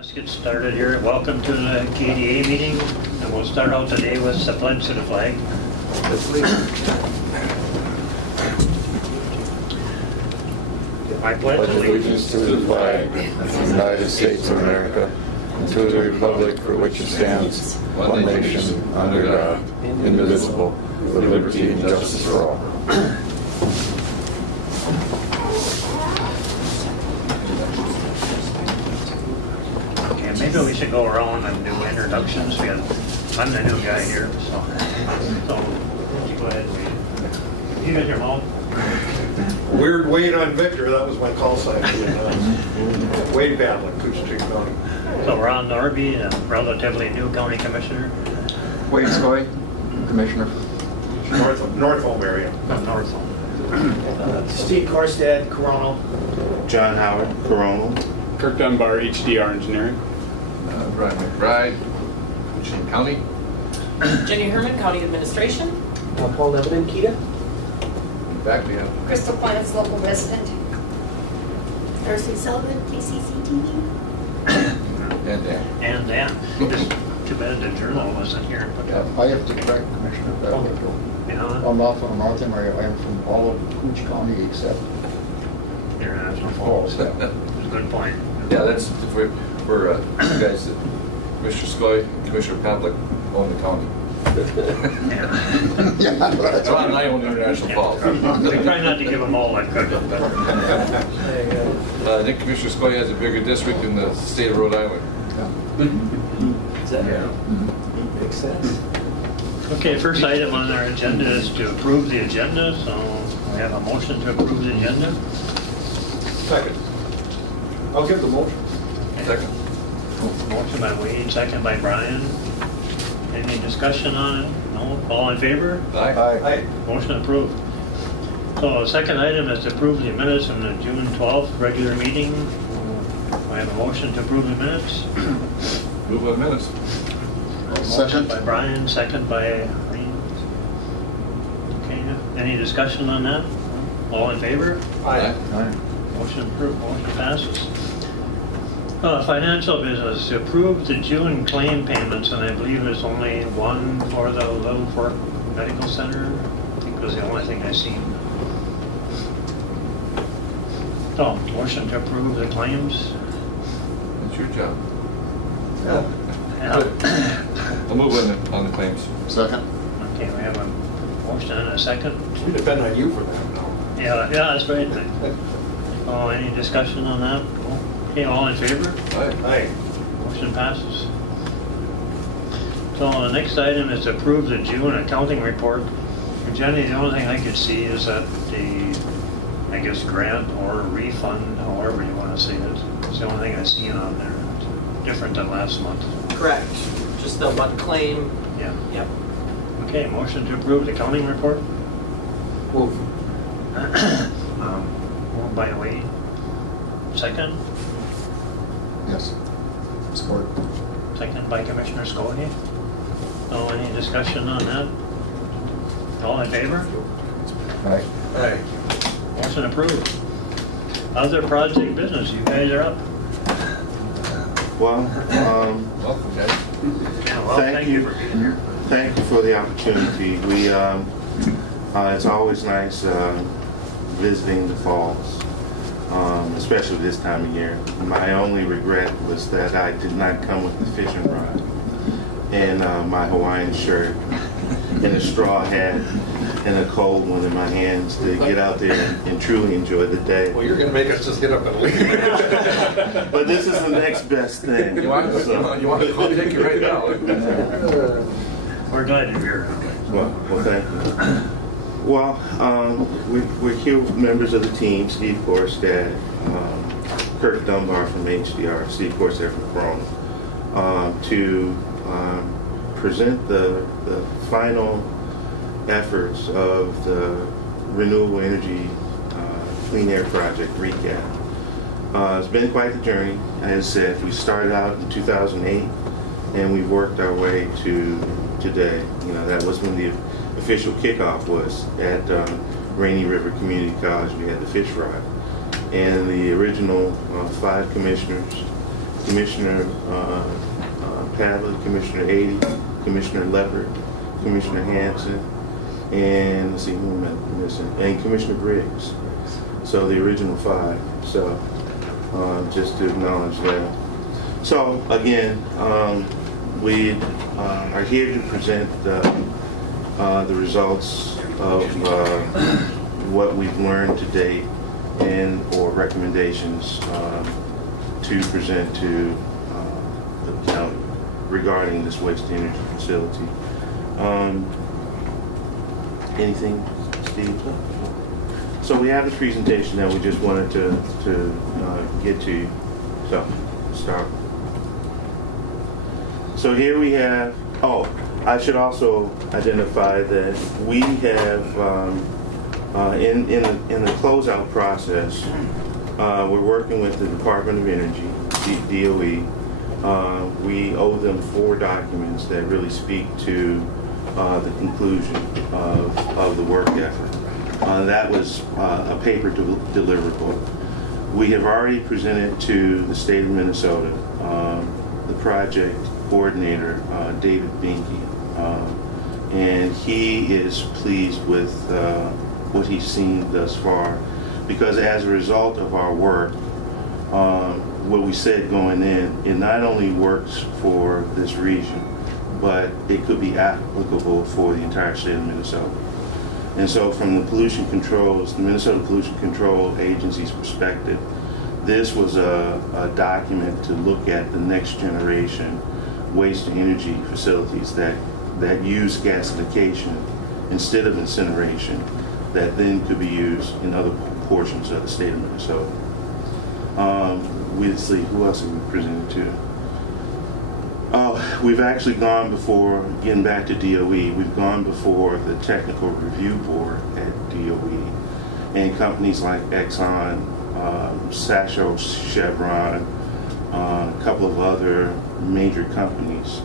Let's get started here. Welcome to the KDA meeting, and we'll start out today with the pledge to the flag. I pledge allegiance to the flag of the United States of America and to the republic for which it stands, one nation, under God, indivisible, with liberty and justice for all. Okay, maybe we should go around and do introductions. I'm the new guy here, so you go ahead and read it. You got your mouth? Weird Wade on Victor, that was my call sign. Wade Badland, Koochiching County. So Ron Norby, a relatively new county commissioner. Wade Skoy, Commissioner. North Home area. North. Steve Korstad, Coronal. John Howard, Coronal. Kirk Dunbar, HDR Engineering. Brian McBride, Koochiching County. Jenny Herman, County Administration. Paul Lebanon, Kita. Back we have Crystal Plants, local resident. Darcy Sullivan, KCC-TV. and Dan. And Dan. Just too bad the journal wasn't here. But, I have to correct Commissioner Beck. you know, I'm not from the northern area. I am from all of Cooch County except International Falls. Falls. That's a good point. Yeah, that's for you guys, Commissioner Skoy and Commissioner Pavlik own the county. Yeah. Ron and I own International Falls. We try not to give them all that credit, but I think Commissioner Skoy has a bigger district in the state of Rhode Island. Is that makes sense? okay, first item on our agenda is to approve the agenda. So we have a motion to approve the agenda. Second. I'll give the motion. Second. Motion by Wade, second by Brian. Any discussion on it? No? All in favor? Aye. Aye. Motion approved. So the second item is to approve the minutes from the June 12th regular meeting. I have a motion to approve the minutes. Move on minutes. Motion by Brian, second by Irene. Okay, any discussion on that? All in favor? Aye. Motion approved, motion passes. Financial business, to approve the June claim payments, and I believe there's only one for the Little Fork Medical Center. I think it was the only thing I seen. So, motion to approve the claims. That's your job. Yeah. I'll move on the claims. Second. Okay, we have a motion and a second. We depend on you for that now. Yeah, that's right. Oh, any discussion on that? Okay, all in favor? Aye. Aye. Motion passes. So the next item is to approve the June accounting report. Jenny, the only thing I could see is that the, I guess, grant or refund, however you want to say it, it's the only thing I've seen on there. It's different than last month. Correct. Just the one claim. Yeah. Yep. Okay, motion to approve the accounting report. Move. Moved by Wade. Second. Yes. Support. Second by Commissioner Skoye. No, any discussion on that? All in favor? Aye. Aye. Motion approved. Other project business, you guys are up. Well, Welcome, guys. Yeah, well, Thank you. for being here. thank you for the opportunity. It's always nice visiting the falls, especially this time of year. My only regret was that I did not come with the fishing rod and my Hawaiian shirt and a straw hat and a cold one in my hands to get out there and truly enjoy the day. Well, you're going to make us just get up and leave. But this is the next best thing. You want to call take you right now? We're glad you're here. Well, thank you. Well, we're here with members of the team, Steve Korstad, Kirk Dunbar from HDR, Steve Korstad from Coronal, to present the final efforts of the Renewable Energy Clean Air Project recap. It's been quite the journey. As I said, we started out in 2008 and we worked our way to today. You know, that was when the official kickoff was at Rainy River Community College. We had the fish fry. And the original 5 commissioners Commissioner Pavlik, Commissioner Ady, Commissioner Leopard, Commissioner Hanson, and let's see who am I missing, and Commissioner Briggs. So the original 5. So just to acknowledge that. So again, we are here to present the results of what we've learned to date and or recommendations to present to the county regarding this waste energy facility. Anything, Steve? So we have the presentation that we just wanted to get to you. So, start. So here we have, I should also identify that we have, in the closeout process, we're working with the Department of Energy, DOE. We owe them 4 documents that really speak to the conclusion of the work effort. That was a paper deliverable. We have already presented to the state of Minnesota, the project coordinator, David Binky, and he is pleased with what he's seen thus far, because as a result of our work, what we said going in, it not only works for this region, but it could be applicable for the entire state of Minnesota. And so from the pollution controls, the Minnesota Pollution Control Agency's perspective, this was a document to look at the next generation waste to energy facilities that use gasification instead of incineration, that then could be used in other portions of the state of Minnesota. We'll see, who else have we presented to? We've actually gone before, getting back to DOE, we've gone before the Technical Review Board at DOE, and companies like Exxon, Sasho, Chevron, a couple of other major companies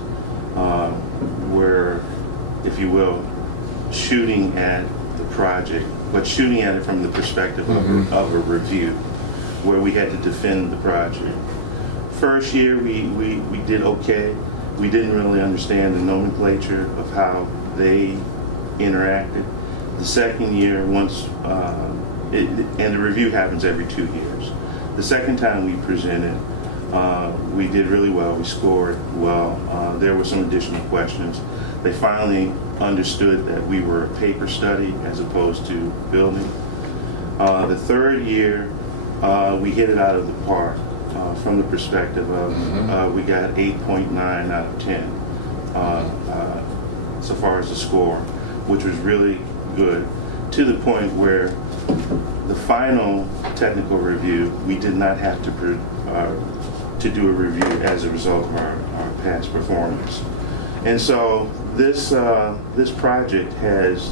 were, if you will, shooting at the project, but shooting at it from the perspective of a review, where we had to defend the project. First year, we did okay. We didn't really understand the nomenclature of how they interacted. The second year, once, and the review happens every 2 years. The second time we presented, we did really well. We scored well. There were some additional questions. They finally understood that we were a paper study as opposed to building. The third year, we hit it out of the park. From the perspective of, we got 8.9 out of 10 so far as the score, which was really good, to the point where the final technical review, we did not have to do a review as a result of our past performance. And so this project has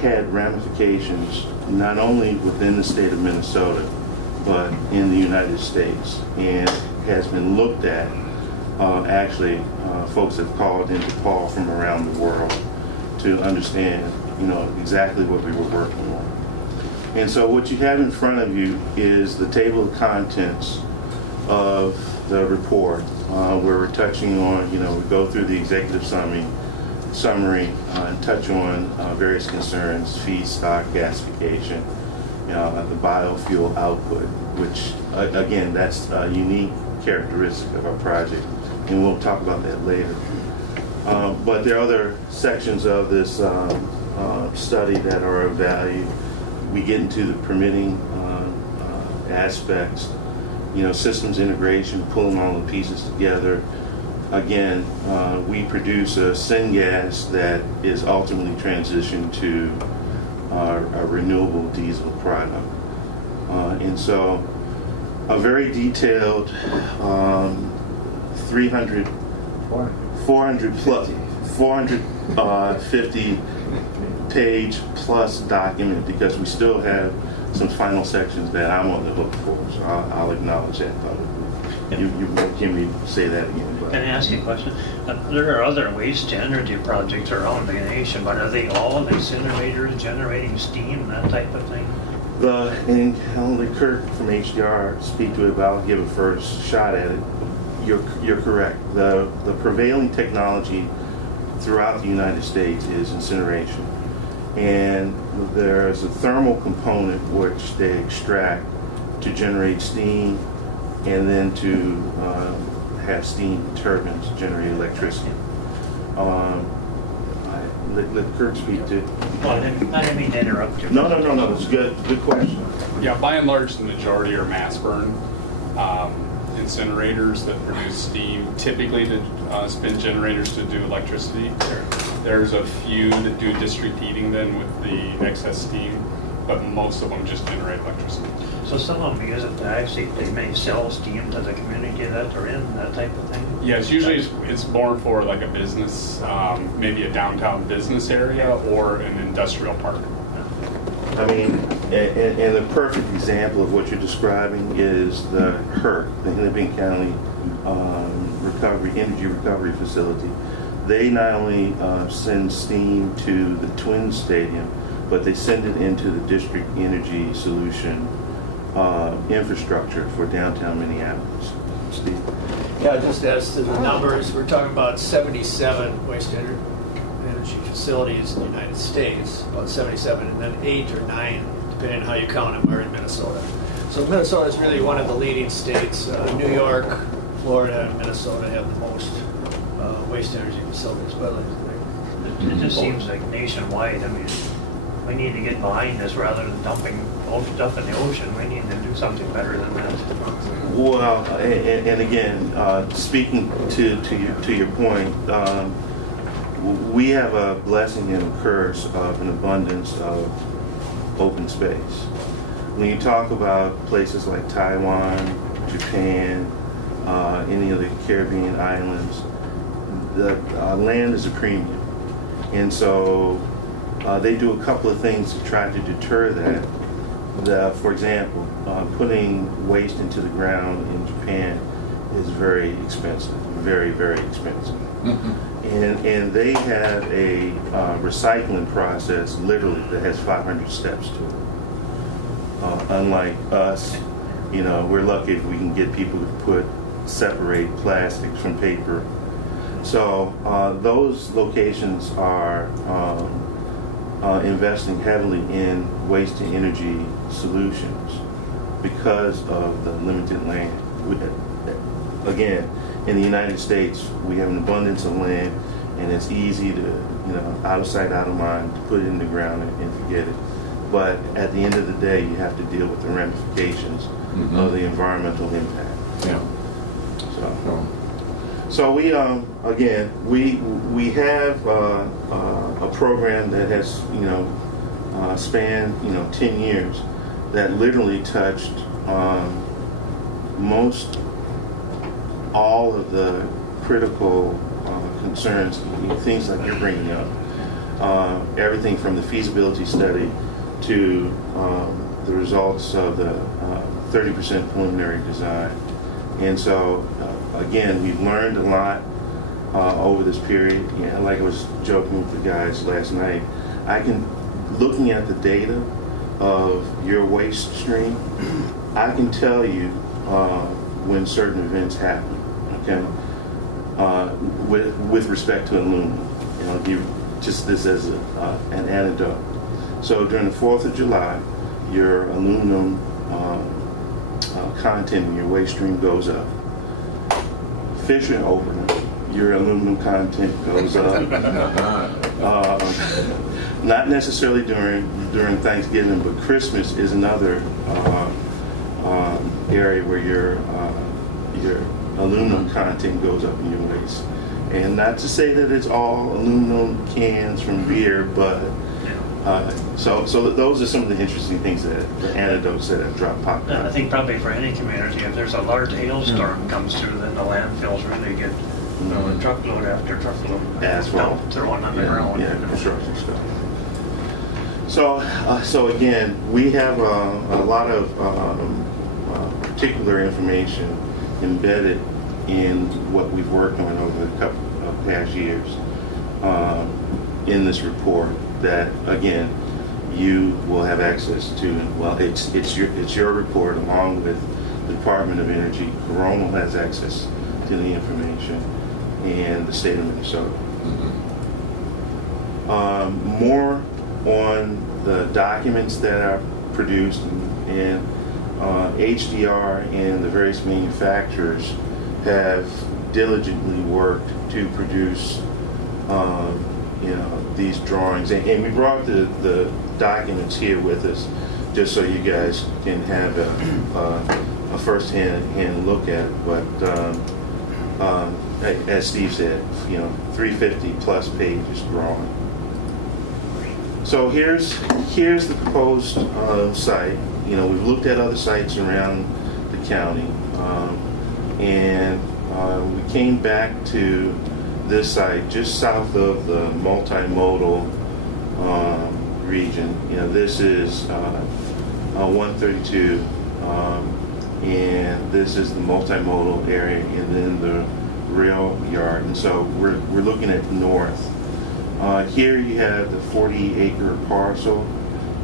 had ramifications not only within the state of Minnesota, but in the United States, and has been looked at. Actually, folks have called into Paul from around the world to understand, exactly what we were working on. And so what you have in front of you is the table of contents of the report, where we're touching on, we go through the executive summary and touch on various concerns, feedstock, gasification, the biofuel output, which, again, that's a unique characteristic of our project, and we'll talk about that later. But there are other sections of this study that are of value. We get into the permitting aspects, systems integration, pulling all the pieces together. Again, we produce a syngas that is ultimately transitioned to a renewable diesel product. And so a very detailed 450 page plus document, because we still have some final sections that I'm on the hook for, so I'll acknowledge that publicly. You won't hear me say that again. But. Can I ask you a question? There are other waste to energy projects around the nation, but are they all incinerators generating steam, that type of thing? And I'll let Kirk from HDR speak to it, but I'll give a first shot at it. You're correct. The prevailing technology throughout the United States is incineration. And there's a thermal component which they extract to generate steam and then to have steam turbines generate electricity. Let Kirk speak to. Well, I didn't mean to interrupt you. No. It's a good question. Yeah, by and large, the majority are mass burn incinerators that produce steam, typically to spin generators to do electricity. There's a few that do district heating then with the excess steam, but most of them just generate electricity. So some of them use it to actually, they may sell steam to the community that they're in, that type of thing? Yes, usually it's more for like a business, maybe a downtown business area or an industrial park. I mean, and the perfect example of what you're describing is the HERC, the Hennepin County Energy Recovery Facility. They not only send steam to the Twin Stadium, but they send it into the district energy solution infrastructure for downtown Minneapolis. Steve? Yeah, just as to the numbers, we're talking about 77 waste energy facilities in the United States, about 77, and then 8 or 9, depending on how you count them, are in Minnesota. So Minnesota is really one of the leading states. New York, Florida, and Minnesota have the most waste energy facilities. But It just seems like nationwide, I mean, we need to get behind this rather than dumping old stuff in the ocean. We need to do something better than that. Well, and again, speaking to your point, we have a blessing and a curse of an abundance of open space. When you talk about places like Taiwan, Japan, any of the Caribbean islands, the land is a premium. And so they do a couple of things to try to deter that. For example, putting waste into the ground in Japan is very expensive, very, very expensive. And they have a recycling process, literally, that has 500 steps to it. Unlike us, we're lucky if we can get people to separate plastics from paper. So those locations are investing heavily in waste to energy solutions because of the limited land. Again, in the United States, we have an abundance of land, and it's easy to, out of sight, out of mind, to put it in the ground and forget it. But at the end of the day, you have to deal with the ramifications of the environmental impact. Yeah. So we again we have a program that has spanned 10 years that literally touched most all of the critical concerns, things like you're bringing up, everything from the feasibility study to the results of the 30% preliminary design. And so, again, we've learned a lot over this period. Like I was joking with the guys last night, looking at the data of your waste stream, I can tell you when certain events happen, okay? With respect to aluminum. I'll give just this as an anecdote. So during the 4th of July, your aluminum content in your waste stream goes up. Fisher opener, your aluminum content goes up. Not necessarily during Thanksgiving, but Christmas is another area where your aluminum content goes up in your waste. And not to say that it's all aluminum cans from beer, but so those are some of the interesting things the anecdotes that have popped up. I think probably for any community, if there's a large hailstorm comes through, then the landfills really get truckload after truckload. That's right. Throwing on the ground. Yeah, construction stuff. So again, we have a lot of particular information embedded in what we've worked on over the couple of past years in this report that, again, you will have access to, well, it's your report along with the Department of Energy. Coronal has access to the information, and the state of Minnesota. More on the documents that are produced, and HDR and the various manufacturers have diligently worked to produce these drawings, and we brought the documents here with us just so you guys can have a first-hand look at it. But as Steve said, 350 plus pages drawing. So here's the proposed site. We've looked at other sites around the county, and we came back to this site just south of the multimodal region. This is 132, and this is the multimodal area, and then the rail yard. And so we're looking at north. Here you have the 40-acre parcel,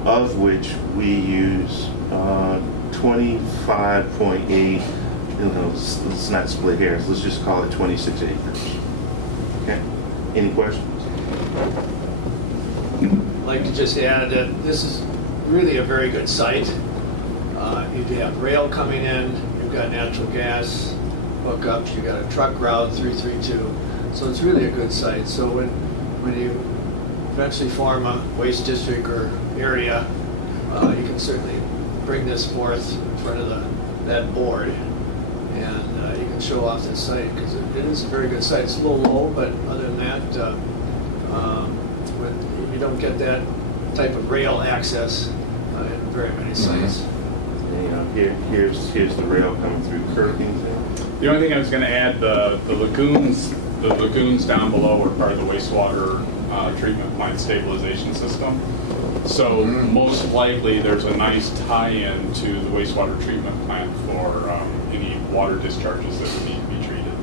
of which we use 25.8. Let's not split hairs. Let's just call it 26 acres. Okay. Any questions? I'd like to just add that this is really a very good site. You have rail coming in, you've got natural gas hookups, you've got a truck route 332, so it's really a good site. So when you eventually form a waste district or area, you can certainly bring this forth in front of that board, and you can show off this site, because it is a very good site. It's a little low, but other than that, you don't get that type of rail access in very many sites. Here's the rail coming through Kirkington. The only thing I was going to add, the lagoons down below are part of the wastewater treatment plant stabilization system. So most likely there's a nice tie-in to the wastewater treatment plant for any water discharges that would need to be treated.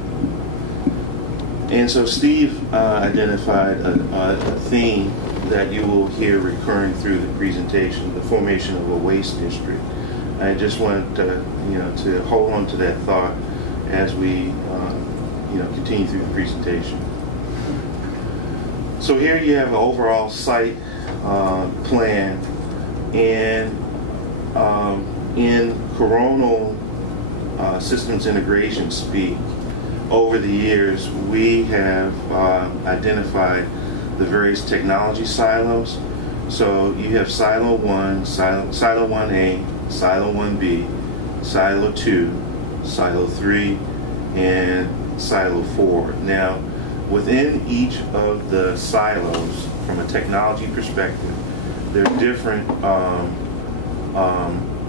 And so Steve identified a theme that you will hear recurring through the presentation: the formation of a waste district. I just wanted to hold on to that thought as we continue through the presentation. So here you have an overall site plan, and in coronal systems integration speak, over the years we have identified the various technology silos. So you have silo 1, silo 1A, silo 1B, silo 2, silo 3, and silo 4. Now, within each of the silos, from a technology perspective, there are different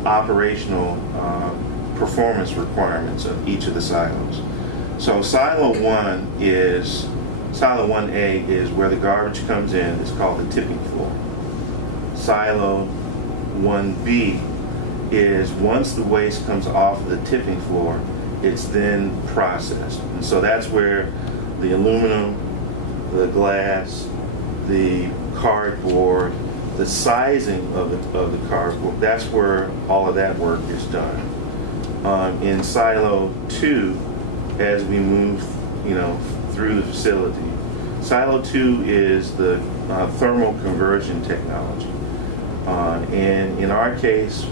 operational performance requirements of each of the silos. So silo 1A is where the garbage comes in. It's called the tipping floor. Silo 1B is once the waste comes off the tipping floor, it's then processed. And so that's where the aluminum, the glass, the cardboard, the sizing of the cardboard, that's where all of that work is done. In silo 2, as we move through the facility, silo 2 is the thermal conversion technology. And in our case,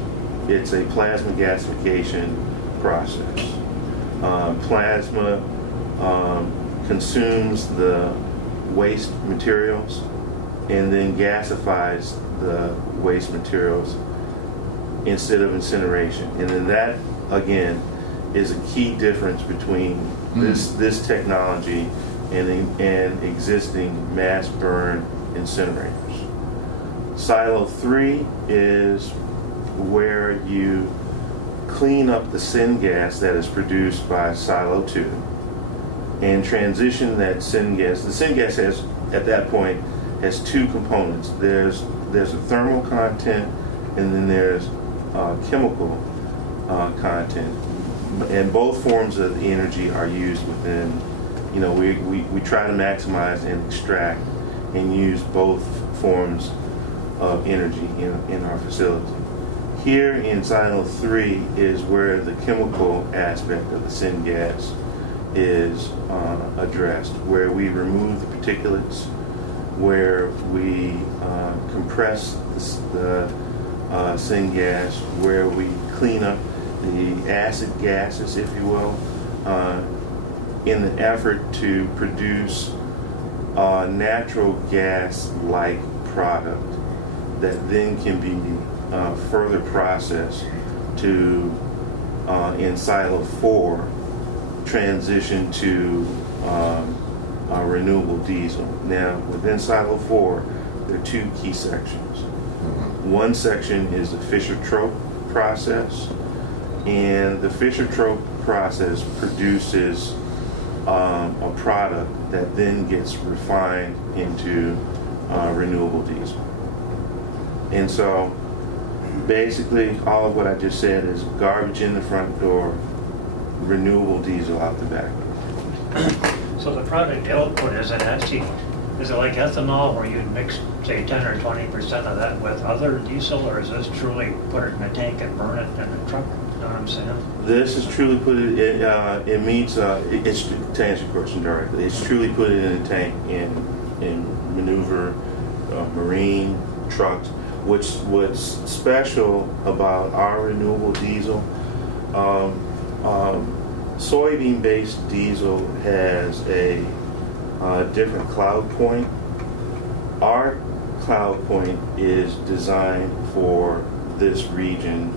it's a plasma gasification process. Plasma consumes the waste materials and then gasifies the waste materials instead of incineration. And then that, again, is a key difference between this technology and existing mass burn incinerators. Silo 3 is where you clean up the syngas that is produced by silo 2 and transition that syngas. The syngas has, at that point, has two components. There's a thermal content, and then there's chemical content. And both forms of the energy are used within, we try to maximize and extract and use both forms of energy in our facility. Here in silo 3 is where the chemical aspect of the syngas is addressed, where we remove the particulates, where we compress the syngas, where we clean up the acid gases, if you will, in the effort to produce a natural gas-like product that then can be further processed to, in silo 4, transition to renewable diesel. Now, within silo 4, there are 2 key sections. One section is the Fischer-Tropsch process, and the Fischer-Tropsch process produces a product that then gets refined into renewable diesel. And so basically all of what I just said is garbage in the front door, renewable diesel out the back. So the product output, is it like ethanol where you'd mix, say, 10 or 20% of that with other diesel, or is this truly put it in a tank and burn it in a truck? You know what I'm saying? This is truly put it meets, it's to answer your question directly, it's truly put it in a tank in maneuver, marine, trucks. What's special about our renewable diesel, soybean-based diesel has a different cloud point. Our cloud point is designed for this region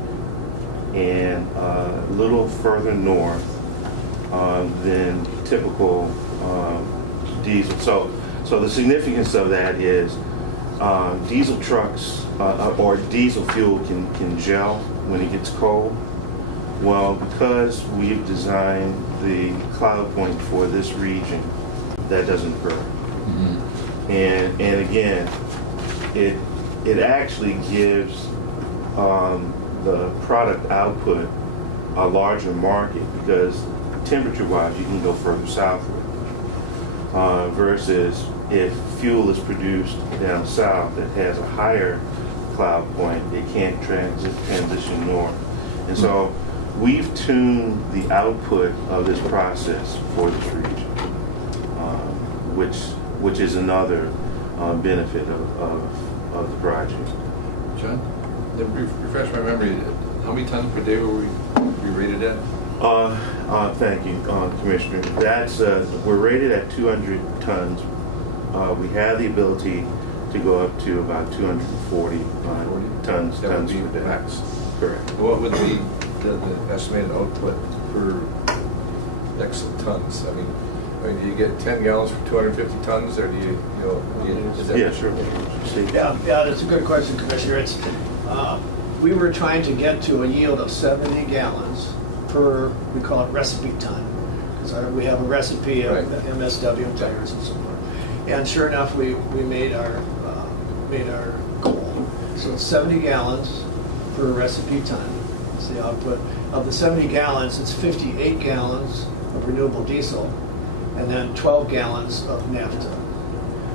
and a little further north than typical diesel. So the significance of that is diesel trucks or diesel fuel can gel when it gets cold. Well, because we've designed the cloud point for this region, that doesn't occur. Mm-hmm. And again, it actually gives the product output a larger market because temperature-wise, you can go further southward. Versus if fuel is produced down south that has a higher cloud point, it can't transition north. And so we've tuned the output of this process for this region, which is another benefit of the project. John, refresh my memory. How many tons per day were we rated at? Thank you, Commissioner. That's we're rated at 200 tons. We have the ability to go up to about 240 tons That would be per day. max. Correct. What would be the estimated output per X tons? I mean, do you get 10 gallons for 250 tons, or do is that? Yeah, sure. Yeah, that's a good question, Commissioner. It's, we were trying to get to a yield of 70 gallons per, we call it recipe ton. Because we have a recipe of MSW tires and so forth. And sure enough, we made our goal. So it's 70 gallons per recipe ton. That's the output. Of the 70 gallons, it's 58 gallons of renewable diesel, and then 12 gallons of naphtha.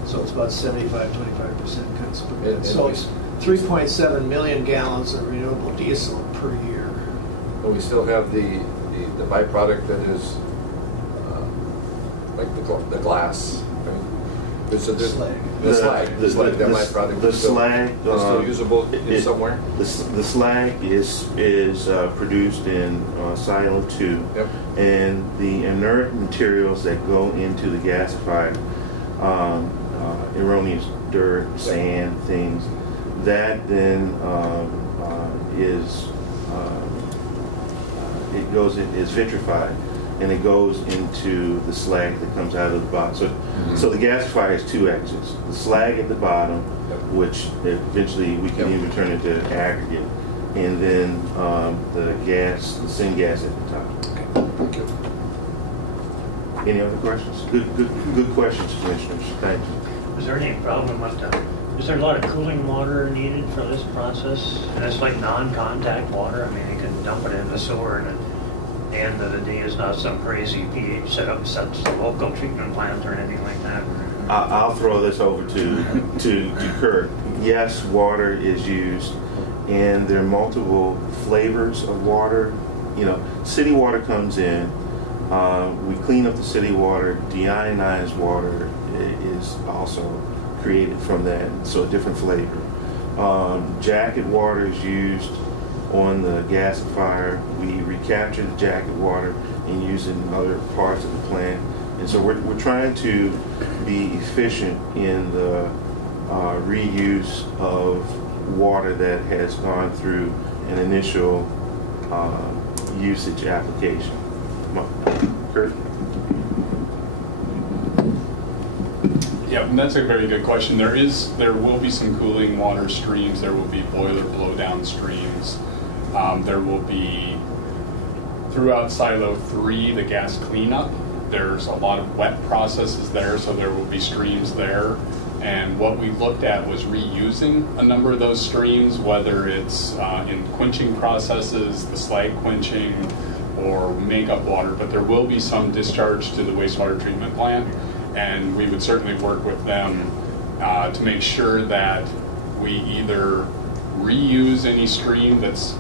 So it's about 75, 25% kind of split. So it's 3.7 million gallons of renewable diesel per year. But we still have the byproduct that is like the glass. I mean, the slag, that byproduct. The slag is still usable somewhere. The slag is produced in silo 2, yep. And the inert materials that go into the gasifier, erroneous dirt, sand, things, that then is vitrified, and it goes into the slag that comes out of the bottom. So the gasifier has 2 exits: the slag at the bottom, which eventually we can even turn into aggregate, and then the syngas at the top. Okay. Thank you. Any other questions? Good questions, Commissioners. Thank you. Is there any problem with is there a lot of cooling water needed for this process? And it's like non-contact water. I mean, you can dump it in the sewer, and at the end of the day, it's not some crazy pH setup sets the local treatment plant or anything like that. I'll throw this over to Kurt. Yes, water is used, and there are multiple flavors of water. You know, city water comes in. We clean up the city water. Deionized water is also created from that, so a different flavor. Jacket water is used on the gasifier. We recapture the jacket water and use it in other parts of the plant. And so we're trying to be efficient in the reuse of water that has gone through an initial usage application. Come on, Kurt. Yeah, and that's a very good question. There will be some cooling water streams. There will be boiler blowdown streams. There will be, throughout Silo 3, the gas cleanup. There's a lot of wet processes there, so there will be streams there. And what we looked at was reusing a number of those streams, whether it's in quenching processes, the slag quenching, or makeup water. But there will be some discharge to the wastewater treatment plant. And we would certainly work with them to make sure that we either reuse any stream that's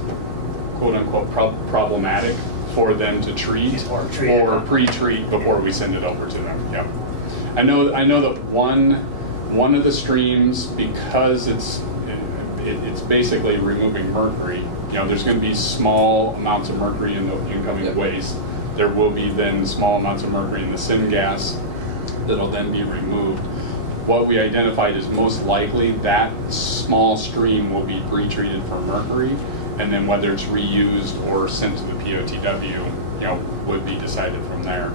quote-unquote problematic for them to treat or pre-treat before we send it over to them. Yep. I know that one of the streams, because it's basically removing mercury. You know, there's going to be small amounts of mercury in the incoming waste. There will be then small amounts of mercury in the syngas that'll then be removed. What we identified is most likely that small stream will be pre-treated for mercury, and then whether it's reused or sent to the POTW, would be decided from there.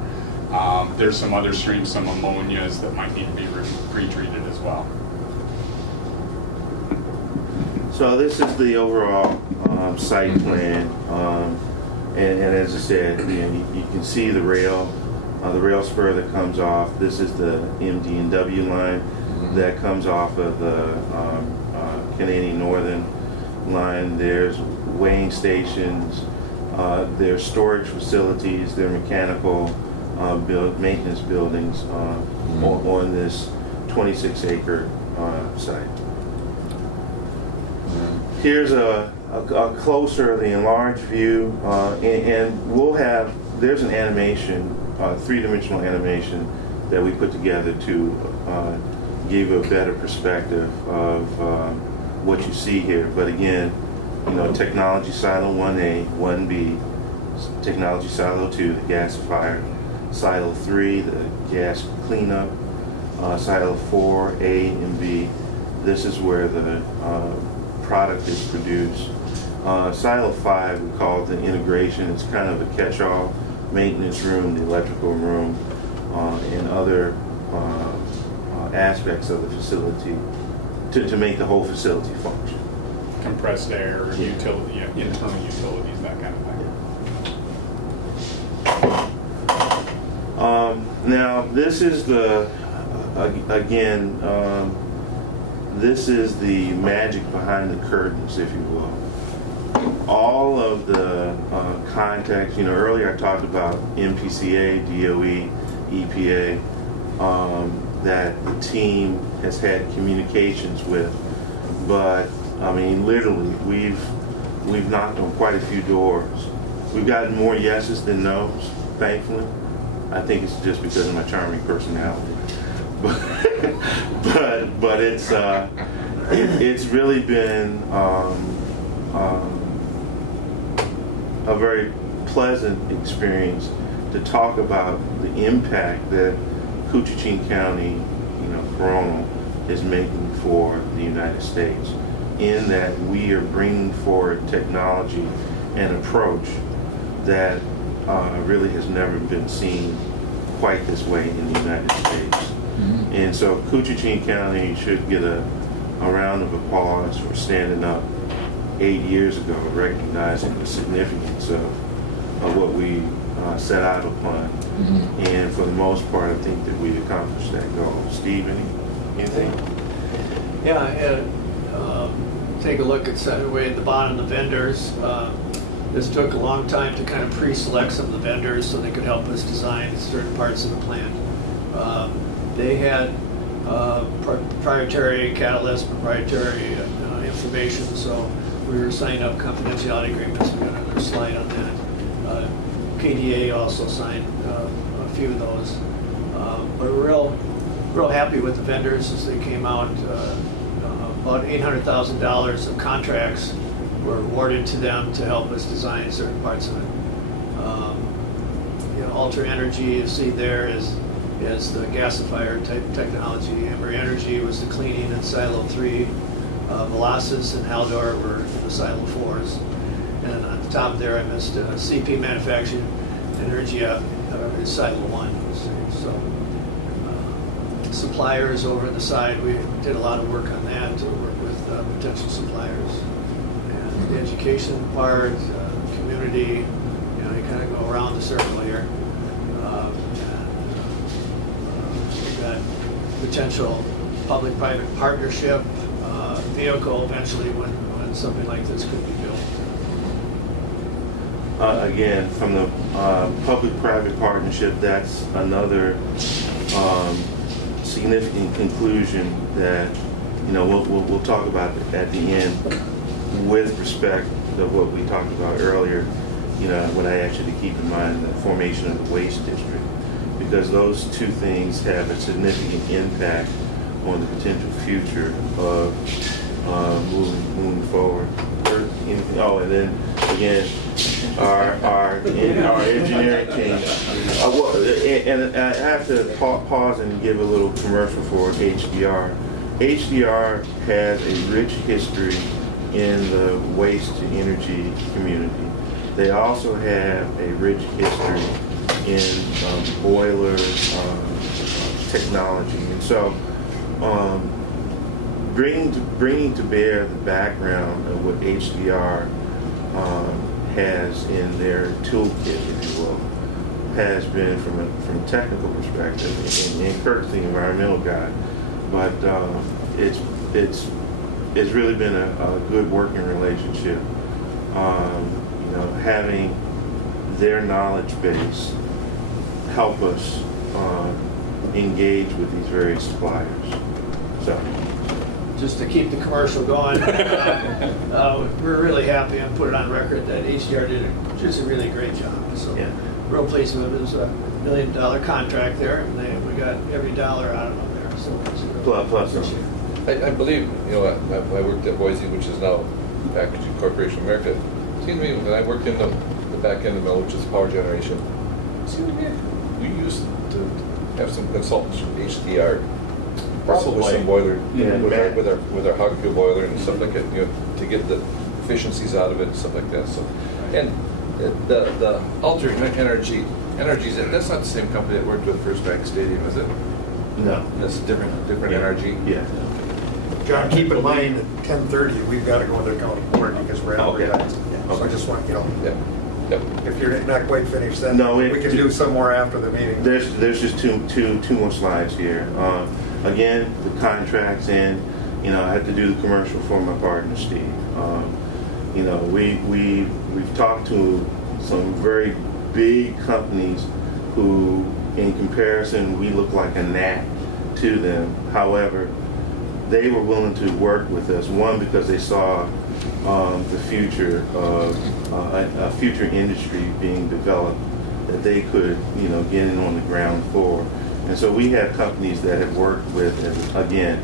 There's some other streams, some ammonias that might need to be pre-treated as well. So this is the overall site plan, and as I said, you can see the rail spur that comes off. This is the MD&W line that comes off of the Canadian Northern line. There's weighing stations, there's storage facilities, there are mechanical maintenance buildings on this 26-acre site. Here's a closer, the enlarged view, and we'll have, there's an animation, three-dimensional animation that we put together to give you a better perspective of what you see here. But again, technology silo 1A, 1B, technology silo 2, the gasifier, silo 3, the gas cleanup, silo 4, A and B. This is where the product is produced. Silo 5, we call it the integration. It's kind of a catch-all maintenance room, the electrical room, and other aspects of the facility to make the whole facility function. Compressed air, utility, internal utilities, that kind of thing. Now, this is the, again, this is the magic behind the curtains, if you will. All of the contacts, earlier I talked about MPCA, DOE, EPA, that the team has had communications with, but I mean, literally, we've knocked on quite a few doors. We've gotten more yeses than nos, thankfully. I think it's just because of my charming personality, but it's really been a very pleasant experience to talk about the impact that Koochiching County, Coronal, is making for the United States, in that we are bringing forward technology and approach that really has never been seen quite this way in the United States. Mm-hmm. And so Koochiching County should get a round of applause for standing up 8 years ago, recognizing the significance of what we set out upon. Mm-hmm. And for the most part, I think that we accomplished that goal. Steve, anything? Yeah, and take a look at way at the bottom, the vendors. This took a long time to kind of pre-select some of the vendors so they could help us design certain parts of the plant. They had proprietary catalyst, proprietary information, so we were signing up confidentiality agreements. We got another slide on that. KDA also signed a few of those. But we're real happy with the vendors as they came out. About $800,000 of contracts were awarded to them to help us design certain parts of it. Ultra Energy, you see there, is the gasifier type technology. Emery Energy was the cleaning in Silo 3. Velocis and Haldor were in the Silo 4s. And on the top there, I missed CP Manufacturing Energia is Silo 1. So suppliers over on the side, we did a lot of work on that to work with potential suppliers. And the education part, community, you kind of go around the circle here. We've got potential public-private partnership vehicle eventually when something like this could be built. Again, from the public-private partnership, that's another significant conclusion that we'll talk about at the end with respect to what we talked about earlier. What I asked you to keep in mind, the formation of the waste district, because those two things have a significant impact on the potential future of moving forward. Oh, and then again, our engineering team. And I have to pause and give a little commercial for HDR. HDR has a rich history in the waste to energy community. They also have a rich history in boiler technology, and so bringing to bear the background of what HDR has in their toolkit, if you will, has been from a technical perspective. And Kirk's the environmental guy, but it's really been a good working relationship. Having their knowledge base help us engage with these various suppliers. So, just to keep the commercial going, we're really happy and put it on record that HDR did just a really great job. So, yeah, real pleased with it. It was a $1 million contract there, and we got every dollar out of them there. So plus. I believe, I worked at Boise, which is now Packaging Corporation of America. It seemed to me when I worked in the back end of the mill, which is power generation, it seemed to me we used to have some consultants from HDR, with some boiler, with our hog fuel boiler and stuff like that, to get the efficiencies out of it and stuff like that. So, and the Ultra Energy, that's not the same company that worked with First Bank Stadium, is it? No, that's a different energy. Yeah. John, keep in mind at 10:30 we've got to go into the county board because we're out of time. So I just want if you're not quite finished, then we can do some more after the meeting. There's just two more slides here. Again, the contracts, and I have to do the commercial for my partner Steve. We've talked to some very big companies who, in comparison, we look like a gnat to them. However, they were willing to work with us. One, because they saw the future of a future industry being developed that they could, get in on the ground floor. And so we have companies that have worked with, again,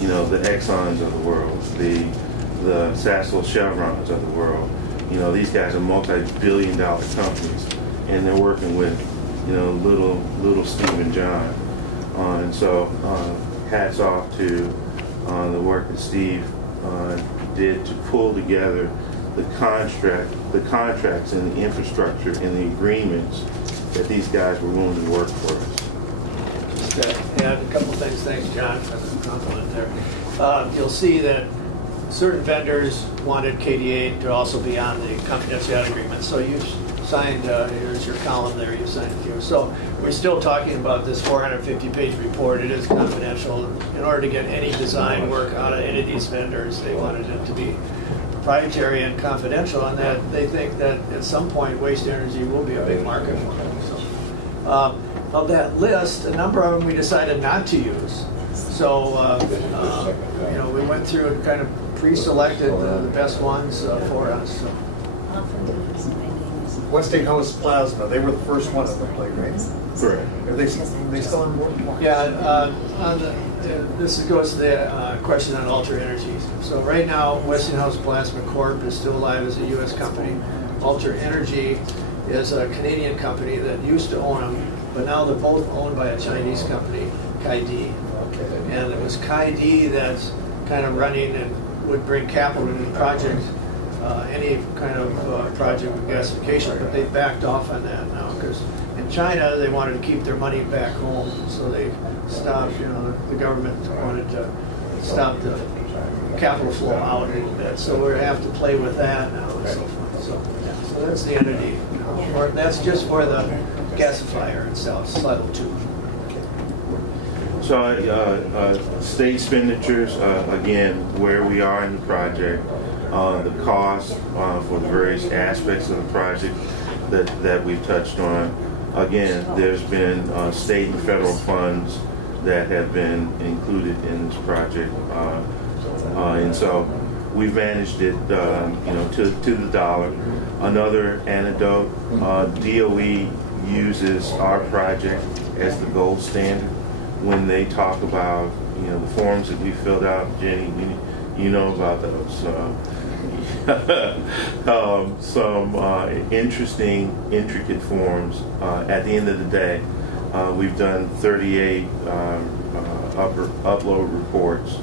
the Exxons of the world, the Sasol Chevrons of the world. These guys are multi-billion-dollar companies, and they're working with, little Steve and John. And so hats off to the work that Steve did to pull together the contracts and the infrastructure and the agreements that these guys were willing to work for us. Just add a couple things. Thanks, John, for the compliment there. You'll see that certain vendors wanted KDA to also be on the confidentiality agreement. So you've signed, here's your column there, you signed a few. So we're still talking about this 450-page report. It is confidential. In order to get any design work out of any of these vendors, they wanted it to be proprietary and confidential, and that they think that at some point waste energy will be a big market for them. So, of that list, a number of them we decided not to use. So So, we went through and kind of pre-selected the best ones for us. So. Westinghouse Plasma, they were the first one at the plate, right? Correct. Are they still on board? Yeah, this goes to the question on Alter Energy. So right now, Westinghouse Plasma Corp is still alive as a U.S. company. Alter Energy is a Canadian company that used to own them, but now they're both owned by a Chinese company, KDA. And it was KDA that's kind of running and would bring capital into the project, any kind of project with gasification, but they backed off on that now because in China they wanted to keep their money back home, so they stopped. The government wanted to stop the capital flow out a little bit, so we have to play with that now and so forth. So that's the entity, or that's just for the gasifier itself, level 2. So state expenditures, again, where we are in the project, the cost for the various aspects of the project that we've touched on. Again, there's been state and federal funds that have been included in this project, and so we've managed it, to the dollar. Another anecdote: DOE uses our project as the gold standard when they talk about the forms that we filled out. Jenny, you know about those. Some interesting, intricate forms. At the end of the day, we've done 38 upload reports,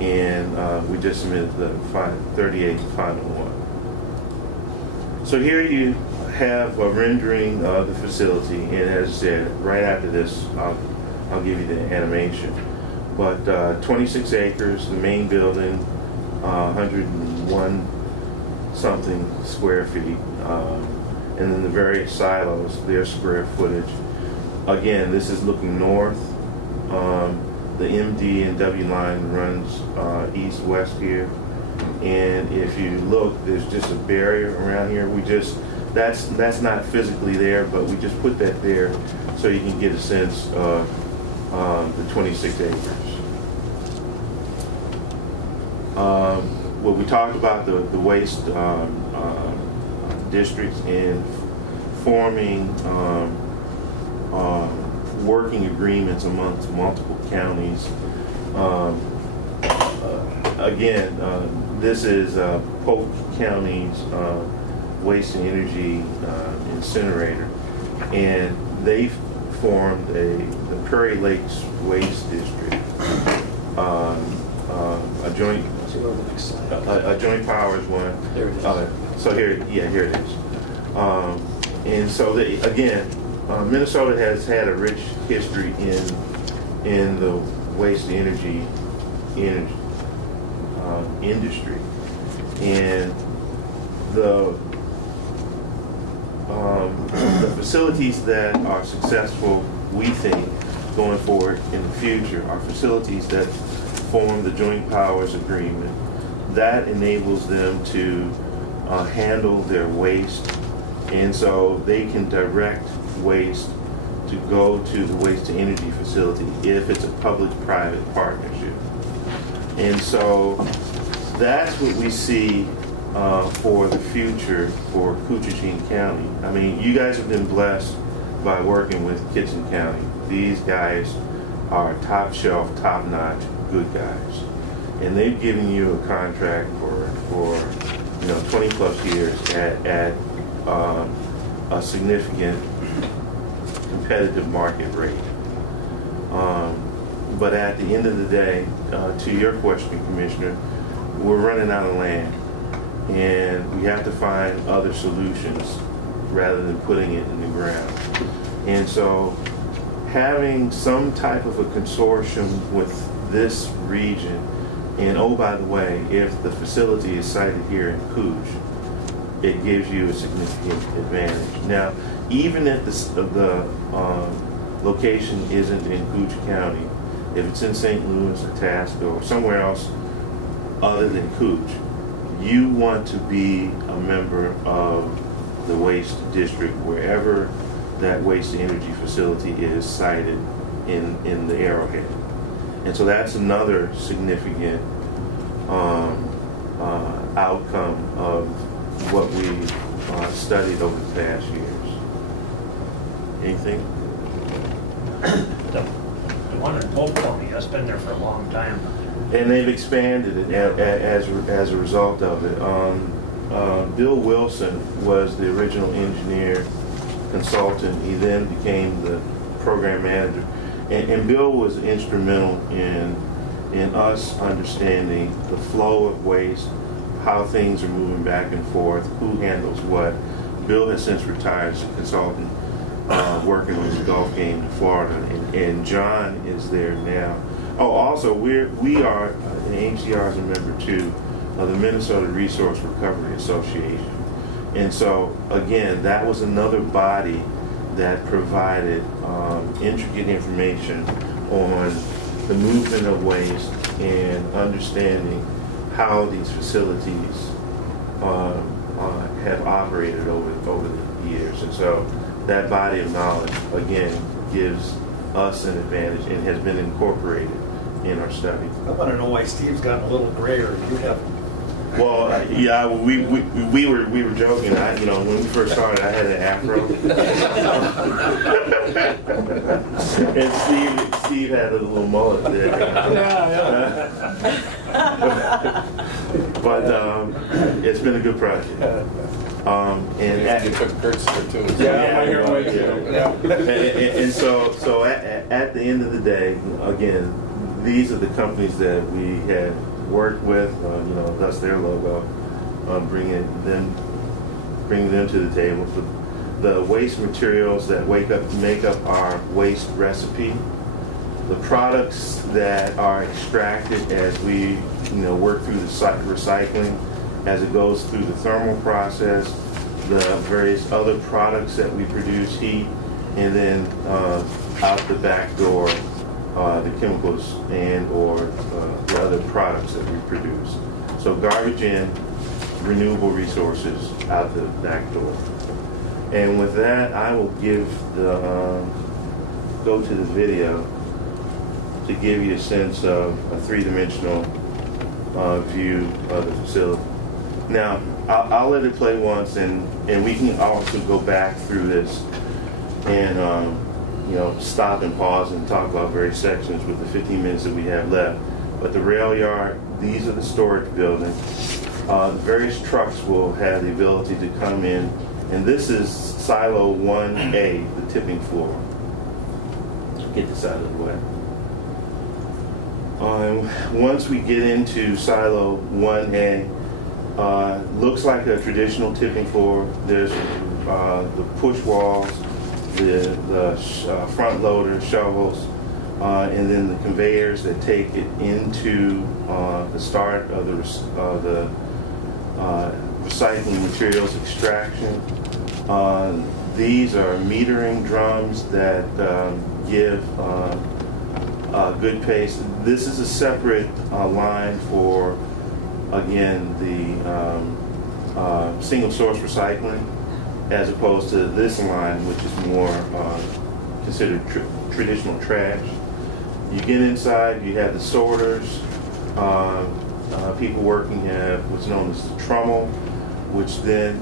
and we just submitted the 38th final one. So here you have a rendering of the facility, and as I said, right after this, I'll give you the animation. But 26 acres, the main building, 101 something square feet, and then the various silos, their square footage. Again, this is looking north. The MD and W line runs east-west here, and if you look, there's just a barrier around here. That's not physically there, but we just put that there so you can get a sense of the 26 acres. Well, we talked about the waste districts and forming working agreements amongst multiple counties. Again, this is Polk County's waste and energy incinerator, and they formed the Prairie Lakes Waste District, a joint powers one. There it is. So here it is. And so again, Minnesota has had a rich history in the waste energy industry, and the facilities that are successful, we think, going forward in the future, are facilities that form the joint powers agreement. That enables them to handle their waste, and so they can direct waste to go to the waste to energy facility if it's a public-private partnership. And so that's what we see for the future for Koochiching County. I mean, you guys have been blessed by working with Kitchen County. These guys are top shelf, top notch, good guys. And they've given you a contract for 20 plus years at a significant competitive market rate. But at the end of the day, to your question, Commissioner, we're running out of land, and we have to find other solutions rather than putting it in the ground. And so having some type of a consortium with this region, and oh, by the way, if the facility is sited here in Cooch, it gives you a significant advantage. Now, even if the location isn't in Cooch County, if it's in St. Louis or Tasco or somewhere else other than Cooch, you want to be a member of the waste district wherever that waste energy facility is sited in the Arrowhead. And so that's another significant outcome of what we studied over the past years. Anything? The one in Pope County, that's been there for a long time. And they've expanded it as a result of it. Bill Wilson was the original engineer consultant. He then became the program manager. And Bill was instrumental in us understanding the flow of waste, how things are moving back and forth, who handles what. Bill has since retired as a consultant, working on the golf game in Florida, and John is there now. Oh, also, we are, HCR is a member too of the Minnesota Resource Recovery Association. And so, again, that was another body that provided intricate information on the movement of waste and understanding how these facilities have operated over the years. And so that body of knowledge, again, gives us an advantage and has been incorporated in our study. I want to know why Steve's gotten a little grayer. You have. Well, yeah, we were joking. When we first started, I had an afro, and Steve had a little mullet there. But it's been a good project. And you took Kurt's there too. And so at the end of the day, again, these are the companies that we have worked with, thus their logo, bringing them to the table. The waste materials that make up our waste recipe, the products that are extracted as we work through the recycling, as it goes through the thermal process, the various other products that we produce, heat, and then out the back door, the chemicals and or the other products that we produce. So garbage in, renewable resources out the back door. And with that, I will go to the video to give you a sense of a three-dimensional view of the facility. Now, I'll let it play once, and we can also go back through this and stop and pause and talk about various sections with the 15 minutes that we have left. But the rail yard, these are the storage buildings. The various trucks will have the ability to come in, and this is silo 1A, the tipping floor. Get this out of the way. Once we get into silo 1A, looks like a traditional tipping floor. There's the push walls, the front loaders, shovels, and then the conveyors that take it into the start of the recycling materials extraction. These are metering drums that give good pace. This is a separate line for, again, the single source recycling, as opposed to this line, which is more considered traditional trash. You get inside, you have the sorters. People working have what's known as the trommel, which then,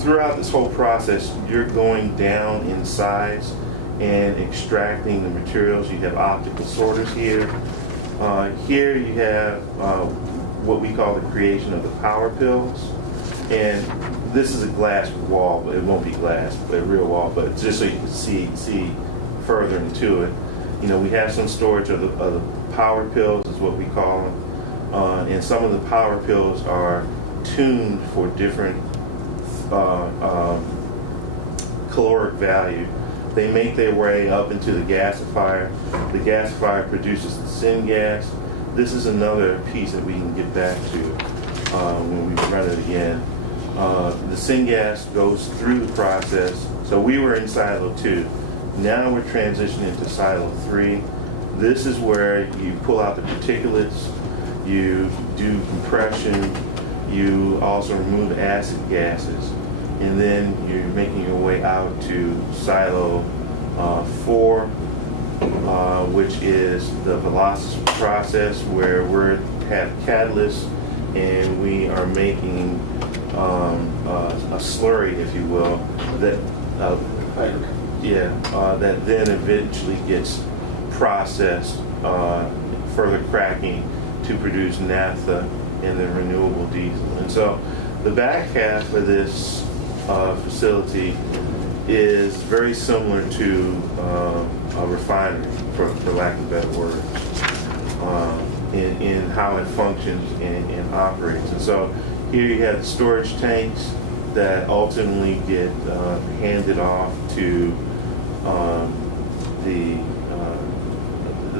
throughout this whole process, you're going down in size and extracting the materials. You have optical sorters here. Here you have what we call the creation of the power pills. And this is a glass wall, but it won't be glass, but a real wall, but just so you can see further into it. We have some storage of the power pills, is what we call them. And some of the power pills are tuned for different caloric value. They make their way up into the gasifier. The gasifier produces the syngas. This is another piece that we can get back to when we run it again. The syngas goes through the process. So we were in silo 2. Now we're transitioning to silo 3. This is where you pull out the particulates, you do compression, you also remove acid gases, and then you're making your way out to silo 4. which is the velocity process where we have catalysts and we are making a slurry, if you will, that that then eventually gets processed, further cracking to produce naphtha and then renewable diesel. And so the back half of this facility is very similar to a refinery, for lack of better words, in how it functions and operates. And so here you have the storage tanks that ultimately get handed off to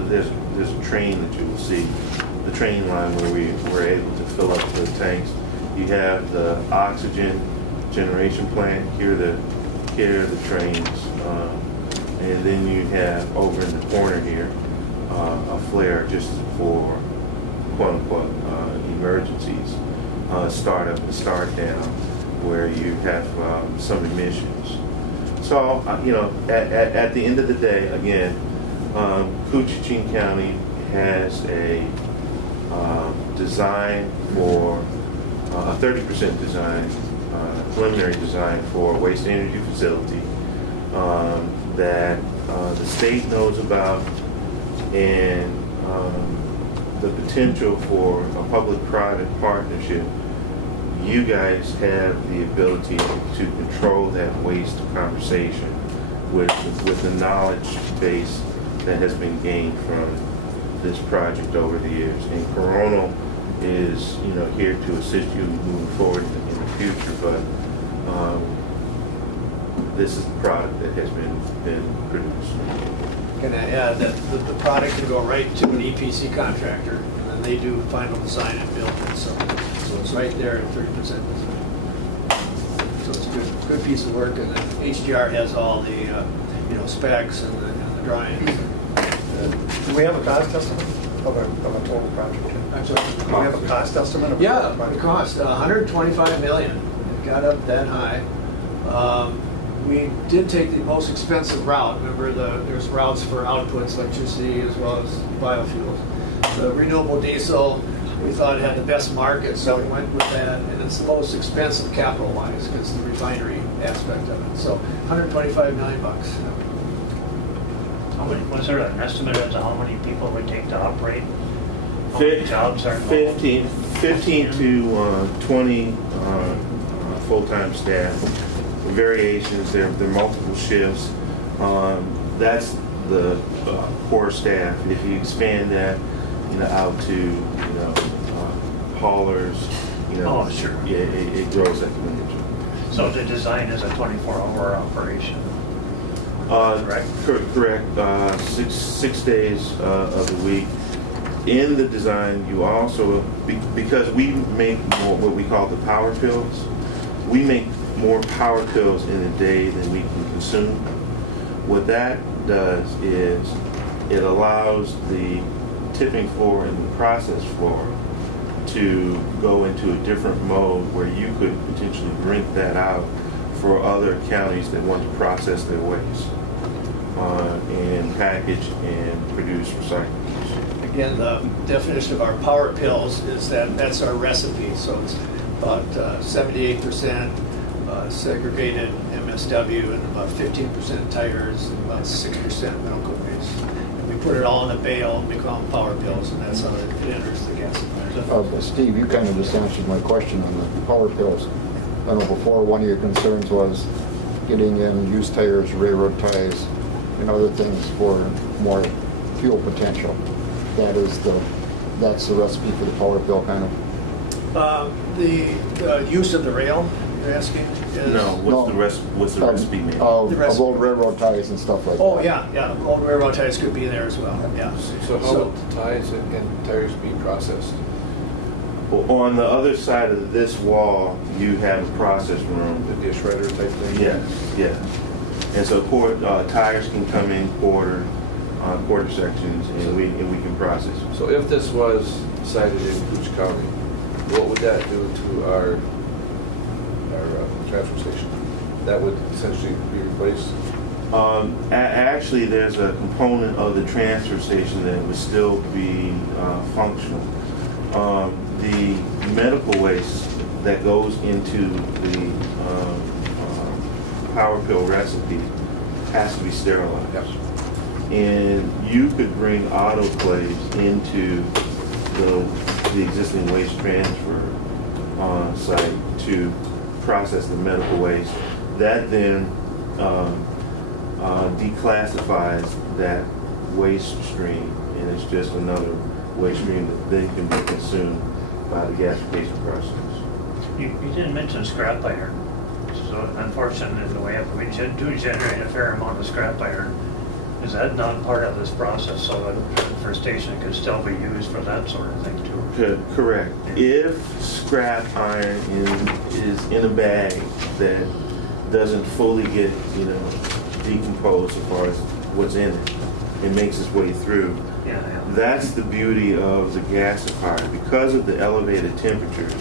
there's a train that you will see, the train line where we're able to fill up the tanks. You have the oxygen generation plant, here are the trains, and then you have over in the corner here a flare just for quote-unquote emergencies, start up and start down, where you have some emissions. So, at the end of the day, again, Koochiching County has a design for a 30% design, preliminary design for a waste energy facility that the state knows about, and the potential for a public-private partnership. You guys have the ability to control that waste conversation with the knowledge base that has been gained from this project over the years. And Coronal is, here to assist you moving forward in the future. But this is the product that has been produced. Can I add that the product can go right to an EPC contractor, and they do final design and build it. So it's right there at 30% design. So it's a good piece of work, and then HDR has all the specs and the drawings. Do we have a cost estimate of a total project? I'm sorry? Do we have a cost estimate of a Yeah, total project? the cost, $125 million. It got up that high. We did take the most expensive route. Remember, there's routes for outputs, electricity, as well as biofuels. The renewable diesel, we thought it had the best market, so we went with that. And it's the most expensive capital-wise, because the refinery aspect of it. So $125 million. How many, was there an estimate as to how many people it would take to operate? How Fif- many jobs are involved? 15 to 20 full-time staff. Variations, there are multiple shifts. That's the core staff. If you expand that, out to haulers, Oh, sure. Yeah, it grows exponentially. So the design is a 24-hour operation? Correct? Correct. Six days of the week. In the design, you also, because we make more what we call the power pills, we make more power pills in a day than we can consume. What that does is it allows the tipping floor and the process floor to go into a different mode where you could potentially rent that out for other counties that want to process their waste and package and produce recyclables. Again, the definition of our power pills is that's our recipe. So it's about 78% segregated MSW and about 15% tires and about 6% medical waste. And we put it all in a bale and we call them power pills, and that's how it enters the gasifier. Steve, you kind of just answered my question on the power pills. I know before one of your concerns was getting in used tires, railroad ties, and other things for more fuel potential. That's the recipe for the power pill, kind of. The use of the rail, you're asking? Is, No, what's the recipe made? Of old railroad ties and stuff like that. Oh, yeah, old railroad ties could be there as well, yeah. So how would the ties and tires be processed? Well, on the other side of this wall, you have a process room. Would be a shredder type thing? Yeah. And so tires can come in quarter sections, and we can process them. So if this was sited in Cooch County, what would that do to our transfer station? That would essentially be replaced? Actually, there's a component of the transfer station that would still be functional. The medical waste that goes into the power pill recipe has to be sterilized. Yes. And you could bring autoclaves into the existing waste transfer site to process the medical waste. That then declassifies that waste stream, and it's just another waste stream that then can be consumed by the gasification process. You didn't mention scrap iron. So unfortunately, in the way we do generate a fair amount of scrap iron. Is that not part of this process, so that for station could still be used for that sort of thing too? Correct. If scrap iron is in a bag that doesn't fully get, decomposed as far as what's in it, it makes its way through. Yeah. That's the beauty of the gasifier. Because of the elevated temperatures,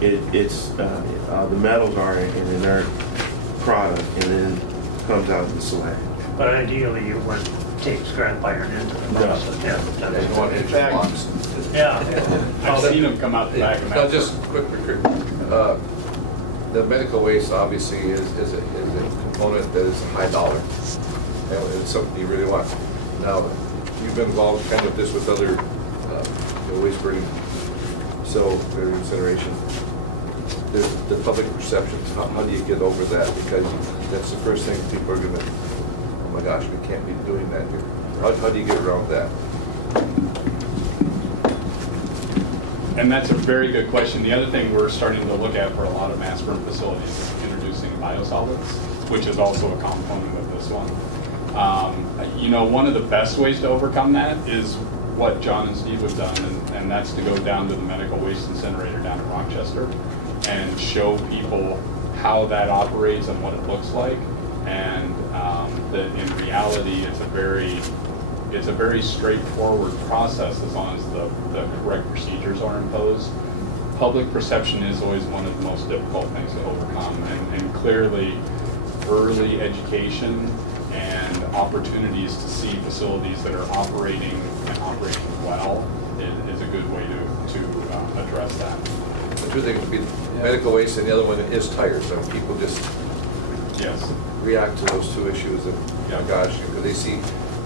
it's the metals are an inert product and then comes out in the slag. But ideally, you wouldn't take scrap iron into the process. Yeah. They don't want In to fact- blocks. Yeah. I've seen them come out the back of Now, that. just quick, the medical waste obviously is a component that is high dollar, and it's something you really want. Now, you've been involved kind of this with other waste burning, so incineration. The public perception. How do you get over that? Because that's the first thing people are going to. Oh my gosh, we can't be doing that here. How do you get around that? And that's a very good question. The other thing we're starting to look at for a lot of mass burn facilities is introducing biosolids, which is also a component of this one. One of the best ways to overcome that is what John and Steve have done, and that's to go down to the medical waste incinerator down in Rochester and show people how that operates and what it looks like, and that in reality it's a very straightforward process as long as the correct procedures are imposed. Public perception is always one of the most difficult things to overcome, and clearly early education and opportunities to see facilities that are operating and operating well is a good way to address that. The two things would be medical waste, and the other one is tires. I mean, people just react to those two issues, and gosh, because they see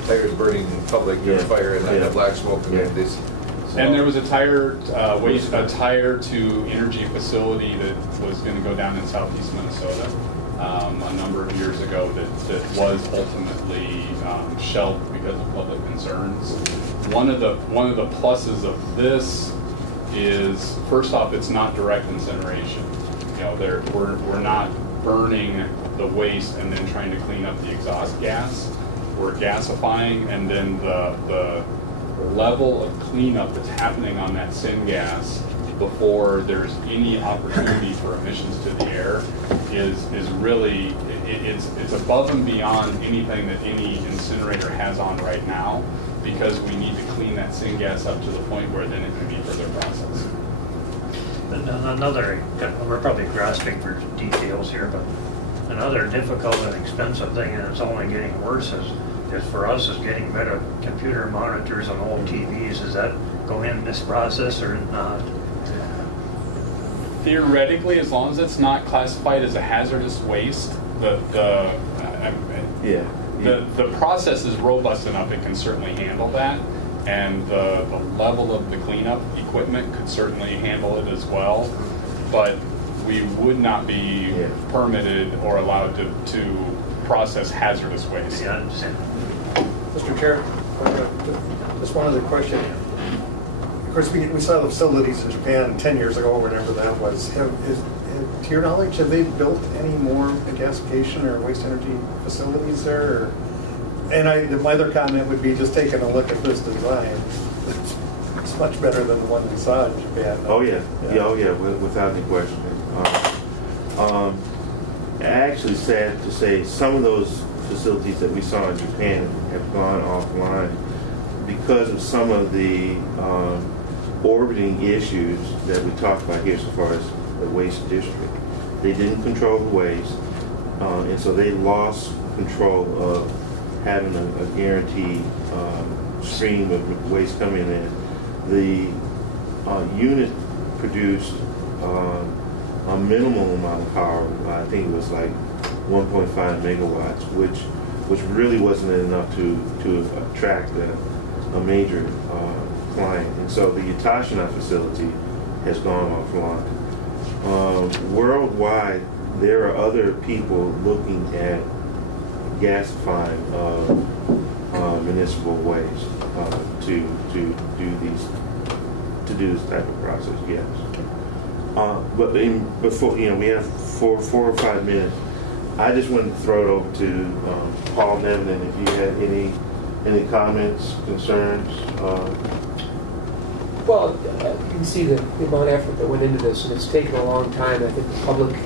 tires burning in public, there's fire, and then black smoke, and then this. And there was a tire to energy facility that was going to go down in southeast Minnesota a number of years ago that was ultimately shelved because of public concerns. One of the pluses of this is, first off, it's not direct incineration. We're not burning the waste and then trying to clean up the exhaust gas. We're gasifying, and then the level of cleanup that's happening on that syngas before there's any opportunity for emissions to the air is really, it's above and beyond anything that any incinerator has on right now, because we need to clean that syngas up to the point where then it can be further processed. Another, we're probably grasping for details here, but another difficult and expensive thing, and it's only getting worse, is for us is getting rid of computer monitors on old TVs. Does that go in this process or not? Theoretically, as long as it's not classified as a hazardous waste, the process is robust enough it can certainly handle that, and the level of the cleanup equipment could certainly handle it as well, but we would not be permitted or allowed to process hazardous waste. Yeah, I understand. Mr. Chair, just one other question. Of course, we saw the facilities in Japan 10 years ago, whatever that was. To your knowledge, have they built any more gasification or waste energy facilities there? Or, and my other comment would be just taking a look at this design. It's much better than the one we saw in Japan. Oh yeah, without any question. Actually, sad to say, some of those facilities that we saw in Japan have gone offline because of some of the orbiting issues that we talked about here, so far as the waste district. They didn't control the waste. and so they lost control of having a guaranteed stream of waste coming in. The unit produced a minimal amount of power. I think it was like 1.5 megawatts, which really wasn't enough to attract a major client. And so the Koochiching facility has gone offline. Worldwide, there are other people looking at gasifying municipal waste to do this type of process. Yes, but before we have four or 5 minutes. I just wanted to throw it over to Paul Nevin, and if you had any comments, concerns. Well, you can see the amount of effort that went into this, and it's taken a long time. I think the public,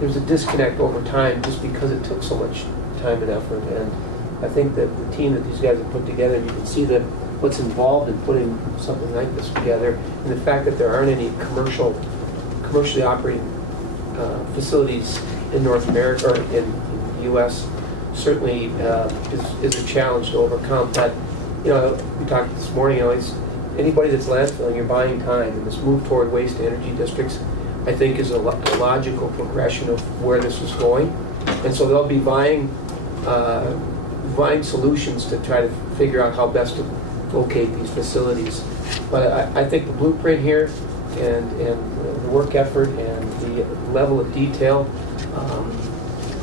there's a disconnect over time just because it took so much time and effort. And I think that the team that these guys have put together, you can see that what's involved in putting something like this together, and the fact that there aren't any commercially operating facilities in North America or in the U.S. certainly is a challenge to overcome. But we talked this morning. It's anybody that's landfilling, you're buying time, and this move toward waste to energy districts, I think, is a logical progression of where this is going. And so they'll be buying solutions to try to figure out how best to locate these facilities. But I think the blueprint here and the work effort and the level of detail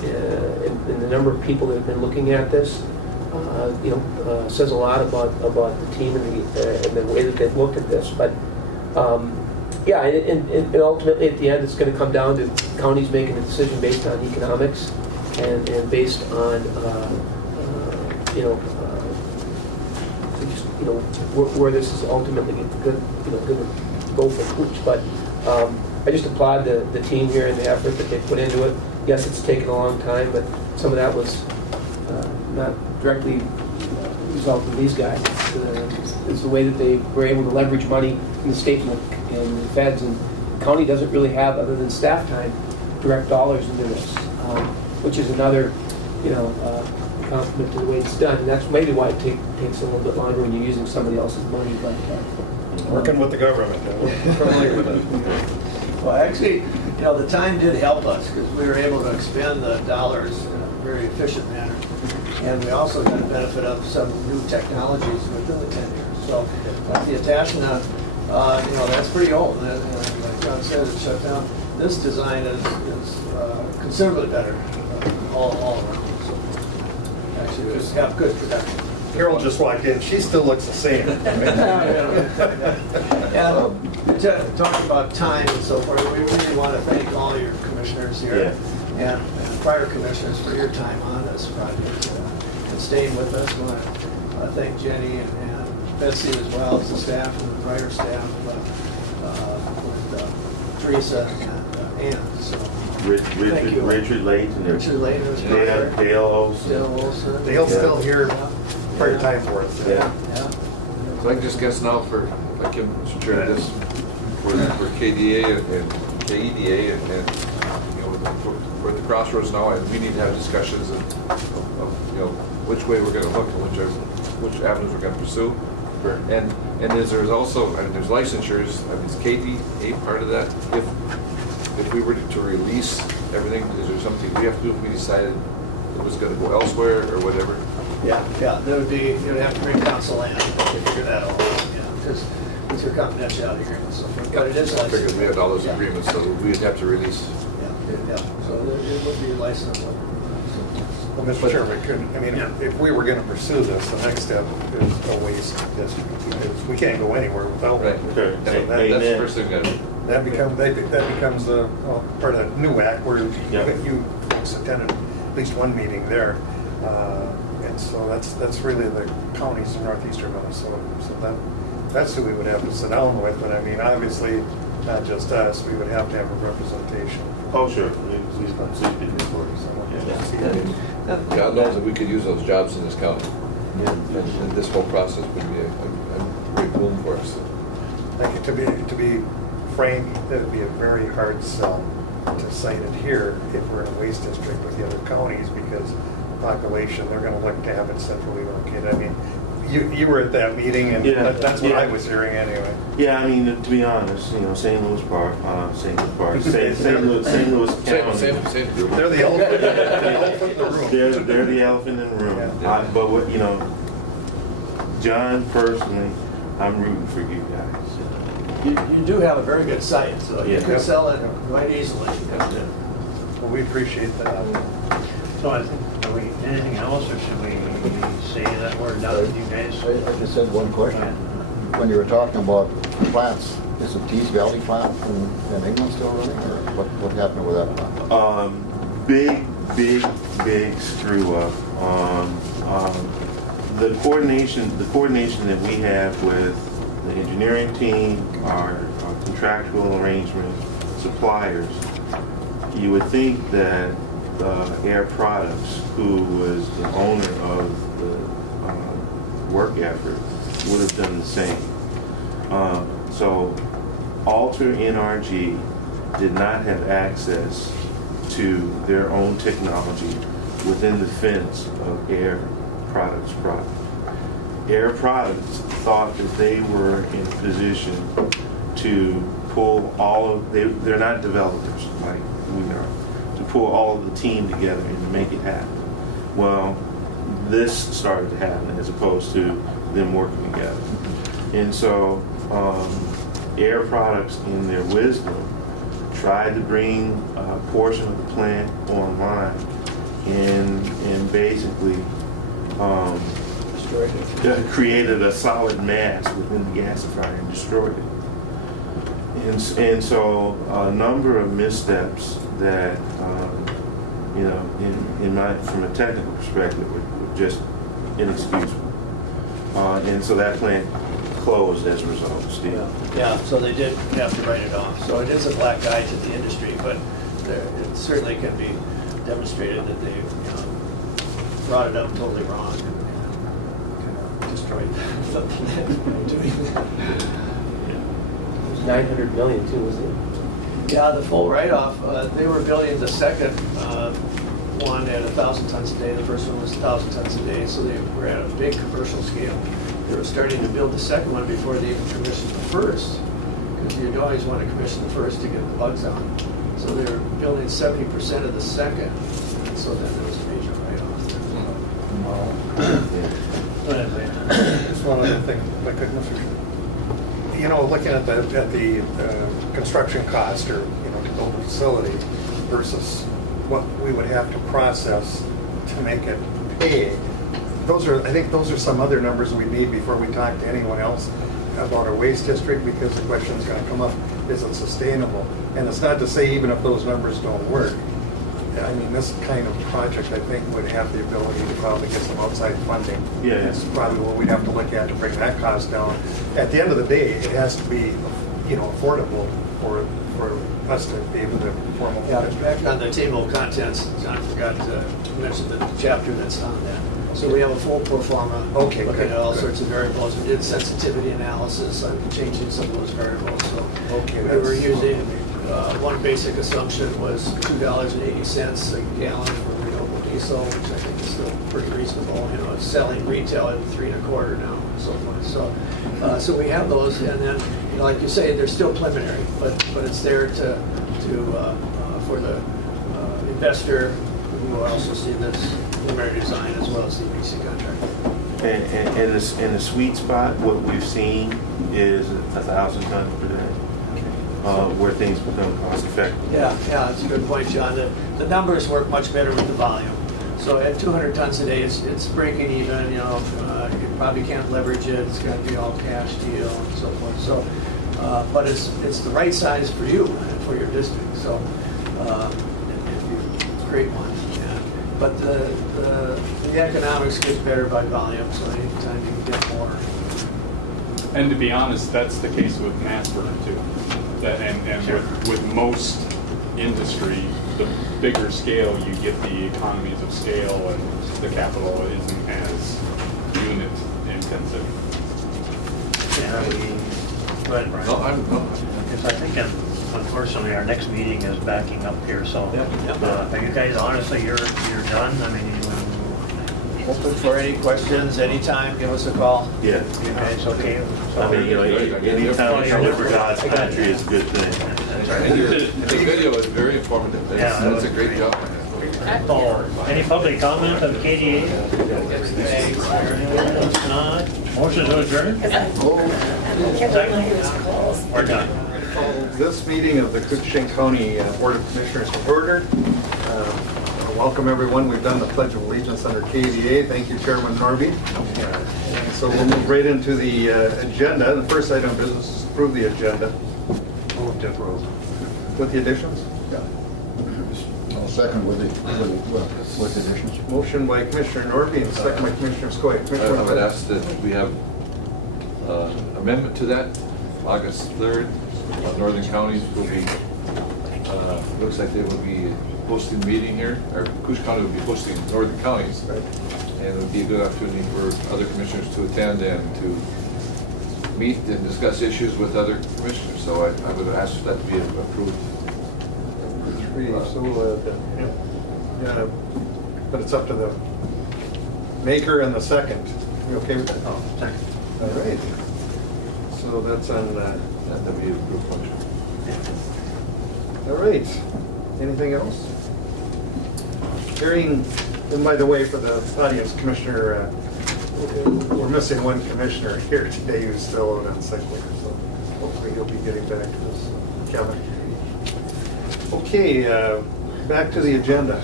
and the number of people that have been looking at this, says a lot about the team and the way that they've looked at this. But and ultimately at the end, it's going to come down to counties making a decision based on economics and based on where this is ultimately going to go for Cooch. But I just applaud the team here and the effort that they put into it. Yes, it's taken a long time, but some of that was not directly a result of these guys. It's the way that they were able to leverage money in the state and the feds, and the county doesn't really have, other than staff time, direct dollars into this, which is another compliment to the way it's done. And that's maybe why it takes a little bit longer when you're using somebody else's money. But working with the government. Well, actually, the time did help us because we were able to expend the dollars in a very efficient manner. And we also got the benefit of some new technologies within the 10 years. So the attachment, that's pretty old. And like John said, it's shut down. This design is considerably better all around. So actually, we just have good production. Carol just walked in. She still looks the same. Talking about time and so forth, we really want to thank all your commissioners here and prior commissioners for your time on this project and staying with us. We want to thank Jenny and Betsy as well as the staff and the prior staff with Teresa and Ann. So, thank you. Richard Layton. Richard Layton was prior. Dale Olson. Dale's still here part-time for us. Yeah. So I can just guess now for, like Mr. Chair, this for KDA and KEDA and we're at the crossroads now, and we need to have discussions of which way we're going to look and which avenues we're going to pursue. Sure. And there's also there's licensures. Is KDA part of that? If we were to release everything, is there something we have to do if we decided it was going to go elsewhere or whatever? Yeah, there would be, you'd have to bring council in to figure that all out, because it's your confidentiality agreement, so, but it is licensed. Because we had all those agreements, so we'd have to release. Yeah, so it would be licensed. Well, Mr. Chairman, if we were going to pursue this, the next step is a waste district, because we can't go anywhere without Right. one. Okay. So That's the first thing that becomes the part of the new act where you folks attended at least one meeting there. And so that's really the counties in northeastern Minnesota. So that's who we would have to sit down with. But obviously, not just us. We would have to have a representation. Oh, sure. God knows that we could use those jobs in this county. And this whole process would be a great boom for us. To be frank, that would be a very hard sell to site it here if we're in a waste district with the other counties, because population, they're gonna look to have it centrally located. I mean, you were at that meeting, and Yeah. that's what Yeah. I was hearing anyway. Yeah, I mean, to be honest, St. Louis St. Louis County. Same. They're the elephant in the room. They're the elephant in the room. Yeah. But what, John, personally, I'm rooting for you guys. You do have a very good site, so you Yeah. could sell it quite easily. Well, we appreciate that. So I think, are we, anything else, or should we say that we're done with you guys? I just had one question. When you were talking about plants, is the Tees Valley plant in England still running, or what happened with that plant? Big screw up. The coordination that we have with the engineering team, our contractual arrangement, suppliers, you would think that Air Products, who was the owner of the work effort, would have done the same. So Alter NRG did not have access to their own technology within the fence of Air Products product. Air Products thought that they were in a position to pull all of, they're not developers like we are, to pull all of the team together and to make it happen. Well, this started to happen as opposed to them working together. And so Air Products, in their wisdom, tried to bring a portion of the plant online and basically created a solid mass within the gasifier and destroyed it. And so a number of missteps that, from a technical perspective, were just inexcusable. And so that plant closed as a result, Steve. Yeah, so they did have to write it off. So it is a black eye to the industry, but it certainly can be demonstrated that they brought it up totally wrong and kind of destroyed something by doing that. It was 900 million too, wasn't it? Yeah, the full write-off, they were building the second one at 1,000 tons a day. The first one was 1,000 tons a day, so they were at a big commercial scale. They were starting to build the second one before they even commissioned the first, because you'd always want to commission the first to get the bugs out. So they were building 70% of the second, and so then there was a major write-off there. Just one other thing, if I could, Mr. Looking at the construction cost, or to build a facility versus what we would have to process to make it pay. I think those are some other numbers we need before we talk to anyone else about our waste district, because the question is going to come up, is it sustainable? And it's not to say even if those numbers don't work. I mean, this kind of project, I think, would have the ability to probably get some outside funding. Yeah. That's probably what we'd have to look at to bring that cost down. At the end of the day, it has to be, affordable for us to be able to form a Yeah, district. back on the table of contents, John forgot to mention the chapter that's on that. So we have a full pro forma, Okay, looking good, at all good. sorts of variables. We did sensitivity analysis on changing some of those variables. So Okay, we were that's- using, one basic assumption was $2.80 a gallon for renewable diesel, which I think is still pretty reasonable. It's selling retail at $3.25 now, and so forth. So we have those, and then, like you say, they're still preliminary, but it's there to for the investor who will also see this preliminary design as well as the EPC contract. And the sweet spot, what we've seen is 1,000 tons per day, where things become cost effective. Yeah, that's a good point, John. The numbers work much better with the volume. So at 200 tons a day, it's breaking even. You probably can't leverage it. It's got to be all cash deal and so forth. So, but it's the right size for you and for your district. So, if you create one, yeah. But the economics gets better by volume. So anytime you can get more. And to be honest, that's the case with mass burn too. And Sure. with most industry, the bigger scale, you get the economies of scale, and the capital isn't as unit intensive. Yeah, go ahead, Brian. No, I'm Because I think unfortunately, our next meeting is backing up here, so. Are you guys, honestly, you're done? I mean, Open for any questions, anytime, give us a call. Yeah. you guys okay? I mean, you know, anytime you live for God's country is a good thing. And the video is very informative. Yeah, That's a great job. Oh, any public comment on KDA? If not, motion to adjourn? We're done. This meeting of the Koochiching County Board of Commissioners to order. Welcome, everyone. We've done the Pledge of Allegiance under KDA. Thank you, Chairman Norby. And so we'll move right into the agenda. The first item of business is to approve the agenda. Move to approve. With the additions? I'll second with additions. Motion by Commissioner Norby and second by Commissioner Skoye. I Commissioner would ask that we have amendment to that. August 3rd, Northern Counties will be, looks like they will be hosting a meeting here, or Koochiching County will be hosting Northern Counties. Right. And it would be a good opportunity for other commissioners to attend and to meet and discuss issues with other commissioners. So I would ask that to be approved. Yeah, but it's up to the maker and the second. You okay with that? Oh, second. All right. So that's on, That would be a approved function. all right. Anything else? Hearing, and by the way, for the audience, Commissioner, we're missing one commissioner here today who's still out on sick leave, so hopefully he'll be getting back to us. Kevin. Okay, back to the agenda.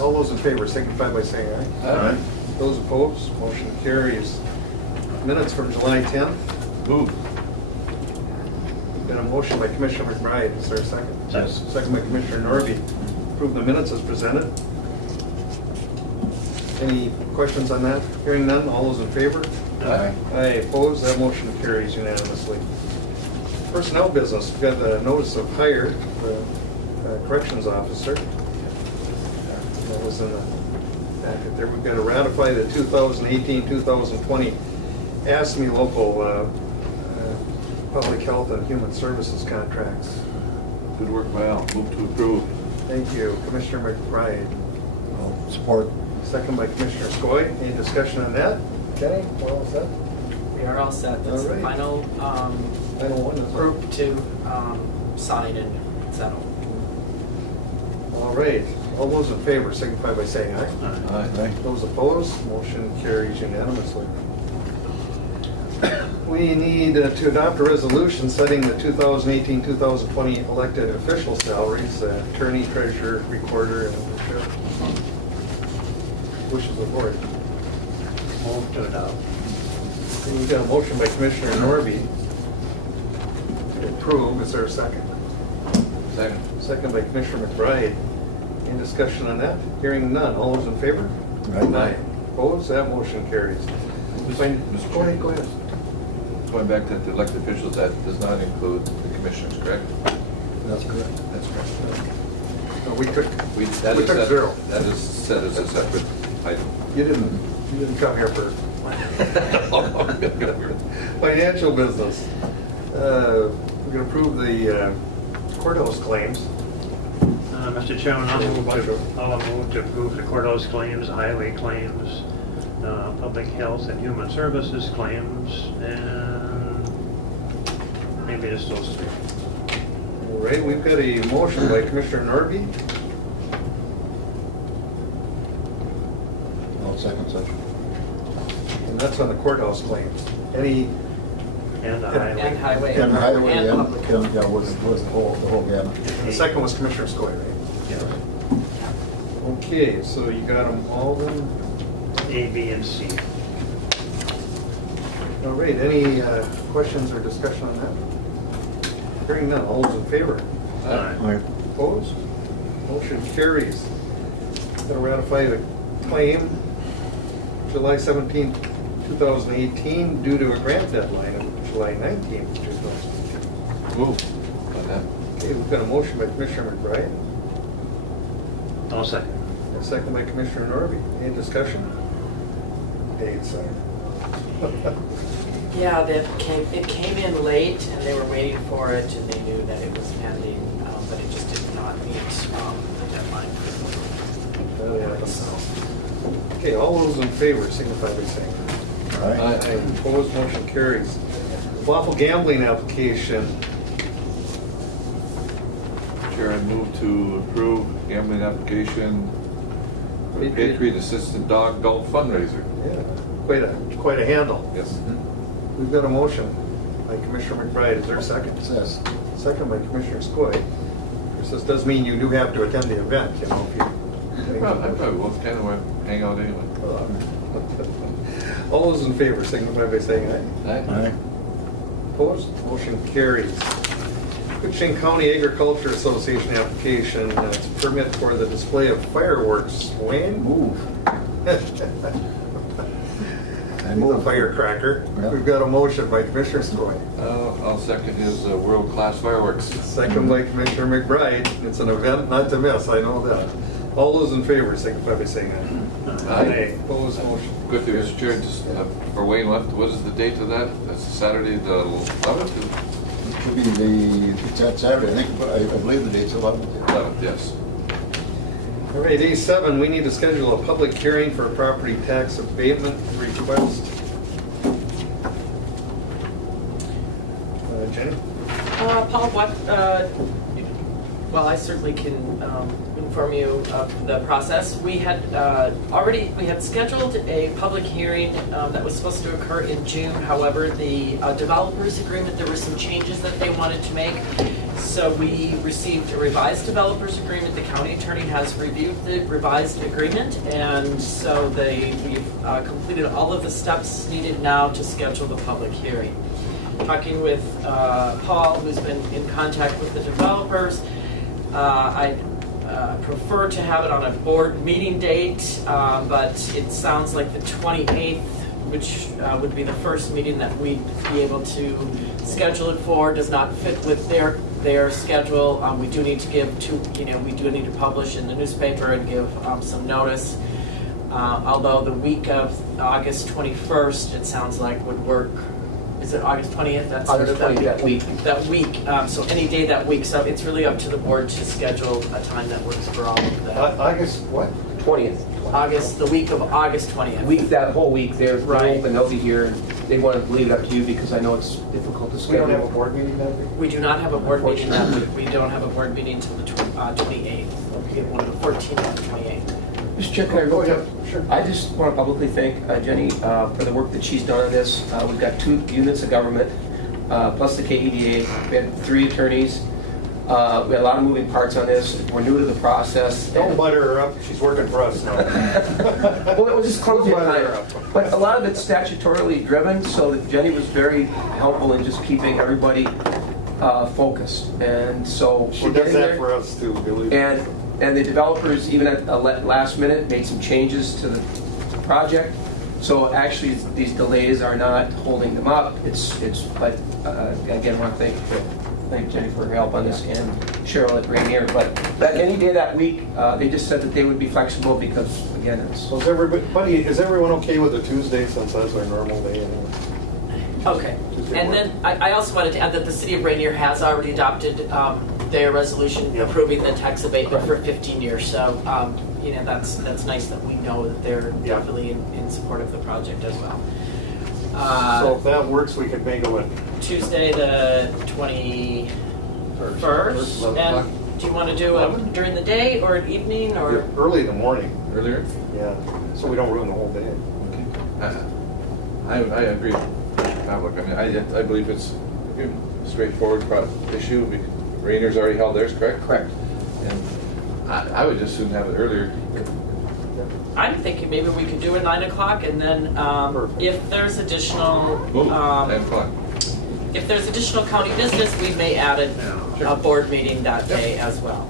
All those in favor signify by saying aye. Aye. Those opposed, motion carries. Minutes from July 10th. Move. Been a motion by Commissioner McBride. Is there a second? Yes. Second by Commissioner Norby. Approve the minutes as presented. Any questions on that? Hearing none, all those in favor? Aye. Aye, opposed, that motion carries unanimously. Personnel business, we've got the notice of hire, the corrections officer. That was in the packet there. We've got to ratify the 2018-2020 ASME local public health and human services contracts. Good work, Val. Move to approve. Thank you, Commissioner McBride. Support. Second by Commissioner Skoye. Any discusn on that? Kenny, well set? We are all set. That's All the right. final Final one, is it? group to sign and settle. All right. All those in favor signify by saying aye. Aye. Those opposed, motion carries unanimously. We need to adopt a resolution setting the 2018-2020 elected official salaries, attorney, treasurer, recorder, and sheriff. Wishes of the board. Move to adopt. And we've got a motion by Commissioner Norby to approve. Is there a second? Second. Second by Commissioner McBride. Any discussion on that? Hearing none. All those in favor? Aye. Opposed? That motion carries. Mr. Go ahead. Going back to the elected officials, that does not include the commissioners, correct? That's correct. That's correct. No, we took That We is took set- zero. That is set as a separate item. You didn't come here for financial business. We're going to approve the courthouse claims. Mr. Chairman, I'll move to approve the courthouse claims, highway claims, public health and human services claims, and maybe just those three. All right, we've got a motion by Commissioner Norby. I'll second such. And that's on the courthouse claims. Any, And the And highway. highway. And highway, And and, public. yeah, was the whole gamut. the second was Commissioner Skoye, right? Yes. Okay, so you got them all then? A, B, and C. All right, any questions or discussion on that? Hearing none, all those in favor? Aye. Opposed? Motion carries. Going to ratify the claim July 17, 2018, due to a grant deadline of July 19, 2018. Move on that. Okay, we've got a motion by Commissioner McBride, I'll second. a second by Commissioner Norby. Any discussion? Dave, sorry. Yeah, it came in late, and they were waiting for it, and they knew that it was pending, but it just did not meet the deadline. Okay, all those in favor signify by saying aye. Aye. Opposed, motion carries. Lawful gambling application. Chair, I move to approve gambling application for the Patriot Assistant Dog Adult Fundraiser. Yeah, quite a handle. Yes. We've got a motion by Commissioner McBride. Is there a second? Yes. Second by Commissioner Skoye. This does mean you do have to attend the event, you know, if you. Well, I probably will, kind of want to hang out anyway. All those in favor signify by saying aye. Aye. Opposed? Motion carries. Koochiching County Agriculture Association application, it's a permit for the display of fireworks. Wayne? Move. He's a firecracker. Yep. We've got a motion by Commissioner Skoye. I'll second his world-class fireworks. Second by Commissioner McBride. It's an event not to miss, I know that. All those in favor signify by saying aye. Aye. Opposed? Motion. Good to Mr. Chair, just for Wayne left, what is the date of that? That's Saturday the 11th? It should be it's that Saturday, I think, but I believe the date's 11th. 11th, yes. All right, A7, we need to schedule a public hearing for a property tax abatement request. Jenny? Paul, well, I certainly can inform you of the process. We had scheduled a public hearing that was supposed to occur in June. However, the developers agreement, there were some changes that they wanted to make. So we received a revised developers agreement. The county attorney has reviewed the revised agreement, and so we've completed all of the steps needed now to schedule the public hearing. Talking with Paul, who's been in contact with the developers, I prefer to have it on a board meeting date, but it sounds like the 28th, which would be the first meeting that we'd be able to schedule it for, does not fit with their schedule. We do need to we do need to publish in the newspaper and give some notice. Although the week of August 21st, it sounds like would work. Is it August 20th? That's August 20th, that week. That week. So any day that week. So it's really up to the board to schedule a time that works for all of that. August what? 20th. The week of August 20th. That whole week, they're Right. open, they'll be here, and they want to leave it up to you because I know it's difficult to We schedule. don't have a board meeting that week? We do not have a board meeting that week. We don't have a board meeting until the 28th. Okay, one of the 14th and 28th. Mr. Chair, can I Go go ahead. Sure. I just want to publicly thank Jenny for the work that she's done on this. We've got 2 units of government, plus the KDA. We had 3 attorneys. We had a lot of moving parts on this. We're new to the process. Don't butter her up, she's working for us now. Well, it was just clumsy Don't at butter her times. up. But a lot of it's statutorily driven, so that Jenny was very helpful in just keeping everybody focused. And so She we're does getting that there. for us too, believe me. And the developers, even at the last minute, made some changes to the project. So actually, these delays are not holding them up. But again, I want to thank Jenny for her help on this, and Cheryl at Rainier. But any day that week, they just said that they would be flexible because, again, it's... So is everyone okay with the Tuesday since that's our normal day anyway? Okay. And then I also wanted to add that the city of Rainier has already adopted their resolution Yep. approving the tax abatement for 15 years. So, that's nice that we know that they're definitely in support of the project as well. So if that works, we could make it what? Tuesday the 21st. 11 o'clock. And do you want to do it during the day or an evening or? Early in the morning, Earlier? yeah, so we don't ruin the whole day. I agree. Look, I mean, I believe it's a straightforward issue. Rainer's already held theirs, correct? Correct. And I would just soon have it earlier. I'm thinking maybe we could do it 9 o'clock, and then if there's additional 9 o'clock. if there's additional county business, we may add a board meeting that day as well.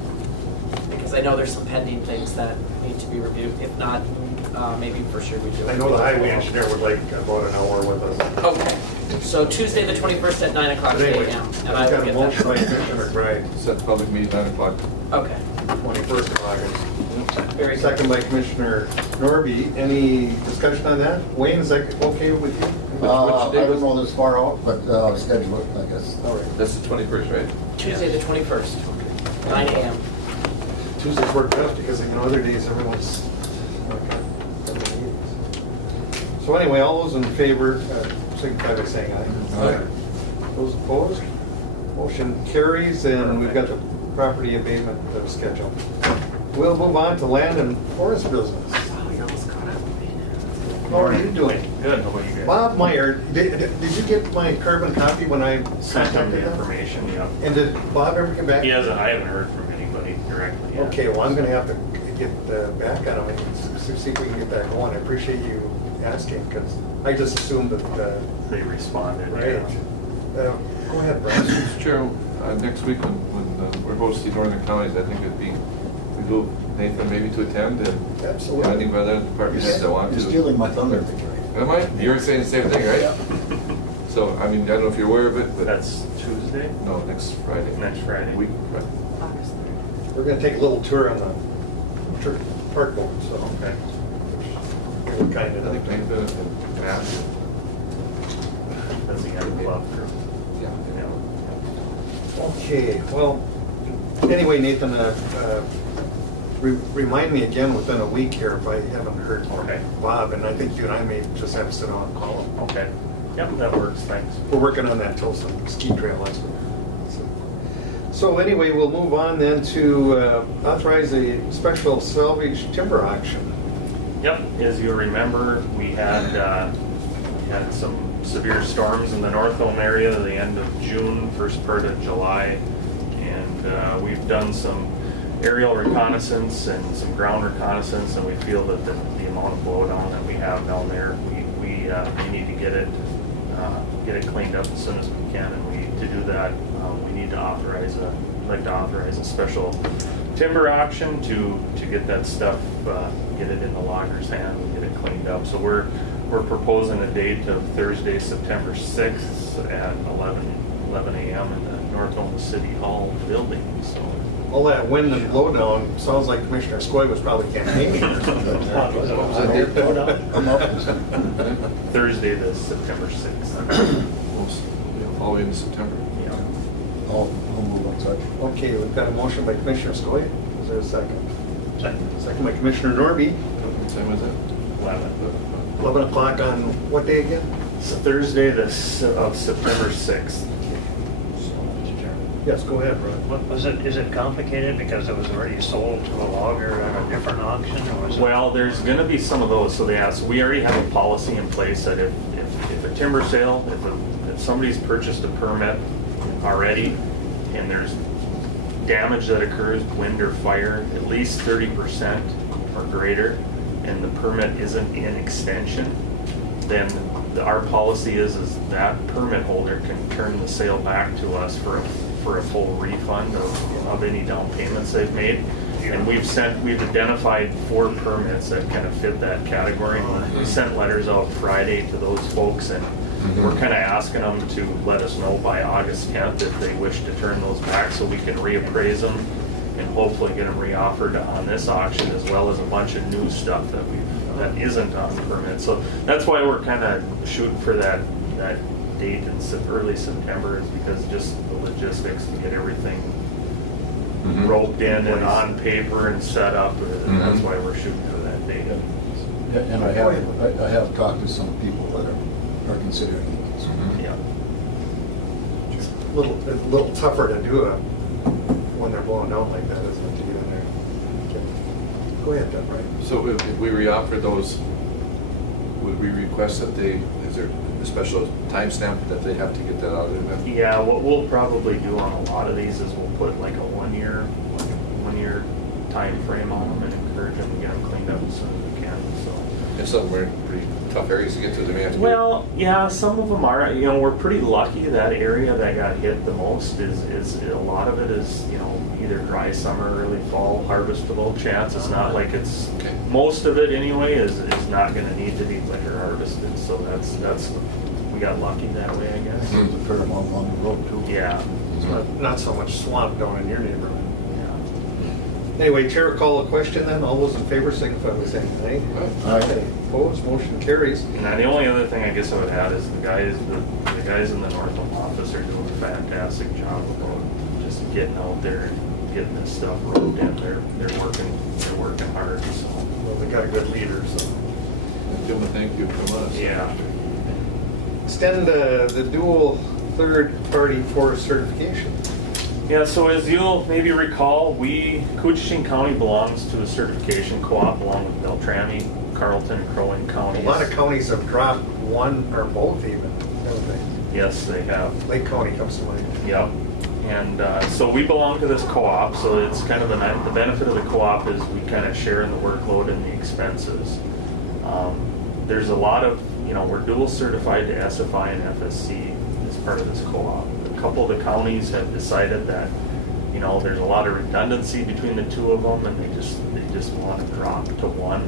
Because I know there's some pending things that need to be reviewed. If not, maybe for sure we do it. I know the highway engineer would like about an hour with us. Okay. So Tuesday the 21st at 9 o'clock But anyway, a.m. I've And I will got a get motion by that. Commissioner McBride, Set the public meeting 9 o'clock. Okay. 21st of August. Very good. Second by Commissioner Norby. Any discussion on that? Wayne, is that okay with you? Which day I don't was- know this far out, but schedule it, I guess. All right. That's the 21st, right? Tuesday, the 21st, 9 a.m. Tuesdays work best because, other days everyone's not got that many meetings. So anyway, all those in favor, signify by saying aye. Aye. Those opposed? Motion carries, and we've got the property abatement schedule. We'll move on to land and forest business. Oh, you're almost caught up. How are you doing? Good, how about you guys? Bob Meyer, did you get my carbon copy when I Sent him contacted the him? information, yeah. And did Bob ever come back? He hasn't, I haven't heard from anybody directly yet. Okay, well, I'm gonna have to get back on him and see if we can get that going. I appreciate you asking, because I just assumed that, They responded. right. yeah. Go ahead, Brian. Mr. Chair, next week when we're hosting Northern Counties, I think it'd be, we do, Nathan, maybe to attend, and Absolutely. I think by other department heads that want You're to. stealing my thunder. Am I? You're saying the same thing, right? So, I mean, I don't know if you're aware of it, but. That's Tuesday? No, next Friday. Next Friday. Week, right. August 3rd. We're gonna take a little tour on the park boat, so. Okay. You were kind I think enough. Nathan and Matt. Does he have a club crew? Yeah. Yeah. Okay, well, anyway, Nathan, remind me again within a week here if I haven't heard from Okay. Bob, and I think you and I may just have to sit down and call him. Okay. Yep, that works, thanks. We're working on that Tilson ski trail last week. So anyway, we'll move on then to authorize a special salvage timber auction. Yep, as you remember, we had some severe storms in the North Home area at the end of June, first part of July, and we've done some aerial reconnaissance and some ground reconnaissance, and we feel that the amount of blowdown that we have down there, we need to get it cleaned up as soon as we can, and to do that, we need to authorize a special timber auction to get that stuff, get it in the logger's hand and get it cleaned up. So we're proposing a date of Thursday, September 6th at 11 a.m. in the North Oklahoma City Hall building. So All that wind and blowdown, sounds like Commissioner Skoye was probably campaigning or something. I'm up. Thursday, the September 6th. All the way into September. Yeah. I'll move on such. Okay, we've got a motion by Commissioner Skoye. Is there a second? Second. Second by Commissioner Norby. What time was it? 11. 11 o'clock on what day again? So Thursday, of September 6th. Yes, go ahead, Ron. What was it, is it complicated because it was already sold to a logger at a different auction, or was it? Well, there's gonna be some of those, so we already have a policy in place that if a timber sale, if somebody's purchased a permit already, and there's damage that occurs, wind or fire, at least 30% or greater, and the permit isn't in extension, then our policy is that permit holder can turn the sale back to us for a full refund of any down payments they've made. And we've identified 4 permits that kind of fit that category. We sent letters out Friday to those folks, and we're kind of asking them to let us know by August 10th if they wish to turn those back so we can reappraise them and hopefully get them reoffered on this auction, as well as a bunch of new stuff that isn't on permit. So that's why we're kind of shooting for that date in early September, is because just the logistics to get everything roped in and on paper and set up. That's why we're shooting for that date. Yeah, and I have talked to some people that are considering it. So. Yeah. A little tougher to do when they're blowing down like that, isn't it, to get in there? Okay. Go ahead, Jeff, right? So if we reoffer those, would we request that is there a special timestamp that they have to get that out of them? Yeah, what we'll probably do on a lot of these is we'll put like a one year time frame on them and encourage them to get them cleaned up as soon as we can. So. And some were pretty tough areas to get to. They may have to Well, yeah, some of them are. We're pretty lucky. That area that got hit the most is a lot of it is either dry summer, early fall, harvestable chance. It's not like it's most of it anyway is not going to need to be winter harvested. So that's we got lucky that way, I guess. There's a fair amount along the road too. Yeah. Not so much swamp down in your neighborhood. Yeah. Anyway, Chair will call a question then. All those in favor signify by saying aye. Aye. Opposed, motion carries. And then the only other thing I guess I would add is the guys in the Northland office are doing a fantastic job about just getting out there and getting this stuff roped in. They're working hard. So Well, we got a good leader, so. Give them a thank you from us. yeah. Extend the dual third-party forest certification. Yeah, so as you'll maybe recall, Koochiching County belongs to a certification co-op along with Beltrami, Carlton, and Crow Wing A counties. lot of counties have dropped one or both even, haven't they? Yes, they have. Lake County comes to mind. Yep. And so we belong to this co-op, so it's kind of the benefit of the co-op is we kind of share in the workload and the expenses. There's a lot of, we're dual certified to SFI and FSC as part of this co-op. A couple of the counties have decided that, there's a lot of redundancy between the two of them, and they just want to drop to one.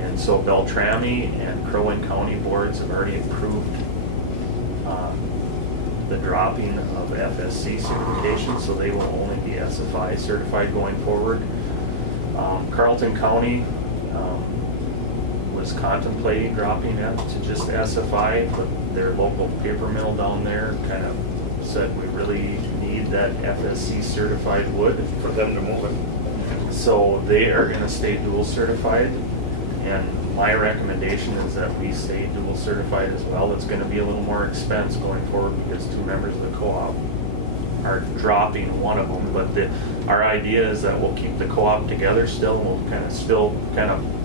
And so Beltrami and Crow Wing County boards have already approved the dropping of FSC certification, so they will only be SFI certified going forward. Carlton County was contemplating dropping it to just SFI, but their local paper mill down there kind of said we really need that FSC certified wood For them to move it. so they are going to stay dual certified, and my recommendation is that we stay dual certified as well. It's going to be a little more expense going forward because two members of the co-op are dropping one of them, but our idea is that we'll keep the co-op together still. We'll still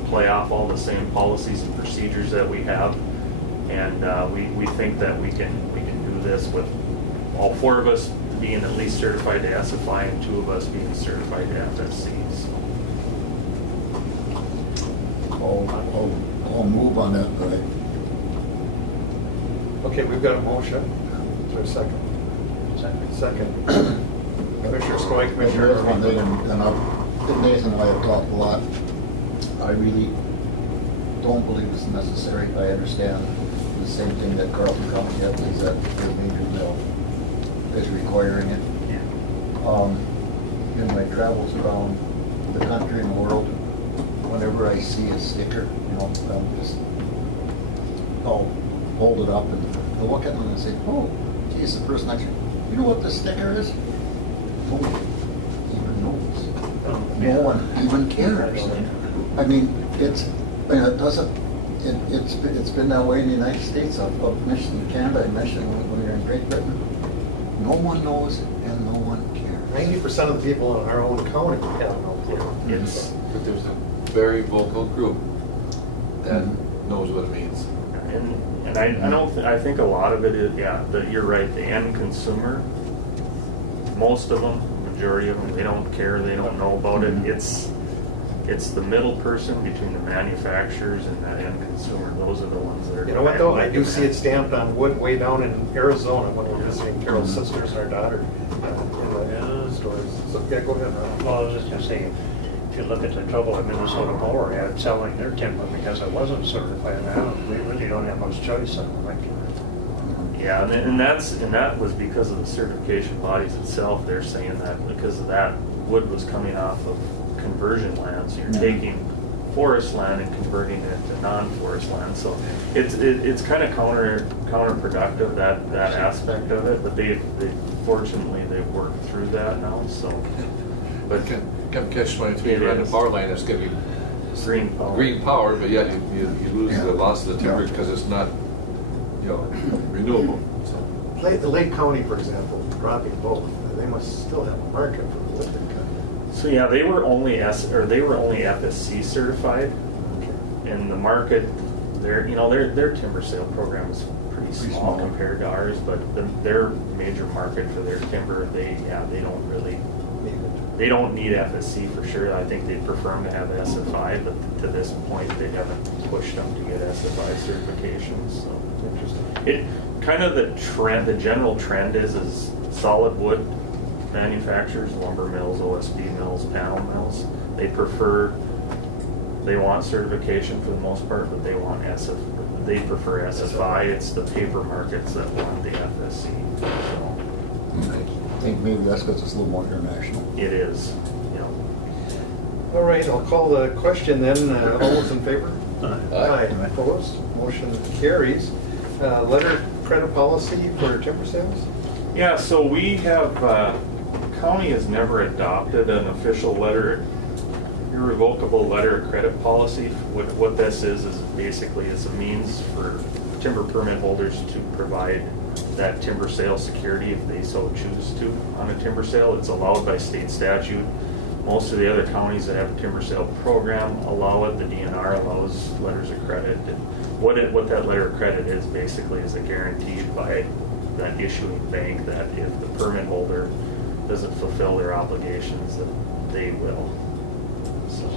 play off all the same policies and procedures that we have, and we think that we can do this with all four of us being at least certified to SFI and two of us being certified to FSCs. I'll move on that, but Okay, we've got a motion. Is there a second? Second. Commissioner Skoye, Commissioner Nathan and I have talked a lot. I really don't believe it's necessary. I understand the same thing that Carlton County has, is that their major mill is requiring it. In my travels around the country and the world, whenever I see a sticker, I'll hold it up and I'll look at it and say, oh, geez, the person next to me, you know what this sticker is? Nobody even knows. No one even cares. I mean, it's been that way in the United States. I've mentioned Canada, I mentioned when we were in Great Britain. No one knows and no one cares. 90% of the people in our own county have no clue. But there's a very vocal group that knows what it means. And I think a lot of it is, you're right, the end consumer, most of them, majority of them, they don't care, they don't know about it. It's the middle person between the manufacturers and that end consumer. Those are the ones that are. You know what though? I do see it stamped on wood way down in Arizona when we're visiting Carol's sisters and our daughter in the stores. So, yeah, go ahead, Ron. Well, I was just gonna say, if you look at the trouble that Minnesota Power had selling their timber because it wasn't certified, now we really don't have much choice on it. Yeah, and that was because of the certification bodies itself. They're saying that because of that wood was coming off of conversion land, so you're taking forest land and converting it to non-forest land. So it's kind of counterproductive that aspect of it. But fortunately they've worked through that now. So, but Come catch-22, you run the power line, that's going to be green power, but yet you lose the loss of the timber because it's not, renewable. So. Lake County, for example, dropping both. They must still have a market for the wood they cut. So yeah, they were only FSC certified, and the market, their timber sale program is pretty small compared to ours, but their major market for their timber, they don't need FSC for sure. I think they'd prefer them to have SFI, but to this point they haven't pushed them to get SFI certifications. So it's interesting. It kind of the general trend is solid wood manufacturers, lumber mills, OSB mills, panel mills, they want certification for the most part, but they prefer SFI. It's the paper markets that want the FSC. So I think maybe that's because it's a little more international. it is, All right, I'll call the question then. All those in favor? Aye. Opposed? Motion carries. Letter credit policy for timber sales? Yeah, so we have, county has never adopted an official letter, irrevocable letter of credit policy. What this is basically it's a means for timber permit holders to provide that timber sale security if they so choose to on a timber sale. It's allowed by state statute. Most of the other counties that have a timber sale program allow it. The DNR allows letters of credit. And what that letter of credit is basically is a guarantee by that issuing bank that if the permit holder doesn't fulfill their obligations, that they will. So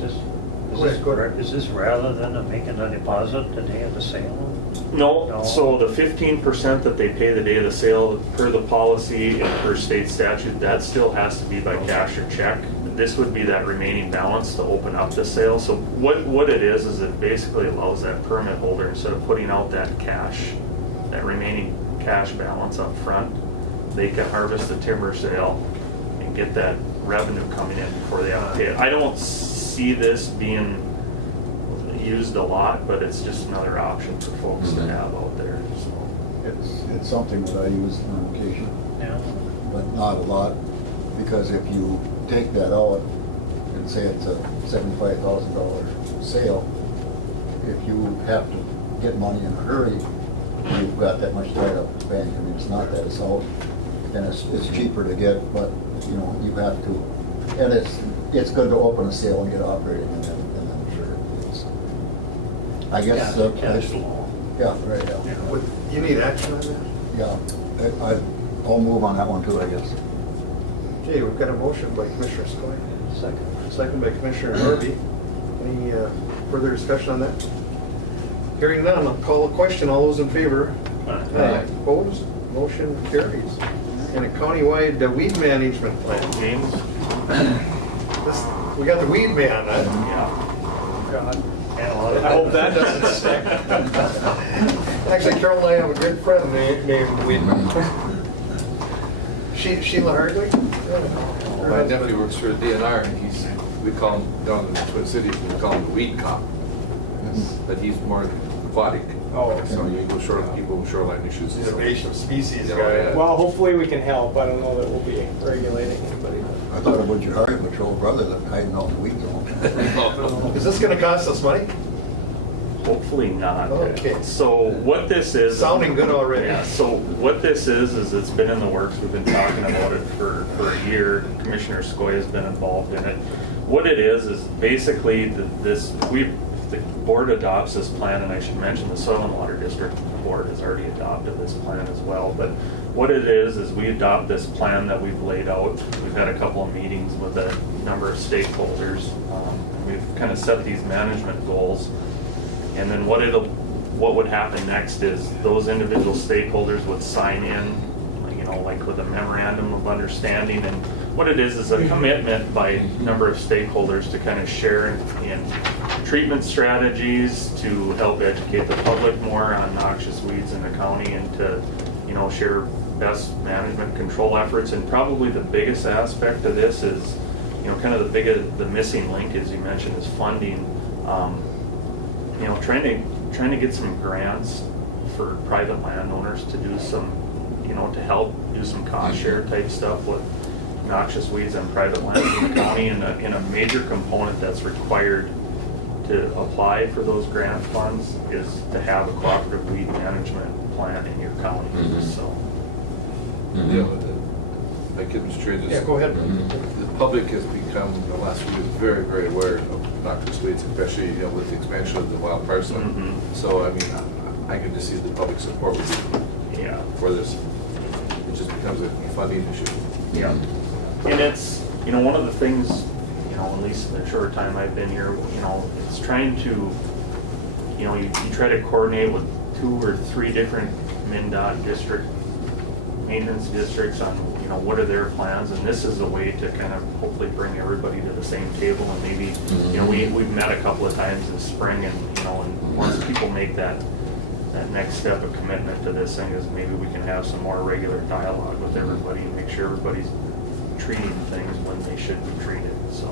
Is this rather than making a deposit the day of the sale? No, so the 15% that they pay the day of the sale per the policy and per state statute, that still has to be by cash or check. This would be that remaining balance to open up the sale. So what it is it basically allows that permit holder, instead of putting out that cash, that remaining cash balance up front, they can harvest the timber sale and get that revenue coming in before they have to pay it. I don't see this being used a lot, but it's just another option for folks to have out there. So. It's something that I use on occasion, Yeah. but not a lot, because if you take that out and say it's a $75,000 sale, if you have to get money in a hurry, you've got that much tied up in the bank. I mean, it's not that it's out, and it's cheaper to get, but you know, you have to, and it's good to open a sale and get operating, and then sure it's, I guess. Cash flow. Yeah, right, yeah. You need action on that? Yeah, I'll move on that one too, I guess. Okay, we've got a motion by Commissioner Skoye. Second by Commissioner Harvey. Any further discussion on that? Hearing none, I'll call a question. All those in favor? Aye. Opposed? Motion carries. And a countywide weed management plan. James? We got the weed man, huh? Yeah. God. And a lot of I hope that doesn't stick. Actually, Carol and I have a good friend named Weedman. Sheila Hardwick? My nephew works for the DNR, and we call him, down in the Twin Cities, we call him the weed cop. But he's more aquatic. Oh, So you go short, people with shoreline issues. He's an invasive species Yeah, guy. yeah. Well, hopefully we can help. I don't know that we'll be regulating anybody. I thought it was your Highway Patrol brother that hiding out in the weeds all the time. Is this gonna cost us money? Hopefully not. Okay. So what this is. Sounding good already. Yeah, so what this is it's been in the works. We've been talking about it for a year. Commissioner Skoye has been involved in it. What it is basically the board adopts this plan, and I should mention the Soil and Water District Board has already adopted this plan as well. But what it is we adopt this plan that we've laid out. We've had a couple of meetings with a number of stakeholders. We've kind of set these management goals. And then what would happen next is those individual stakeholders would sign in, like with a memorandum of understanding. And what it is a commitment by a number of stakeholders to kind of share in treatment strategies to help educate the public more on noxious weeds in the county, and to, share best management control efforts. And probably the biggest aspect of this is, kind of the missing link, as you mentioned, is funding. Trying to get some grants for private landowners to do some, to help do some cost share type stuff with noxious weeds on private lands in the county. And a major component that's required to apply for those grant funds is to have a cooperative weed management plan in your county. So. Yeah, my kid was trained as. Yeah, go ahead. The public has become, in the last few years, very, very aware of noxious weeds, especially, with the expansion of the wild parsley. So, I mean, I can just see the public support for this. It just becomes a funding issue. Yeah. And it's, one of the things, at least in the short time I've been here, it's trying to, you try to coordinate with 2 or 3 different MnDOT district maintenance districts on, what are their plans, and this is a way to kind of hopefully bring everybody to the same table. And maybe, we've met a couple of times in spring, and, and once people make that next step of commitment to this thing, is maybe we can have some more regular dialogue with everybody and make sure everybody's treating things when they should be treated, so.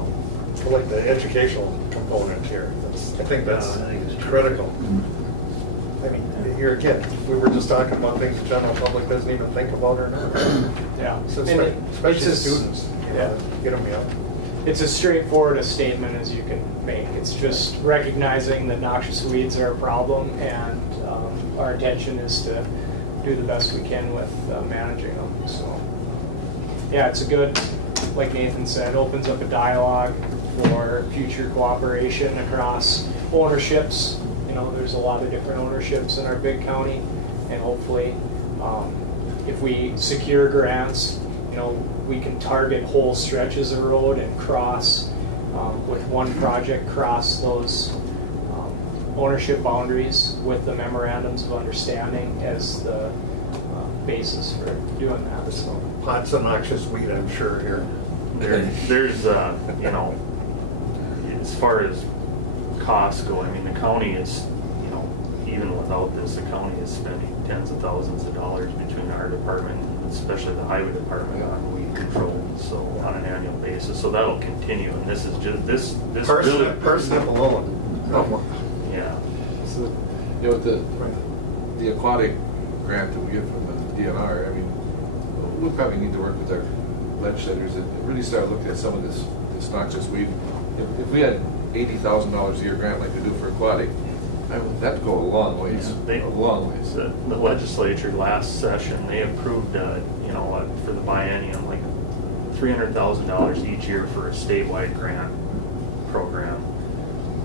I like the educational component here. I think that's I think it's critical. I mean, here again, we were just talking about things the general public doesn't even think about or not. Yeah. So And especially it's just- students, you know, get them out. It's as straightforward a statement as you can make. It's just recognizing that noxious weeds are a problem, and our intention is to do the best we can with managing them. So, yeah, it's a good, like Nathan said, opens up a dialogue for future cooperation across ownerships. You know, there's a lot of different ownerships in our big county, and hopefully, if we secure grants, you know, we can target whole stretches of road and cross, with one project, cross those ownership boundaries with the memorandums of understanding as the basis for doing that. So, Lots of noxious weed, I'm sure, here. There's, you know, as far as costs go, I mean, the county is, you know, even without this, the county is spending tens of thousands of dollars between our department, and especially the highway department, on weed control, so on an annual basis. So that'll continue, and this is just, this really. Per step alone. Yeah. So, you know, the aquatic grant that we get from the DNR, I mean, we probably need to work with our legislators and really start looking at some of this noxious weed. If we had $80,000 a year grant like we do for aquatic, that'd go a long ways. Yeah, a long ways. The legislature last session, they approved, you know, for the biennium, like $300,000 each year for a statewide grant program.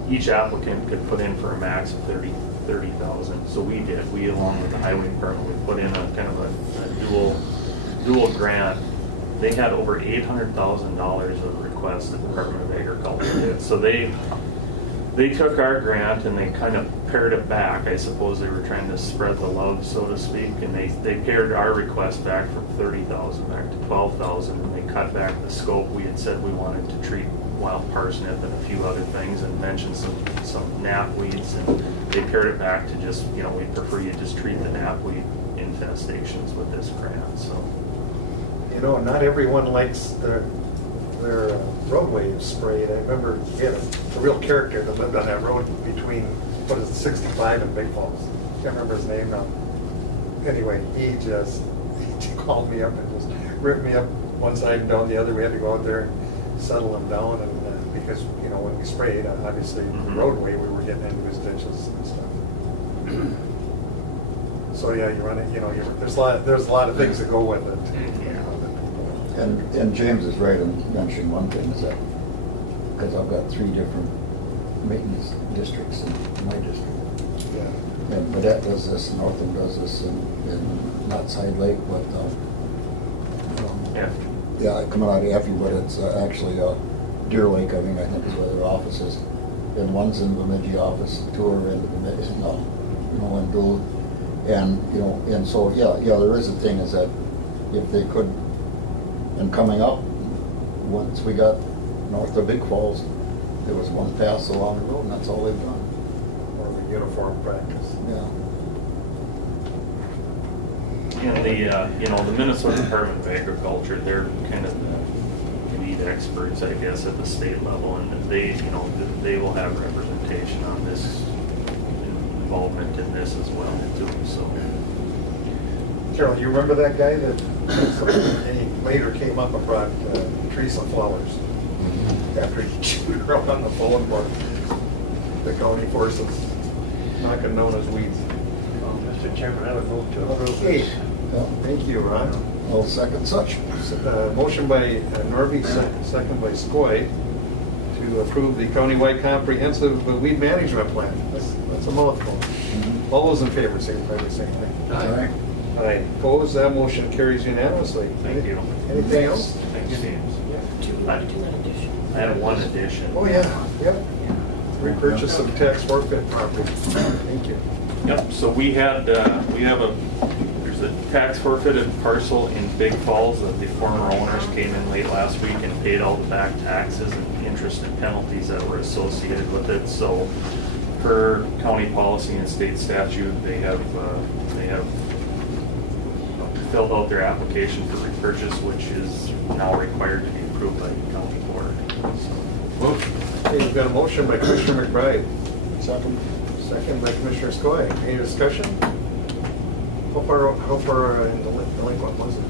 Each applicant could put in for a max of $30,000. So we did. We, along with the highway department, we put in a kind of a dual grant. They had over $800,000 of requests the Department of Agriculture did. So they took our grant and they kind of pared it back. I suppose they were trying to spread the love, so to speak, and they pared our request back from $30,000 back to $12,000, and they cut back the scope. We had said we wanted to treat wild parsnip and a few other things, and mentioned some knapweeds, and they pared it back to just, you know, we prefer you just treat the knapweed infestations with this grant. So, You know, not everyone likes their roadway sprayed. I remember we had a real character that lived on that road between, what is it, 65 and Big Falls. Can't remember his name now. Anyway, he called me up and just ripped me up one side and down the other. We had to go out there and settle him down, and because, you know, when we sprayed, obviously the roadway, we were getting into his ditches and stuff. So yeah, you run it. You know, there's a lot of things that go with it. And James is right in mentioning one thing, is that, because I've got 3 different maintenance districts in my district. Yeah. And Badette does this, Northam does this, and not Side Lake, but, yeah, coming out of Effie, but it's actually Deer Lake, I think is where their office is. And one's in the Bemidji office, 2 are in the Bemidji, in Duluth. And, you know, and so, yeah, there is a thing, is that if they could, and coming up, once we got north of Big Falls, there was one pass along the road, and that's all they've done. More of a uniform practice. Yeah. and the Minnesota Department of Agriculture, they're kind of the lead experts, I guess, at the state level, and they will have representation on this, involvement in this as well too. So, Carol, you remember that guy that he later came up and brought Teresa flowers after he chewed her up on the phone for the county forces, knocking known as weeds. Mr. Chairman, I would move to approve Okay. this. Thank you, Ron. I'll second such. Motion by Norby, second by Skoye, to approve the countywide comprehensive weed management plan. That's a mouthful. All those in favor, signify by saying aye. Aye. Opposed, that motion carries unanimously. thank you. Anything else? Thanks, James. Do an addition. I have one addition. Oh, yeah, yep. Repurchase of tax forfeit property. Thank you. Yep, so there's a tax forfeited parcel in Big Falls that the former owners came in late last week and paid all the back taxes and interest and penalties that were associated with it. So per county policy and state statute, they have filled out their application for repurchase, which is now required to be approved by the county board. So, Okay, we've got a motion by Commissioner McBride. Second by Commissioner Skoye. Any discussion? How far in the delinquent was it?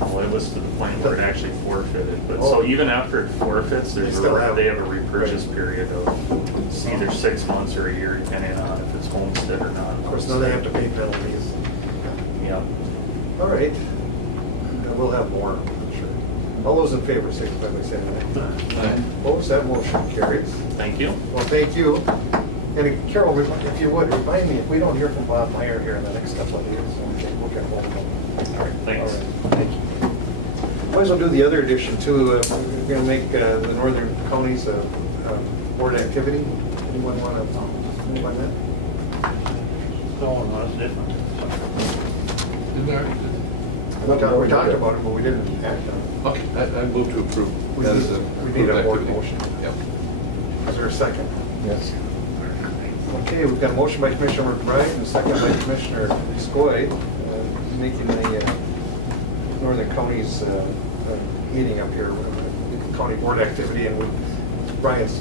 well, it was to the point where it actually forfeited, but Oh. so even after it forfeits, They still have- they have a repurchase period of it's either 6 months or a year, depending on if it's homestead or not. Of course, now they have to pay penalties. Yeah. All right. We'll have more, I'm sure. All those in favor, signify by saying aye. Opposed, that motion carries. Thank you. Well, thank you. And Carol, if you would, remind me, if we don't hear from Bob Meyer here in the next couple of days, we'll get hold of him. All right, thanks. All right. Thank you. Might as well do the other addition too. We're going to make the northern counties a board activity. Anyone want to move on that? No, that's different. We talked about it, but we didn't act on it. Okay, I move to approve. We That need- is we need a board activity. motion. Yep. Is there a second? Yes. Okay, we've got a motion by Commissioner McBride and a second by Commissioner Skoye, making the northern counties meeting up here, county board activity, and Brian's,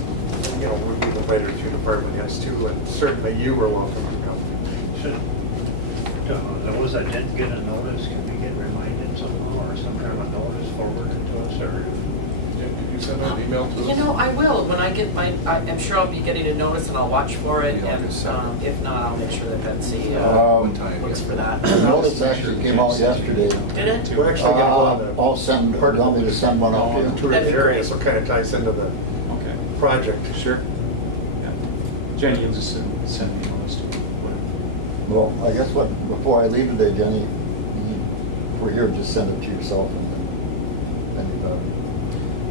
we've invited a few department heads too, and certainly you were welcome to come. Should, those that didn't get a notice, can we get reminded somehow, or some kind of a notice forwarded to us, or? Did you send out an email to us? I will, when I get I'm sure I'll be getting a notice and I'll watch for it, Yeah, and just send it. if not, I'll make sure that Betsy What time? looks for that. The notice actually came out yesterday. Did it? We're actually going to I'll send, you want me to send one out to you? tour the area, so it kind of ties into the Okay, project. sure. Yeah. Jenny, you'll just send me a list. Well, I guess before I leave today, Jenny, if we're here, just send it to yourself and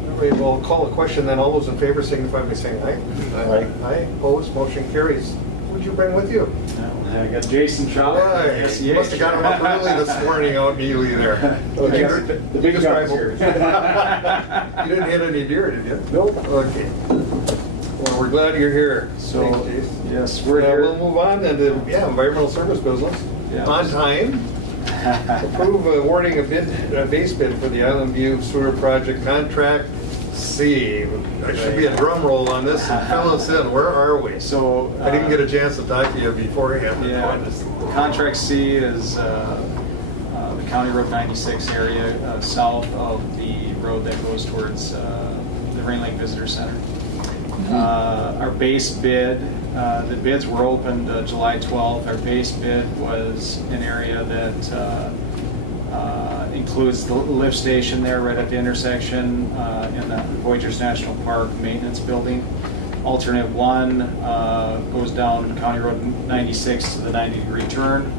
All right, we'll call the question then. All those in favor signify by saying aye. Aye. Aye, opposed, motion carries. Who'd you bring with you? I got Jason Shaw. Right. You must have gotten up early this morning out in Ely there. The big Just guys drive here. You didn't hit any deer, did you? Nope. Okay. Well, we're glad you're here. So, Thanks, Jason. yes, we're We'll here. move on then to, environmental service business. Yeah. On time. Approve awarding a base bid for the Island View Sewer Project Contract C. There should be a drum roll on this and fill us in. Where are we? So. I didn't get a chance to talk to you beforehand. Yeah, Contract C is the County Road 96 area south of the road that goes towards the Rain Lake Visitor Center. Our base bid, the bids were opened July 12th. Our base bid was an area that includes the lift station there right at the intersection in the Voyagers National Park Maintenance Building. Alternate 1 goes down County Road 96 to the 90-degree turn.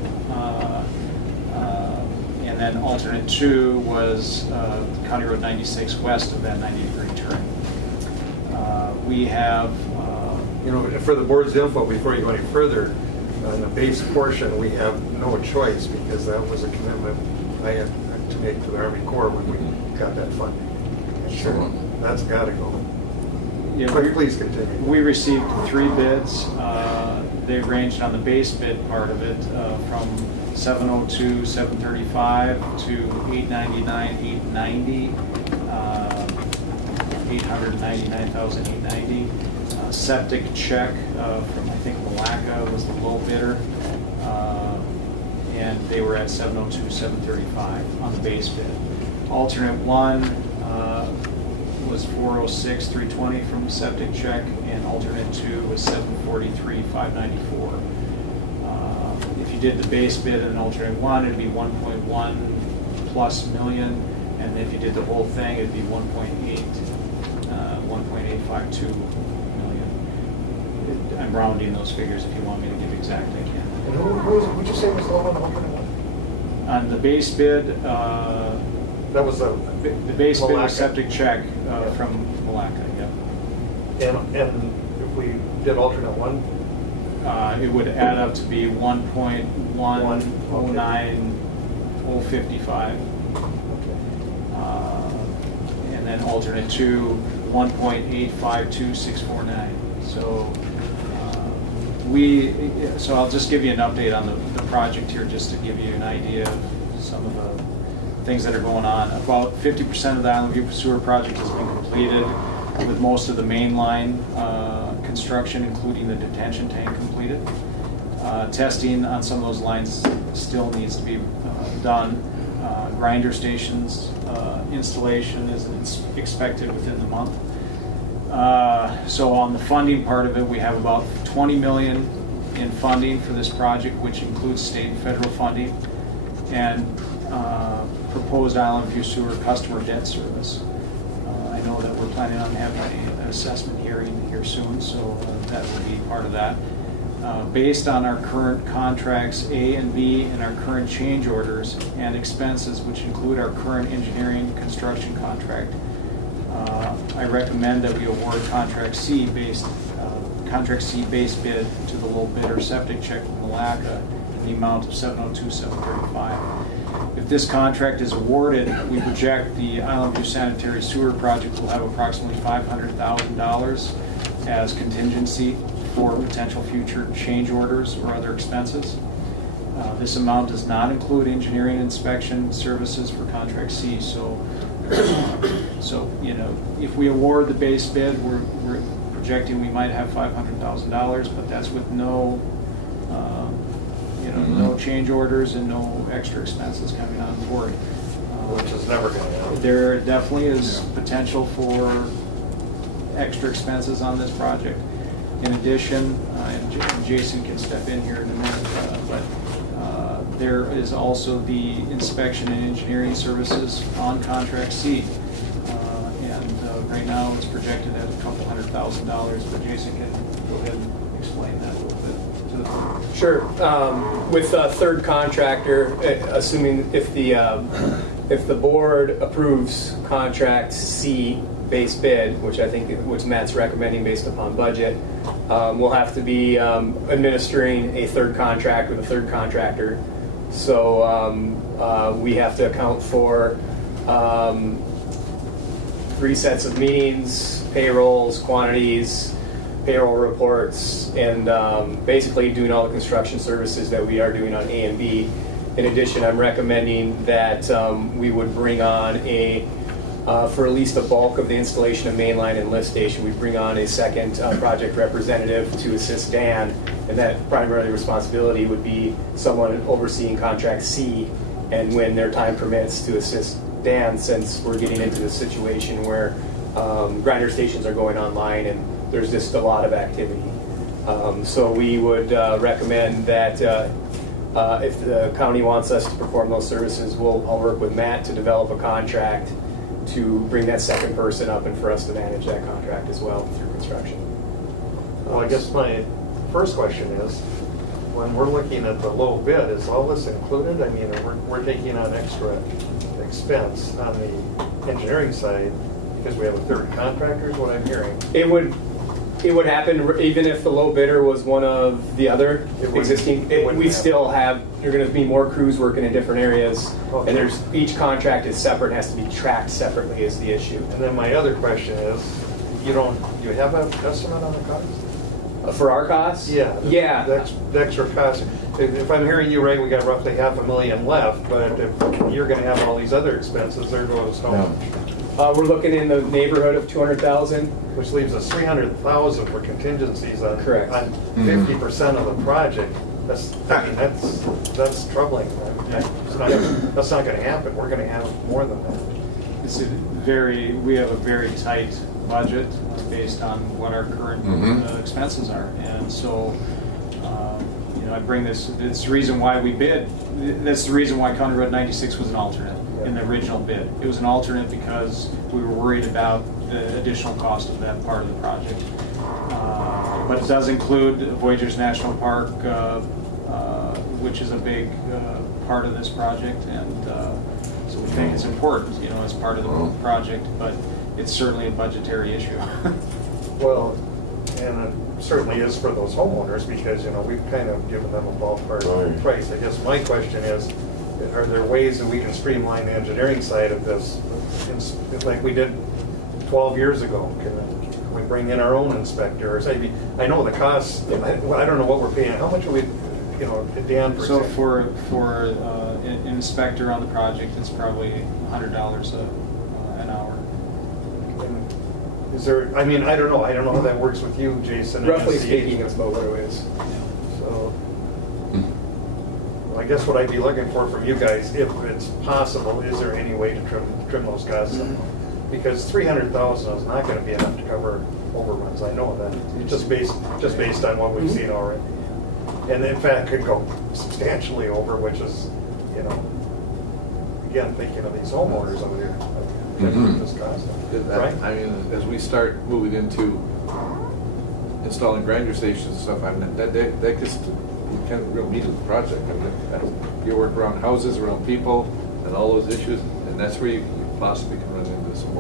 And then alternate 2 was County Road 96 west of that 90-degree turn. We have... for the board's info, before you go any further, on the base portion, we have no choice because that was a commitment I had to make to the Army Corps when we got that funding. Sure. That's got to go. Yeah, Please continue. We received 3 bids. They ranged on the base bid part of it from 702, 735 to 899, 890, 899,890. Septic check from I think Malacca was the low bidder, and they were at 702, 735 on the base bid. Alternate 1 was 406, 320 from septic check, and alternate 2 was 743, 594. If you did the base bid and alternate 1, it'd be 1.1 plus million, and if you did the whole thing, it'd be 1.852 million. I'm rounding those figures. If you want me to give exact, I can. And who'd you say was the low on alternate 1? On the base bid, That was the base bid Malacca. was septic check from Malacca, yep. And if we did alternate 1? It would add up to be 1.109055. And then alternate 2, 1.852649. So so I'll just give you an update on the project here, just to give you an idea of some of the things that are going on. About 50% of the Island View Sewer project has been completed, with most of the main line construction, including the detention tank, completed. Testing on some of those lines still needs to be done. Grinder stations installation is expected within the month. So on the funding part of it, we have about $20 million in funding for this project, which includes state and federal funding, and proposed Island View Sewer customer debt service. I know that we're planning on having an assessment hearing here soon, so that will be part of that. Based on our current contracts A and B and our current change orders and expenses, which include our current engineering construction contract, I recommend that we award contract C base bid to the low bidder septic check with Malacca in the amount of $702,735. If this contract is awarded, we project the Island View Sanitary Sewer project will have approximately $500,000 as contingency for potential future change orders or other expenses. This amount does not include engineering inspection services for contract C. So you know, if we award the base bid, we're projecting we might have $500,000, but that's with no, no change orders and no extra expenses coming on board. Which is never going to happen. There definitely is potential for extra expenses on this project. In addition, and Jason can step in here in a minute, but there is also the inspection and engineering services on contract C. And right now it's projected at $200,000, but Jason can go ahead and explain that a little bit to the board. Sure. With a third contractor, assuming if the board approves contract C base bid, which I think which Matt's recommending based upon budget, we'll have to be administering a third contract with a third contractor. So we have to account for 3 sets of meetings, payrolls, quantities, payroll reports, and basically doing all the construction services that we are doing on A and B. In addition, I'm recommending that we would bring on for at least the bulk of the installation of mainline and lift station, we bring on a second project representative to assist Dan, and that primary responsibility would be someone overseeing contract C, and when their time permits, to assist Dan, since we're getting into the situation where grinder stations are going online and there's just a lot of activity. So we would recommend that if the county wants us to perform those services, I'll work with Matt to develop a contract to bring that second person up and for us to manage that contract as well through construction. Well, I guess my first question is, when we're looking at the low bid, is all this included? I mean, we're taking on extra expense on the engineering side because we have a third contractor, is what I'm hearing. It would happen even if the low bidder was one of the other existing. We still have. You're going to be more crews working in different areas, okay. And each contract is separate, and has to be tracked separately. Is the issue. And then my other question is, you have an estimate on the cost? For our costs? Yeah. Yeah. The extra cost. If I'm hearing you right, we got roughly $500,000 left, but if you're going to have all these other expenses, there goes how much? We're looking in the neighborhood of $200,000, which leaves us $300,000 for contingencies on correct on 50% of the project. That's troubling. That's not going to happen. We're going to have more than that. We have a very tight budget based on what our current expenses are, and so I bring this. It's the reason why we bid. That's the reason why County Road 96 was an alternate in the original bid. It was an alternate because we were worried about the additional cost of that part of the project. But it does include Voyageurs National Park, which is a big part of this project, and so we think it's important, as part of the project, but it's certainly a budgetary issue. Well, and it certainly is for those homeowners because, we've kind of given them a ballpark price. I guess my question is, are there ways that we can streamline the engineering side of this, like we did 12 years ago? Can we bring in our own inspectors? I know the costs, I don't know what we're paying. How much are we Dan, for So example. for an inspector on the project, it's probably $100 an hour. Is there, I mean, I don't know how that works with you, Jason. Roughly speaking, it's about what it is. So, well, I guess what I'd be looking for from you guys, if it's possible, is there any way to trim those costs? Because 300,000 is not going to be enough to cover overruns. I know that, just based on what we've seen already. And in fact, could go substantially over, which is, again, thinking of these homeowners over here. This cost, right? I mean, as we start moving into installing grinder stations and stuff, I mean, that gets to, you can't real meat of the project. I mean, you work around houses, around people, and all those issues, and that's where you possibly can run into some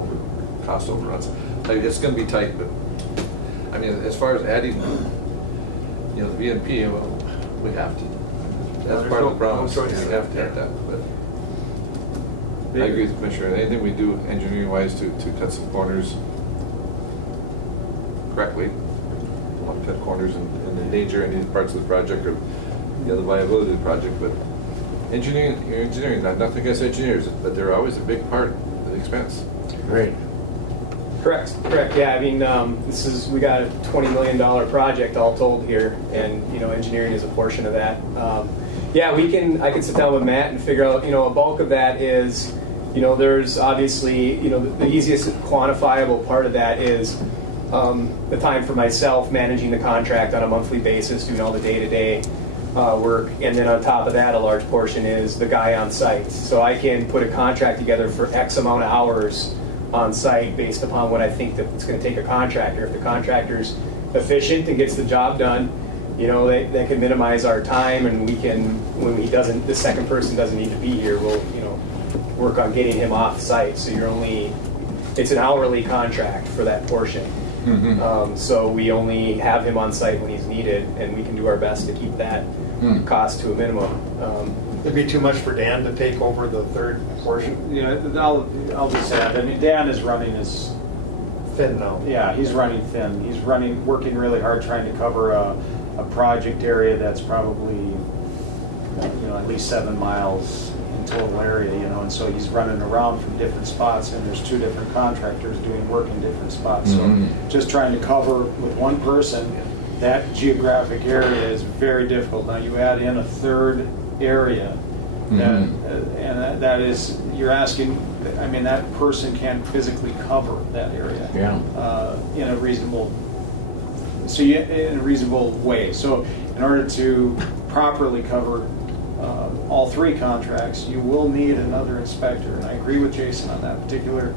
cost overruns. Like, it's going to be tight, but I mean, as far as adding, the VNP, well, we have to. That's part of the problem. We have to add that. But I agree with the Commissioner. Anything we do engineering-wise to cut some corners correctly, we want to cut corners and endanger any parts of the project or the viability of the project. But engineering, nothing against engineers, but they're always a big part of the expense. Great. Correct. Yeah, I mean, we got a $20 million project all told here, and engineering is a portion of that. Yeah, I can sit down with Matt and figure out, a bulk of that is, there's obviously, the easiest quantifiable part of that is the time for myself managing the contract on a monthly basis, doing all the day-to-day work, and then on top of that, a large portion is the guy on site. So I can put a contract together for X amount of hours on site based upon what I think that it's going to take a contractor. If the contractor's efficient and gets the job done, they can minimize our time, and we can, when the second person doesn't need to be here, we'll work on getting him off site. So it's an hourly contract for that portion. So we only have him on site when he's needed, and we can do our best to keep that cost to a minimum. It'd be too much for Dan to take over the third portion. I'll just add, I mean, Dan is running his thin now. Yeah, he's running thin. He's working really hard trying to cover a project area that's probably at least 7 miles in total area, and so he's running around from different spots, and there's 2 different contractors doing work in different spots. So just trying to cover with one person that geographic area is very difficult. Now you add in a third area, and that is, you're asking, I mean, that person can't physically cover that area in a reasonable way. So in order to properly cover all 3 contracts, you will need another inspector, and I agree with Jason on that particular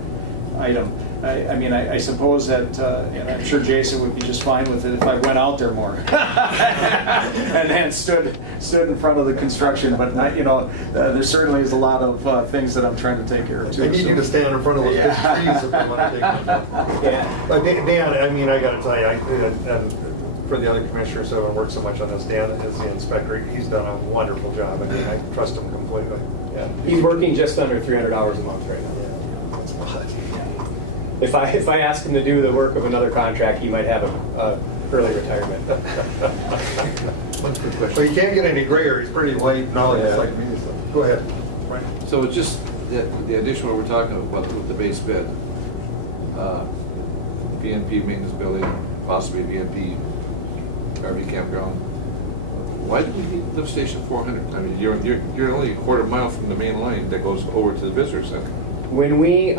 item. I suppose that, and I'm sure Jason would be just fine with it if I went out there more and then stood in front of the construction. But there certainly is a lot of things that I'm trying to take care of too. I need you to stand in front of those big trees if I want to take them down. But Dan, I got to tell you, and for the other commissioners who haven't worked so much on this, Dan is the inspector. He's done a wonderful job. I mean, I trust him completely. Yeah. He's working just under 300 hours a month right now. That's a lot. If I ask him to do the work of another contract, he might have a early retirement. One quick question. Well, you can't get any grayer. He's pretty light knowledge like me. So. Go ahead. Right. So it's just the addition what we're talking about with the base bid, VNP maintenance building, possibly VNP RV campground. Why do we need lift station 400? I mean, you're only a quarter mile from the main line that goes over to the visitor center. When we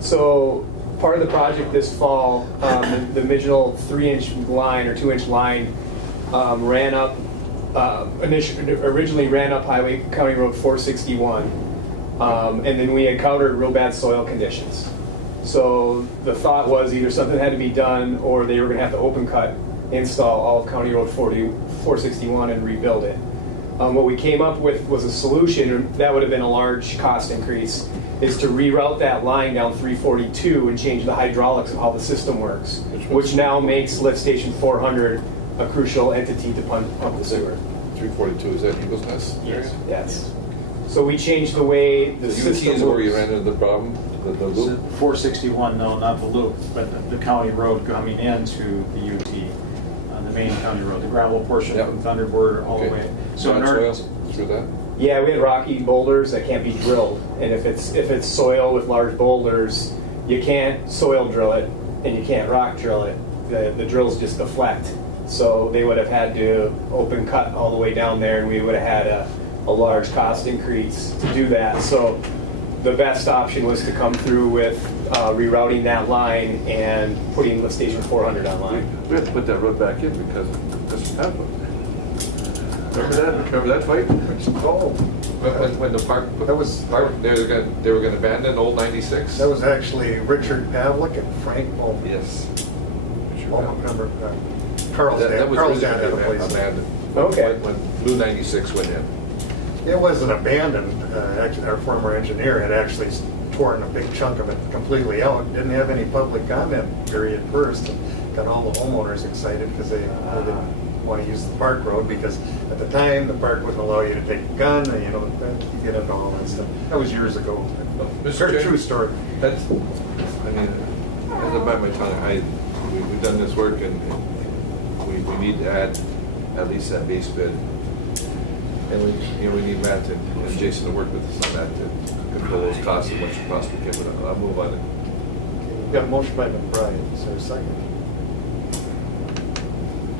so part of the project this fall, the original 3-inch line or 2-inch line ran up. Originally ran up County Road 461, and then we encountered real bad soil conditions. So the thought was either something had to be done, or they were going to have to open cut, install all of County Road 461 and rebuild it. What we came up with was a solution that would have been a large cost increase, is to reroute that line down 342 and change the hydraulics of how the system works, which now makes lift station 400 a crucial entity to pump the sewer. 342, is that Eagles Nest? Yes. So we changed the way the system is works. where you ran into the problem, the loop? 461, no, not the loop, but the county road coming into the UT. The main county road, the gravel portion Yep. from Thunderbird all the Okay. way. So in Not order, soils through that? Yeah, we had rocky boulders that can't be drilled, and if it's soil with large boulders, you can't soil drill it and you can't rock drill it. The drills just deflect. So they would have had to open cut all the way down there, and we would have had a large cost increase to do that. So the best option was to come through with rerouting that line and putting lift station 400 online. We have to put that road back in because of conflict. Remember that fight? Oh, When the park, That was- they were gonna abandon old 96? that was actually Richard Pavlik and Frank Bowman. Yes. Oh, remember, Carl's That dad, was Carl's really dad had a place. abandoned. Okay. When Blue 96 went in. It wasn't abandoned. Actually, our former engineer had actually torn a big chunk of it completely out. Didn't have any public comment period first. And got all the homeowners excited because they didn't want to use the park road because at the time the park wouldn't allow you to take a gun. And, you get into all that stuff. That was years ago. Mr. Very Chair? true story. That's, I mean, as I bite my tongue, we've done this work and we need to add at least that base bid. And we need Matt and Jason to work with us on that to control those costs as much as possibly can, but I'll move on it. We've got a motion by McBride. Is there a second?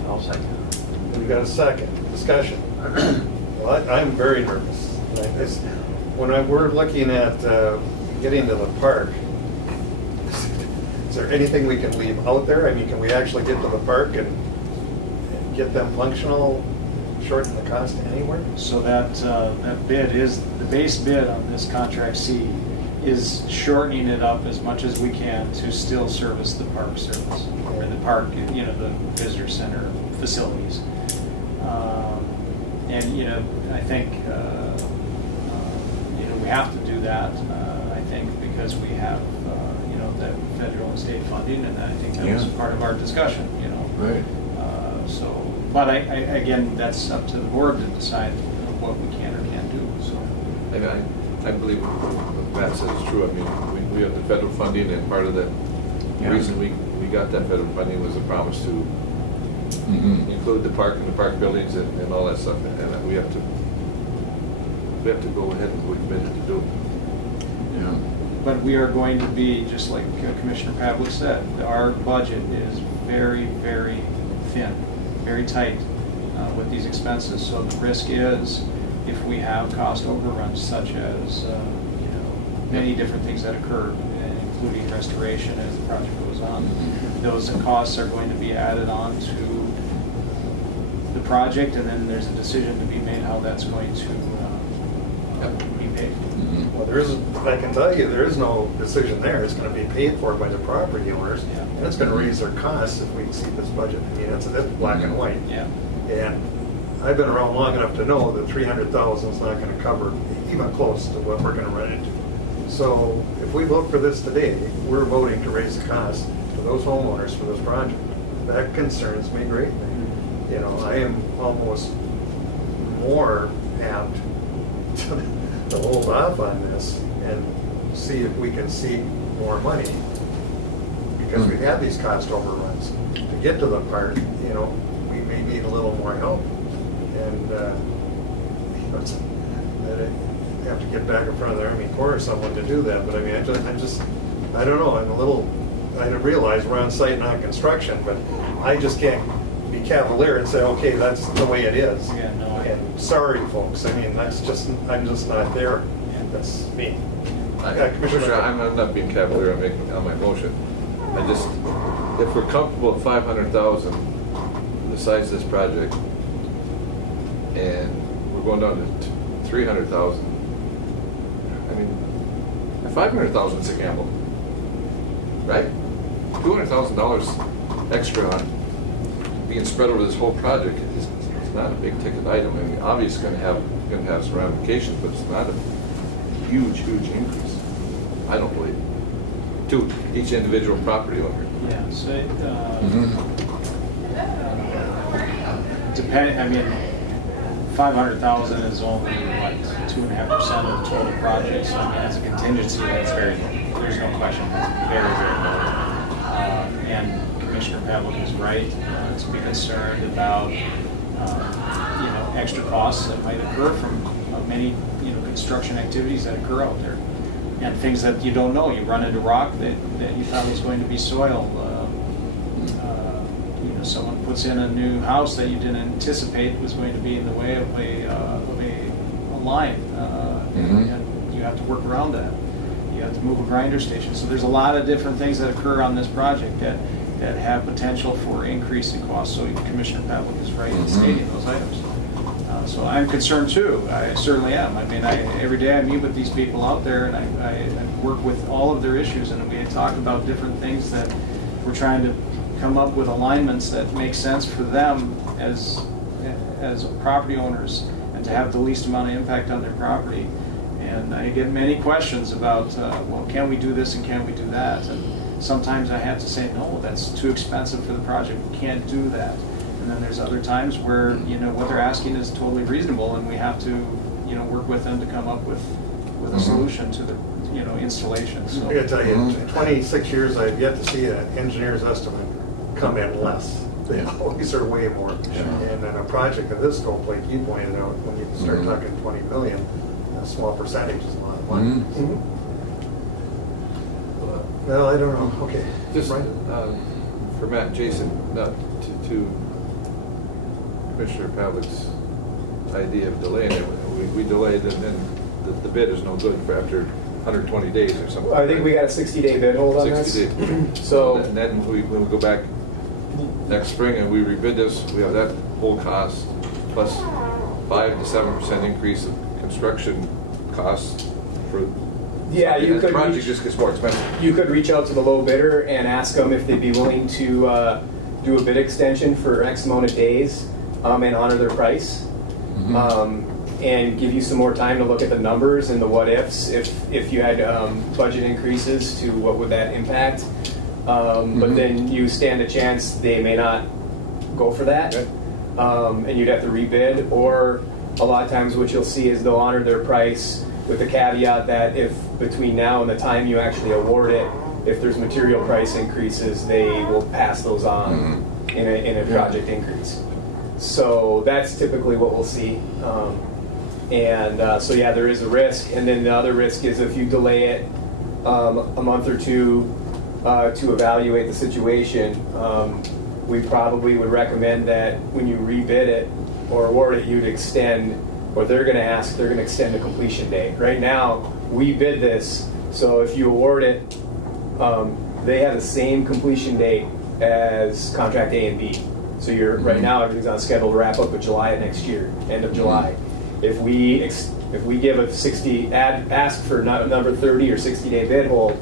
I'll second. We've got a second. Discussion. Well, I'm very nervous. We're looking at getting to the park, is there anything we can leave out there? I mean, can we actually get to the park and get them functional, shorten the cost anywhere? so that bid is, the base bid on this contract C is shortening it up as much as we can to still service the park service, or the park, the visitor center facilities. And, I think, we have to do that, I think, because we have, that federal and state funding, and I think that was part of our discussion, Right. But again, that's up to the board to decide what we can or can't do, so. I believe what Matt said is true. I mean, we have the federal funding, and part of the reason we got that federal funding was a promise to include the park and the park buildings and all that stuff, and we have to go ahead and we're committed to do. Yeah. But we are going to be, just like Commissioner Pavlik said, our budget is very, very thin, very tight with these expenses. So the risk is, if we have cost overruns such as, many different things that occur, including restoration as the project goes on, those costs are going to be added on to the project, and then there's a decision to be made how that's going to be paid. Well, I can tell you, there is no decision there. It's going to be paid for by the property owners, and it's going to raise their costs if we exceed this budget. I mean, that's black and white. Yeah. And I've been around long enough to know that 300,000 is not going to cover even close to what we're going to run into. So if we vote for this today, we're voting to raise the cost to those homeowners for this project. That concerns me greatly. I am almost more apt to hold off on this and see if we can seek more money, because we've had these cost overruns. To get to the park, we may need a little more help. And I have to get back in front of the Army Corps or someone to do that. But I mean, I don't know. I realize we're on site, not construction, but I just can't be cavalier and say, okay, that's the way it is. Yeah, no. And sorry, folks. I mean, I'm just not there. That's me. Commissioner, I'm not being cavalier on my motion. If we're comfortable at 500,000, the size of this project, and we're going down to 300,000, I mean, 500,000 is a gamble, right? $200,000 extra on being spread over this whole project is not a big ticket item. I mean, obviously it's going to have some ramifications, but it's not a huge increase, I don't believe, to each individual property owner. Yeah, so I mean, 500,000 is only, 2.5% of the total project, so I mean, as a contingency, that's very low. There's no question, that's very, very low. And Commissioner Pavlik is right to be concerned about extra costs that might occur from many construction activities that occur out there, and things that you don't know. You run into rock that you thought was going to be soil. Someone puts in a new house that you didn't anticipate was going to be in the way of a line, and you have to work around that. You have to move a grinder station. So there's a lot of different things that occur on this project that have potential for increase in cost. So Commissioner Pavlik is right in stating those items. So I'm concerned too. I certainly am. I mean, every day I meet with these people out there, and I work with all of their issues, and we talk about different things that we're trying to come up with alignments that make sense for them as property owners, and to have the least amount of impact on their property. And I get many questions about, well, can we do this and can we do that? And sometimes I have to say, no, that's too expensive for the project. We can't do that. And then there's other times where what they're asking is totally reasonable, and we have to work with them to come up with a solution to the installation. So I got to tell you, in 26 years, I've yet to see an engineer's estimate come in less. They always are way more. And then a project of this scope, like you pointed out, when you start talking 20 million, a small percentage is a lot of money. Well, I don't know. Okay. Just for Matt and Jason, to Commissioner Pavlik's idea of delaying it, we delayed, and then the bid is no good for after 120 days or something. I think we got a 60-day bid hold on 60 this. days. So and then when we go back next spring and we rebid this, we have that whole cost plus 5 to 7% increase of construction costs for. Yeah, you the could project just gets more expensive. You could reach out to the low bidder and ask them if they'd be willing to do a bid extension for X amount of days and honor their price, and give you some more time to look at the numbers and the what ifs. If you had budget increases, to what would that impact? But then you stand a chance they may not go for that, and you'd have to rebid. Or a lot of times what you'll see is they'll honor their price with the caveat that if between now and the time you actually award it, if there's material price increases, they will pass those on in a project increase. So that's typically what we'll see. So yeah, there is a risk. And then the other risk is if you delay it a month or two to evaluate the situation, we probably would recommend that when you rebid it or award it, you'd extend what they're going to extend the completion date. Right now, we bid this, so if you award it, they have the same completion date as contract A and B. So right now everything's on schedule to wrap up in July of next year, end of July. If we give a ask for number 30 or 60-day bid hold,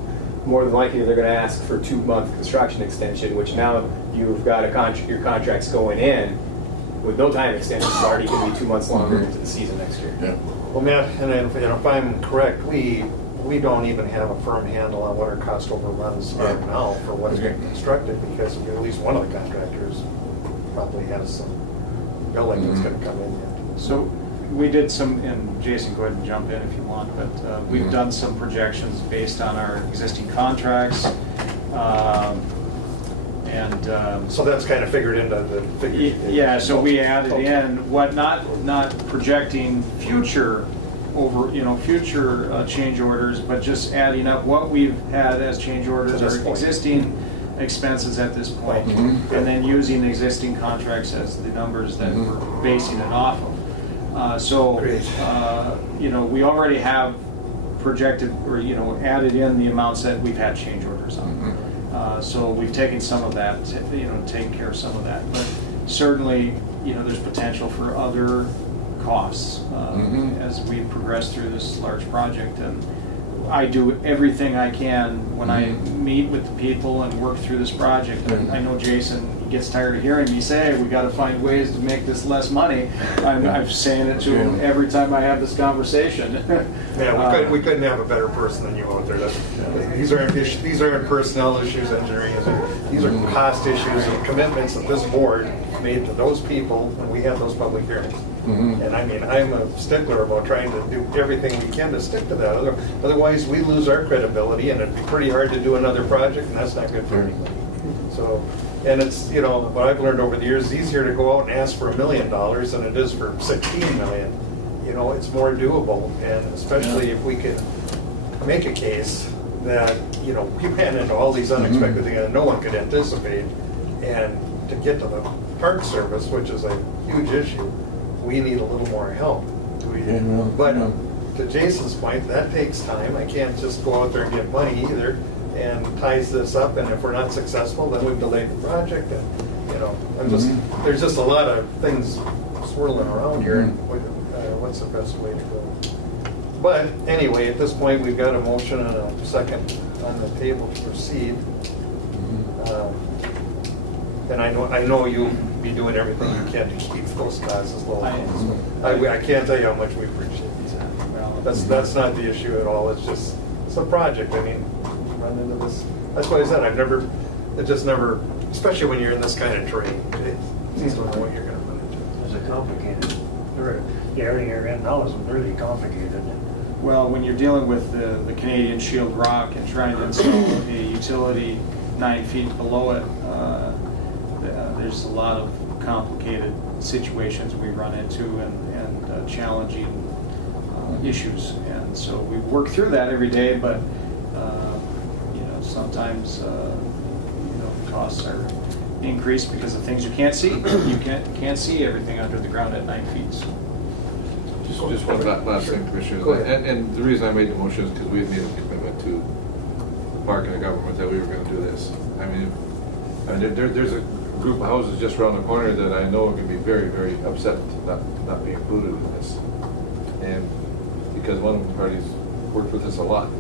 more than likely they're going to ask for 2-month construction extension, which now you've got your contracts going in with no time extension. It's already going to be 2 months longer into the season next year. Well, Matt, and if I'm correct, we don't even have a firm handle on what our cost overruns are now for what is being constructed, because at least one of the contractors probably has some billing that's going to come in yet. So we did some, and Jason, go ahead and jump in if you want, but we've done some projections based on our existing contracts. So that's kind of figured into the figure. Yeah, so we added in what not projecting future change orders, but just adding up what we've had as change orders, our existing expenses at this point, and then using the existing contracts as the numbers that we're basing it off of. We already have projected or added in the amounts that we've had change orders on. So we've taken some of that, taken care of some of that. But certainly, there's potential for other costs as we progress through this large project. And I do everything I can when I meet with the people and work through this project. And I know Jason gets tired of hearing me say, we got to find ways to make this less money. I'm saying it to him every time I have this conversation. Yeah, we couldn't have a better person than you out there. These aren't personnel issues, engineering issues. These are cost issues and commitments that this board made to those people when we had those public hearings. And I mean, I'm a stickler about trying to do everything we can to stick to that. Otherwise, we lose our credibility, and it'd be pretty hard to do another project, and that's not good for anybody. So, and it's, you know, what I've learned over the years, it's easier to go out and ask for $1 million than it is for 16 million. You know, it's more doable, and especially if we can make a case that, you know, we ran into all these unexpected things that no one could anticipate, and to get to the park service, which is a huge issue, we need a little more help. But to Jason's point, that takes time. I can't just go out there and get money either, and ties this up, and if we're not successful, then we've delayed the project, and, you know, there's just a lot of things swirling around here, and what's the best way to go? But anyway, at this point, we've got a motion and a second on the table to proceed. And I know you'll be doing everything you can to keep those costs as low as possible. I can't tell you how much we appreciate that. That's not the issue at all. It's just, it's a project. I mean, run into this. That's why I said it just never, especially when you're in this kind of terrain, you just don't know what you're going to run into. Is it complicated? The area you're in now is really complicated. Well, when you're dealing with the Canadian Shield rock and trying to install a utility 9 feet below it, there's a lot of complicated situations we run into and challenging issues. And so we work through that every day, but you know, sometimes you know, costs are increased because of things you can't see. You can't see everything under the ground at 9 feet. So. Just one last thing, Commissioner. And the reason I made the motion is because we had made a commitment to the park and the government that we were going to do this. I mean, there's a group of houses just around the corner that I know are going to be very, very upset to not be included in this. And because one of the parties worked with us a lot.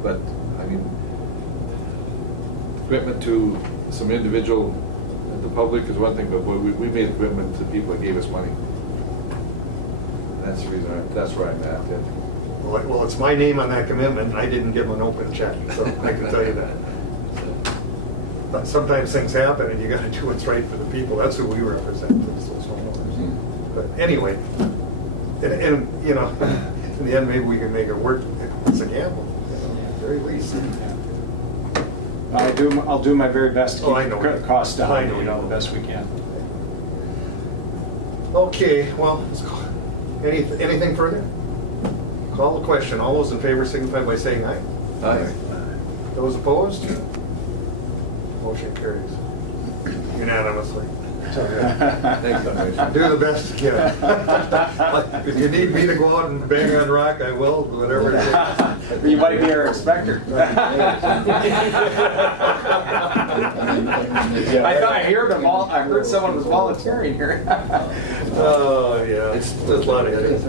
But, I mean, commitment to some individual, the public is one thing, but we made a commitment to people that gave us money. That's the reason. That's where I'm at. Well, it's my name on that commitment, and I didn't give them an open check, so I can tell you that. But sometimes things happen, and you got to do what's right for the people. That's who we represent, those homeowners. But anyway, and you know, in the end, maybe we can make it work. It's a gamble, you know, at the very least. I'll do my very best to keep the costs down. You know, the best we can. Okay. Well, anything further? Call the question. All those in favor signify by saying aye. Aye. Those opposed? Motion carries unanimously. Thank you. Do the best you can. If you need me to go out and bang on rock, I will, whatever it takes. You might be our inspector. I heard someone was volunteering here. Oh, yeah. It's a lot of it.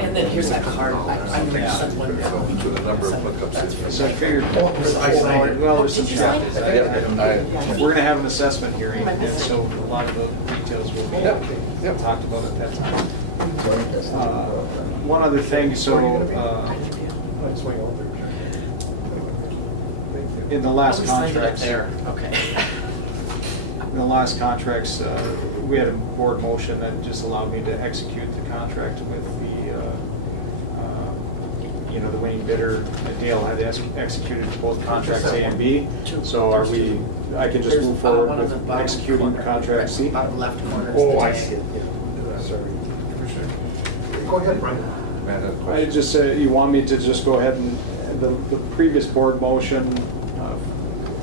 And then here's that card. I'm going to send one down. To the number of hookups. So I figured, well, there's some challenges. We're going to have an assessment hearing, and so a lot of the details will be talked about at that time. One other thing, so in the last contracts, in the last contracts, we had a board motion that just allowed me to execute the contract with the the winning bidder. Dale had executed both contracts A and B. So I can just move forward with executing contract C? Bottom left corner. Oh, I see it. Yeah. Sorry. Go ahead, Brian. I just you want me to just go ahead and the previous board motion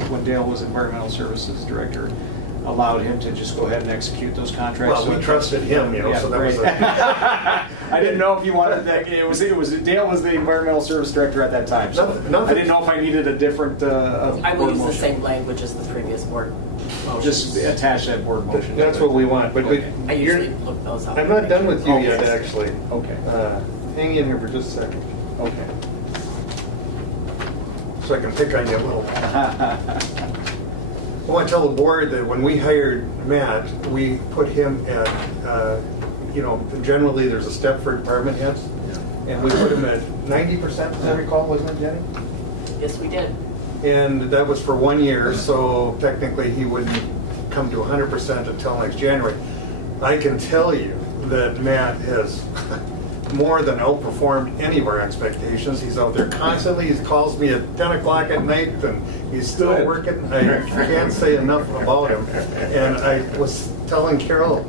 when Dale was Environmental Services Director allowed him to just go ahead and execute those contracts. Well, we trusted him, so that was I didn't know if you wanted that. It was Dale was the Environmental Service Director at that time. So I didn't know if I needed a different I will use the same language as the previous board motion. Just attach that board motion. That's what we want. But I usually look those up. I'm not done with you yet, actually. Okay. Hang in here for just a second. Okay. So I can pick on you a little. I want to tell the board that when we hired Matt, we put him at, generally there's a step for department heads, and we put him at 90%, as I recall, wasn't it, Jenny? Yes, we did. And that was for 1 year, so technically he wouldn't come to 100% until next January. I can tell you that Matt has more than outperformed any of our expectations. He's out there constantly. He calls me at 10 o'clock at night, and he's still working. I can't say enough about him. And I was telling Carol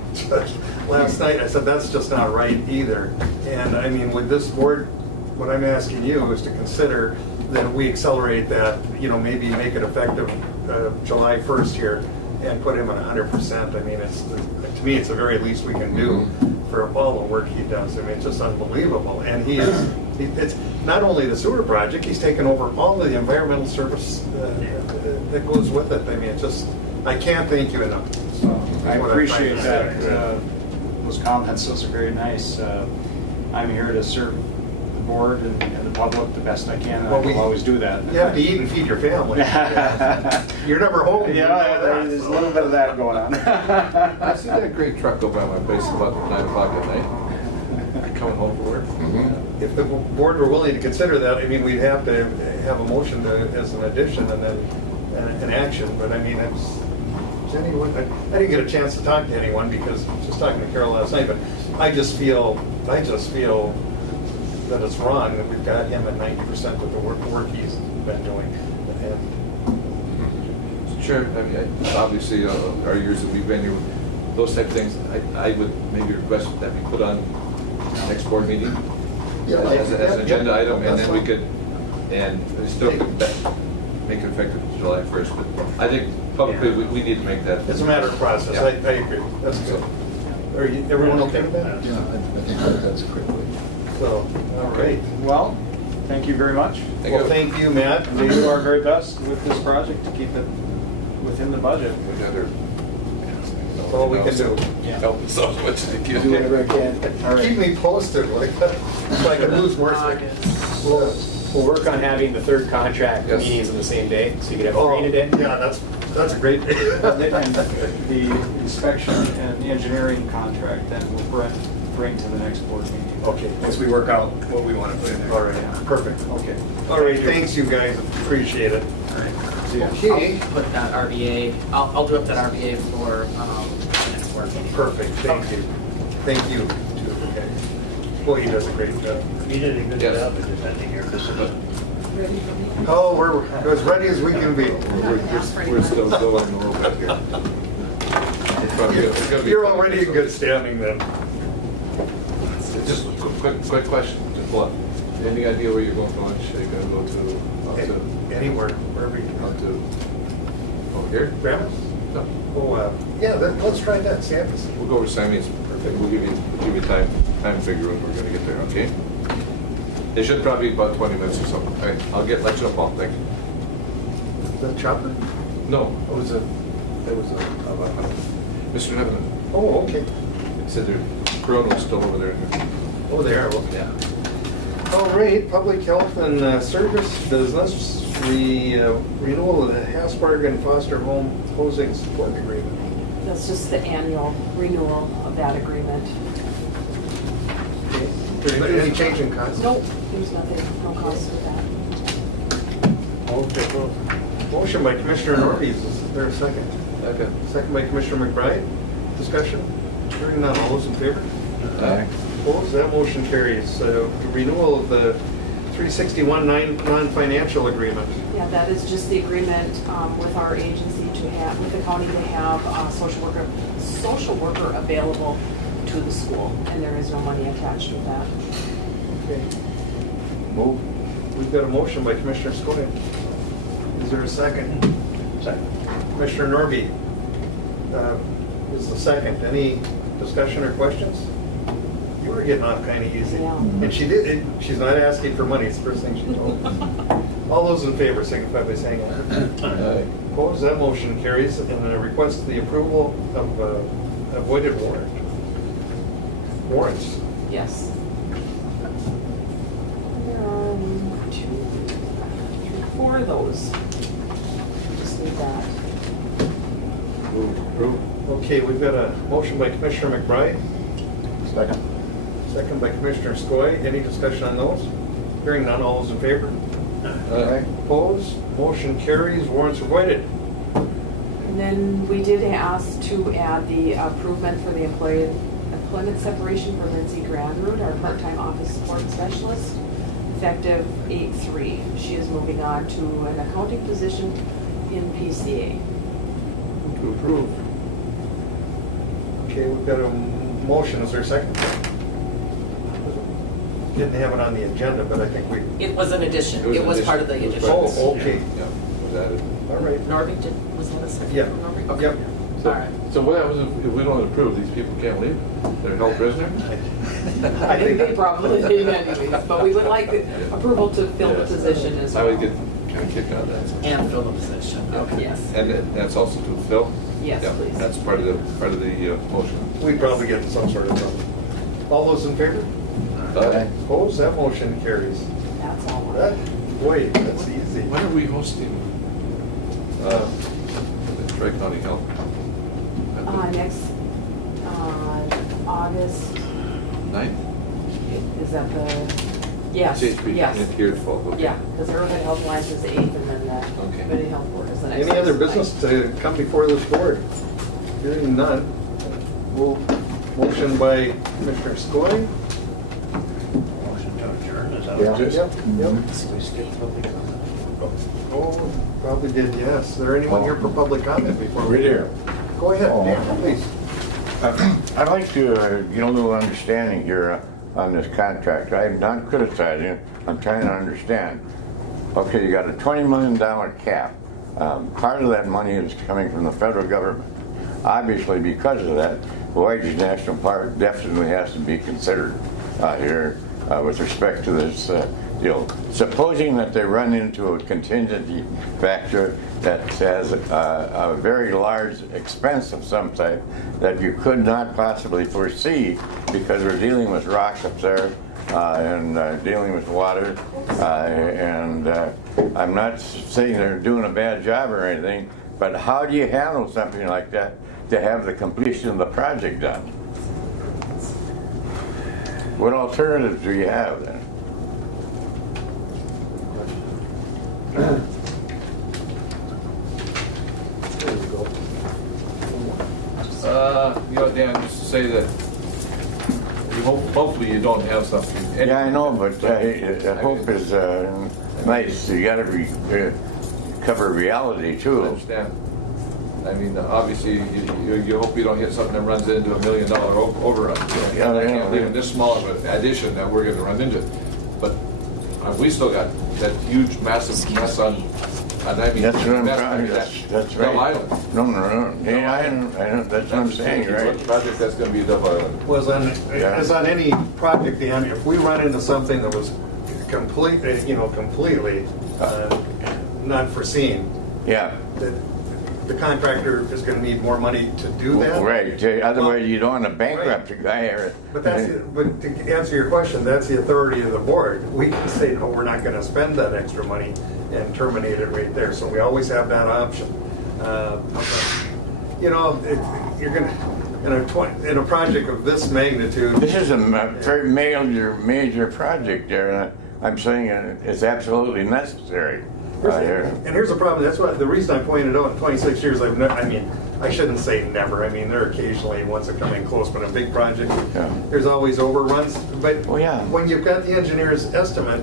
last night, I said, that's just not right either. And I mean, with this board, what I'm asking you is to consider that we accelerate that, maybe make it effective July 1st here and put him at 100%. I mean, to me, it's the very least we can do for all the work he does. I mean, it's just unbelievable. And it's not only the sewer project, he's taken over all of the environmental service that goes with it. I mean, I can't thank you enough. So, I appreciate that. Those comments, those are very nice. I'm here to serve the board and the public the best I can, and I will always do that. You have to eat and feed your family. You're never home. Yeah, there's a little bit of that going on. I see that great truck go by my place about 9 o'clock at night. Coming home from work. Mm-hmm. If the board were willing to consider that, I mean, we'd have to have a motion as an addition and then an action. But I mean, I didn't get a chance to talk to anyone because I was just talking to Carol last night. But I just feel that it's wrong that we've got him at 90% of the work he's been doing. Sure. I mean, obviously, our years that we've been here, those type of things, I would maybe request that we put on next board meeting as an agenda item, and then we could, and still make it effective July 1st. But I think publicly we need to make that. It's a matter of process. Yeah. I agree. That's good. Are everyone okay with that? Yeah, I think that's a quick way. So, all right. Well, thank you very much. Thank you, Matt. We do our very best with this project to keep it within the budget. That's all we can do. Help us out as much as you can. Do whatever I can. All right. Keep me posted, like, so I can lose more. We'll work on having the third contract meetings on the same day, so you can have three today. Yeah, that's a great. And the inspection and engineering contract, then we'll bring to the next board meeting. Okay. As we work out what we want to put in there. All right. Perfect. Okay. All right. Thanks, you guys. Appreciate it. See ya. Okay. I'll put that RBA, I'll do up that RBA for next board meeting. Perfect. Thank you. Thank you. Okay. Boy, he does a great job. You did a good job of defending your facility. Oh, we're as ready as we can be. We're still going a little bit here. You're already in good standing then. Just a quick question. Just blunt. Any idea where you're going for lunch? Are you going to go to Anywhere, wherever you out to over here? Grandma's? No. Oh, yeah. Let's try that. Samples. We'll go over to Sammy's. Perfect. We'll give you time figure when we're going to get there. Okay. It should probably be about 20 minutes or so. All right. I'll let you know. Thank you. The chopper? No. It was a Mr. Nevin. Oh, okay. It said their Corona's still over there. Oh, they are. Okay. Yeah. All right, public health and service business, the renewal of the Hasburg and Foster Home Housing Support Agreement. That's just the annual renewal of that agreement. Okay. Any change in cost? Nope, there's nothing, no cost with that. Okay. Motion by Commissioner Norby, is there a second? Okay. Second by Commissioner McBride. Discussion? Hearing none, all those in favor? Aye. Opposed? That motion carries. Renewal of the 361 non-financial agreement. Yeah, that is just the agreement with our agency to have, with the county to have a social worker available to the school, and there is no money attached with that. Okay. We've got a motion by Commissioner Skoye. Is there a second? Second. Commissioner Norby is the second. Any discussion or questions? You were getting off kind of easy. Yeah. And she did. She's not asking for money. It's the first thing she told us. All those in favor signify by saying aye. Aye. Opposed? That motion carries. And a request the approval of avoided warrants. Yes. There are 1, 2, 3, 4 of those. Just need that. Okay, we've got a motion by Commissioner McBride. Second. Second by Commissioner Skoye. Any discussion on those? Hearing none, all those in favor? Aye. Opposed? Motion carries. Warrants are voided. And then we did ask to add the improvement for the employee employment separation for Lindsay Granroot, our part-time office support specialist, effective 8/3. She is moving on to an accounting position in PCA. To approve. Okay, we've got a motion. Is there a second? Didn't have it on the agenda, but I think we... It was an addition. It was part of the addition. Oh, okay. Yeah, was added. All right. Norby, was that a second? Yeah. from Norby? Okay. Yep. So, All right. so what happens if we don't approve? These people can't leave? They're held prisoner? I think they probably did anyways, but we would like the approval to fill the Yes. position as I well. would get kind of kicked out of that. And fill the position. Okay. Yes. And that's also to fill? Yes, Yeah, please. that's part of the motion. We'd probably get some sort of trouble. All those in favor? Aye. Opposed? That motion carries. That's all. That, boy, that's easy. When are we hosting the Tri-County Health? Next, August, 9th? is that the, yes, yes. Here at fall, okay. Yeah, because Urban Health Alliance is the 8th and then the Community Health Board is the next. Any other Thursday. business to come before this board? Hearing none. Motion by Commissioner Skoye. Motion to adjourn, is that Yeah. what it is? Yep. We skipped public comment. Oh, probably did, yes. Is there anyone here for public comment before we? Right here. Go ahead, Oh. Dan, please. I'd like to get a little understanding here on this contract. I'm not criticizing it, I'm trying to understand. Okay, you got a $20 million cap. Part of that money is coming from the federal government. Obviously, because of that, Voyage National Park definitely has to be considered here with respect to this deal. Supposing that they run into a contingency factor that has a very large expense of some type that you could not possibly foresee because we're dealing with rocks up there and dealing with water. And I'm not saying they're doing a bad job or anything, but how do you handle something like that to have the completion of the project done? What alternatives do you have then? Dan, just to say that you hopefully you don't have something. Yeah, I know, but hope is nice. You got to cover reality I too. understand. I mean, obviously, you hope you don't hit something that runs into $1 million overrun. Yeah, I I can't know. believe in this small of an addition that we're gonna run into. But we still got that huge, massive mess on, I mean. That's what I'm mess trying. under That's right. Dove Island. No. Yeah, I know. That's what I'm saying, right? Project that's gonna be Dove Island. Was on, as on any project, Dan, if we run into something that was completely not foreseen, Yeah. the contractor is going to need more money to do that. Right. Otherwise, you don't want to bankrupt a guy. But but to answer your question, that's the authority of the board. We can say, no, we're not going to spend that extra money and terminate it right there. So we always have that option. You're going to, in a project of this magnitude. This is a very major project there, and I'm saying it's absolutely necessary. And here's the problem. That's what the reason I pointed out. In 26 years, I shouldn't say never. I mean, there are occasionally ones that come in close, but in big projects, there's always overruns. But when you've got the engineer's estimate,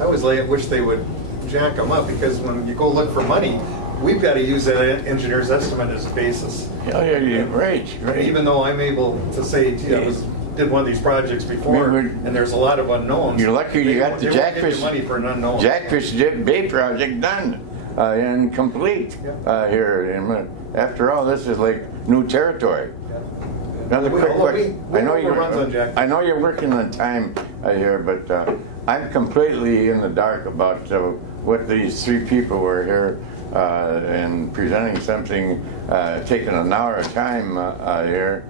I always wish they would jack them up, because when you go look for money, we've got to use that engineer's estimate as a basis. Yeah, right. Even though I'm able to say, gee, I did one of these projects before, and there's a lot of unknowns. You're lucky you got the money for an unknown. Jackfish Bay project done and complete here. And after all, this is like new territory. Another quick question. I know you're working on time here, but I'm completely in the dark about what these three people were here and presenting something, taking an hour of time here.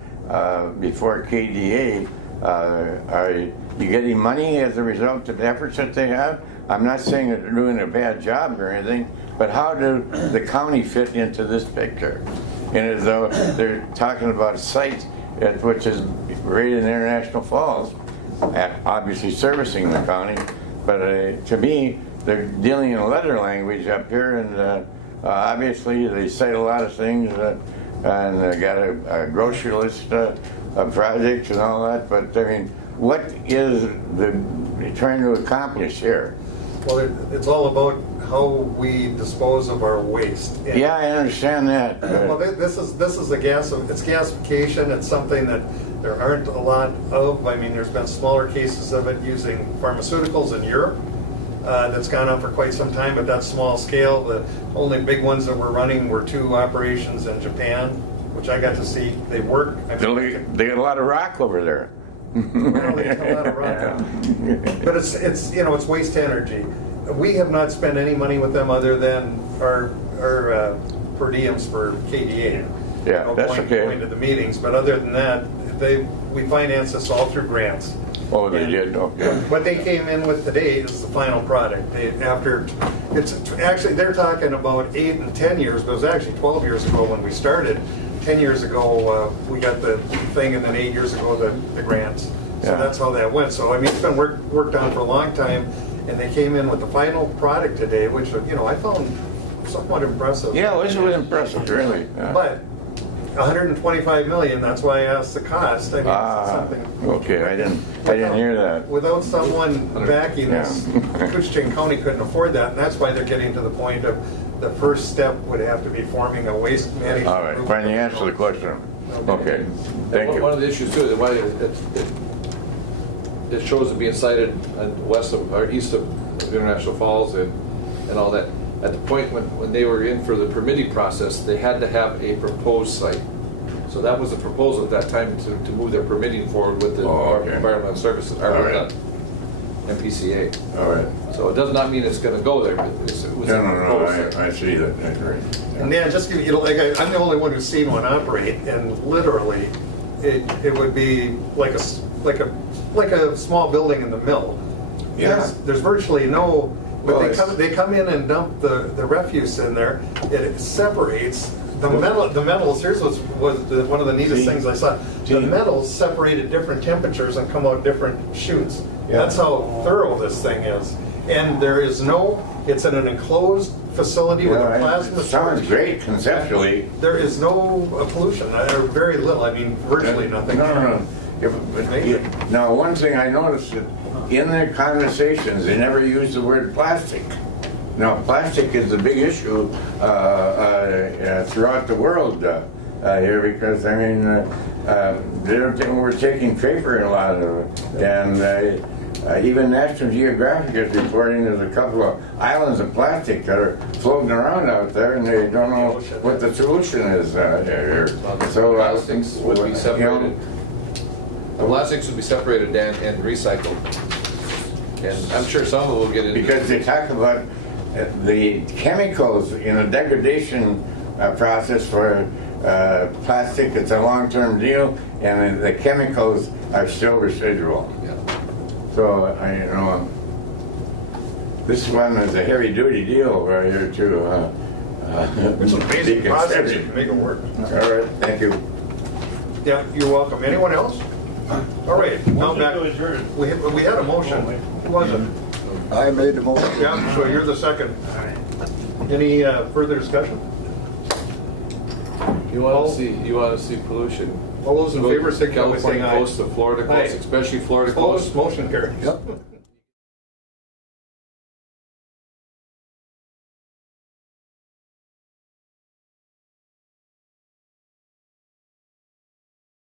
Before KDA, are you getting money as a result of the efforts that they have? I'm not saying that they're doing a bad job or anything, but how do the county fit into this picture? And as though they're talking about a site which is right in International Falls, obviously servicing the county, but to me, they're dealing in letter language up here, and obviously they cite a lot of things. And got a grocery list projects and all that, but I mean, what is the trying to accomplish here? Well, it's all about how we dispose of our waste. And Yeah, I understand that. well, this is it's gasification. It's something that there aren't a lot of. I mean, there's been smaller cases of it using pharmaceuticals in Europe. That's gone on for quite some time, but that's small scale. The only big ones that we're running were 2 operations in Japan, which I got to see. They work. I mean, They got a lot of rock over there. well, they have a lot of rock. But it's you know, it's waste energy. We have not spent any money with them other than our per diems for KDA. Yeah, that's okay. Going to the meetings, but other than that, we finance this all through grants. Oh, they did. Okay. What they came in with today is the final product. Actually they're talking about 8 and 10 years, but it was actually 12 years ago when we started. 10 years ago we got the thing, and then 8 years ago the grants. So Yeah. that's how that went. So I mean, it's been worked on for a long time, and they came in with the final product today, which you know I found somewhat impressive. Yeah, it was impressive, really. Yeah. But 125 million. That's why I asked the cost. I mean, it's something. Okay, I didn't hear that. Without someone backing this, Koochiching County couldn't afford that, and that's why they're getting to the point of the first step would have to be forming a waste management All right, group. finally answer the question. Okay, thank you. One of the issues too, is why it shows it being sited west of or east of International Falls and all that. At the point when they were in for the permitting process, they had to have a proposed site. So that was the proposal at that time to move their permitting forward with the Environmental Services, or with the MPCA. All right. So it does not mean it's going to go there. But it was I see that. That's right. And yeah, just give you know, like I'm the only one who's seen one operate, and literally, it would be like a small building in the mill. Yeah. There's virtually no. But Well, they come in and dump the refuse in there. It separates the metals. Here's was one of the neatest things I saw. The metals separate at different temperatures and come out different chutes. Yeah. That's how thorough this thing is. And there is no. It's in an enclosed facility with a plasma. It sounds great conceptually. There is no pollution, or very little. I mean, virtually nothing. No. Now, one thing I noticed that in their conversations, they never use the word plastic. Now, plastic is a big issue throughout the world here because, I mean, they don't think we're taking paper in a lot of it. And even National Geographic is reporting there's a couple of islands of plastic that are floating around out there, and they don't know what the solution is here. So plastics would be separated. The plastics would be separated and recycled. And I'm sure some of it will get into because they talk about the chemicals in a degradation process for plastic. It's a long-term deal, and the chemicals are still residual. Yeah. So this one is a heavy-duty deal right here too. It's an amazing process. You can make it work. All right, thank you. Yeah, you're welcome. Anyone else? All right, now back. We had a motion. Who was it? I made the motion. Yeah, so you're the second. Any further discussion? You want to see pollution. All those in favor, signify by saying California aye. coast, the Florida coast, Aye. especially Florida coast. Opposed, motion carries. Yep.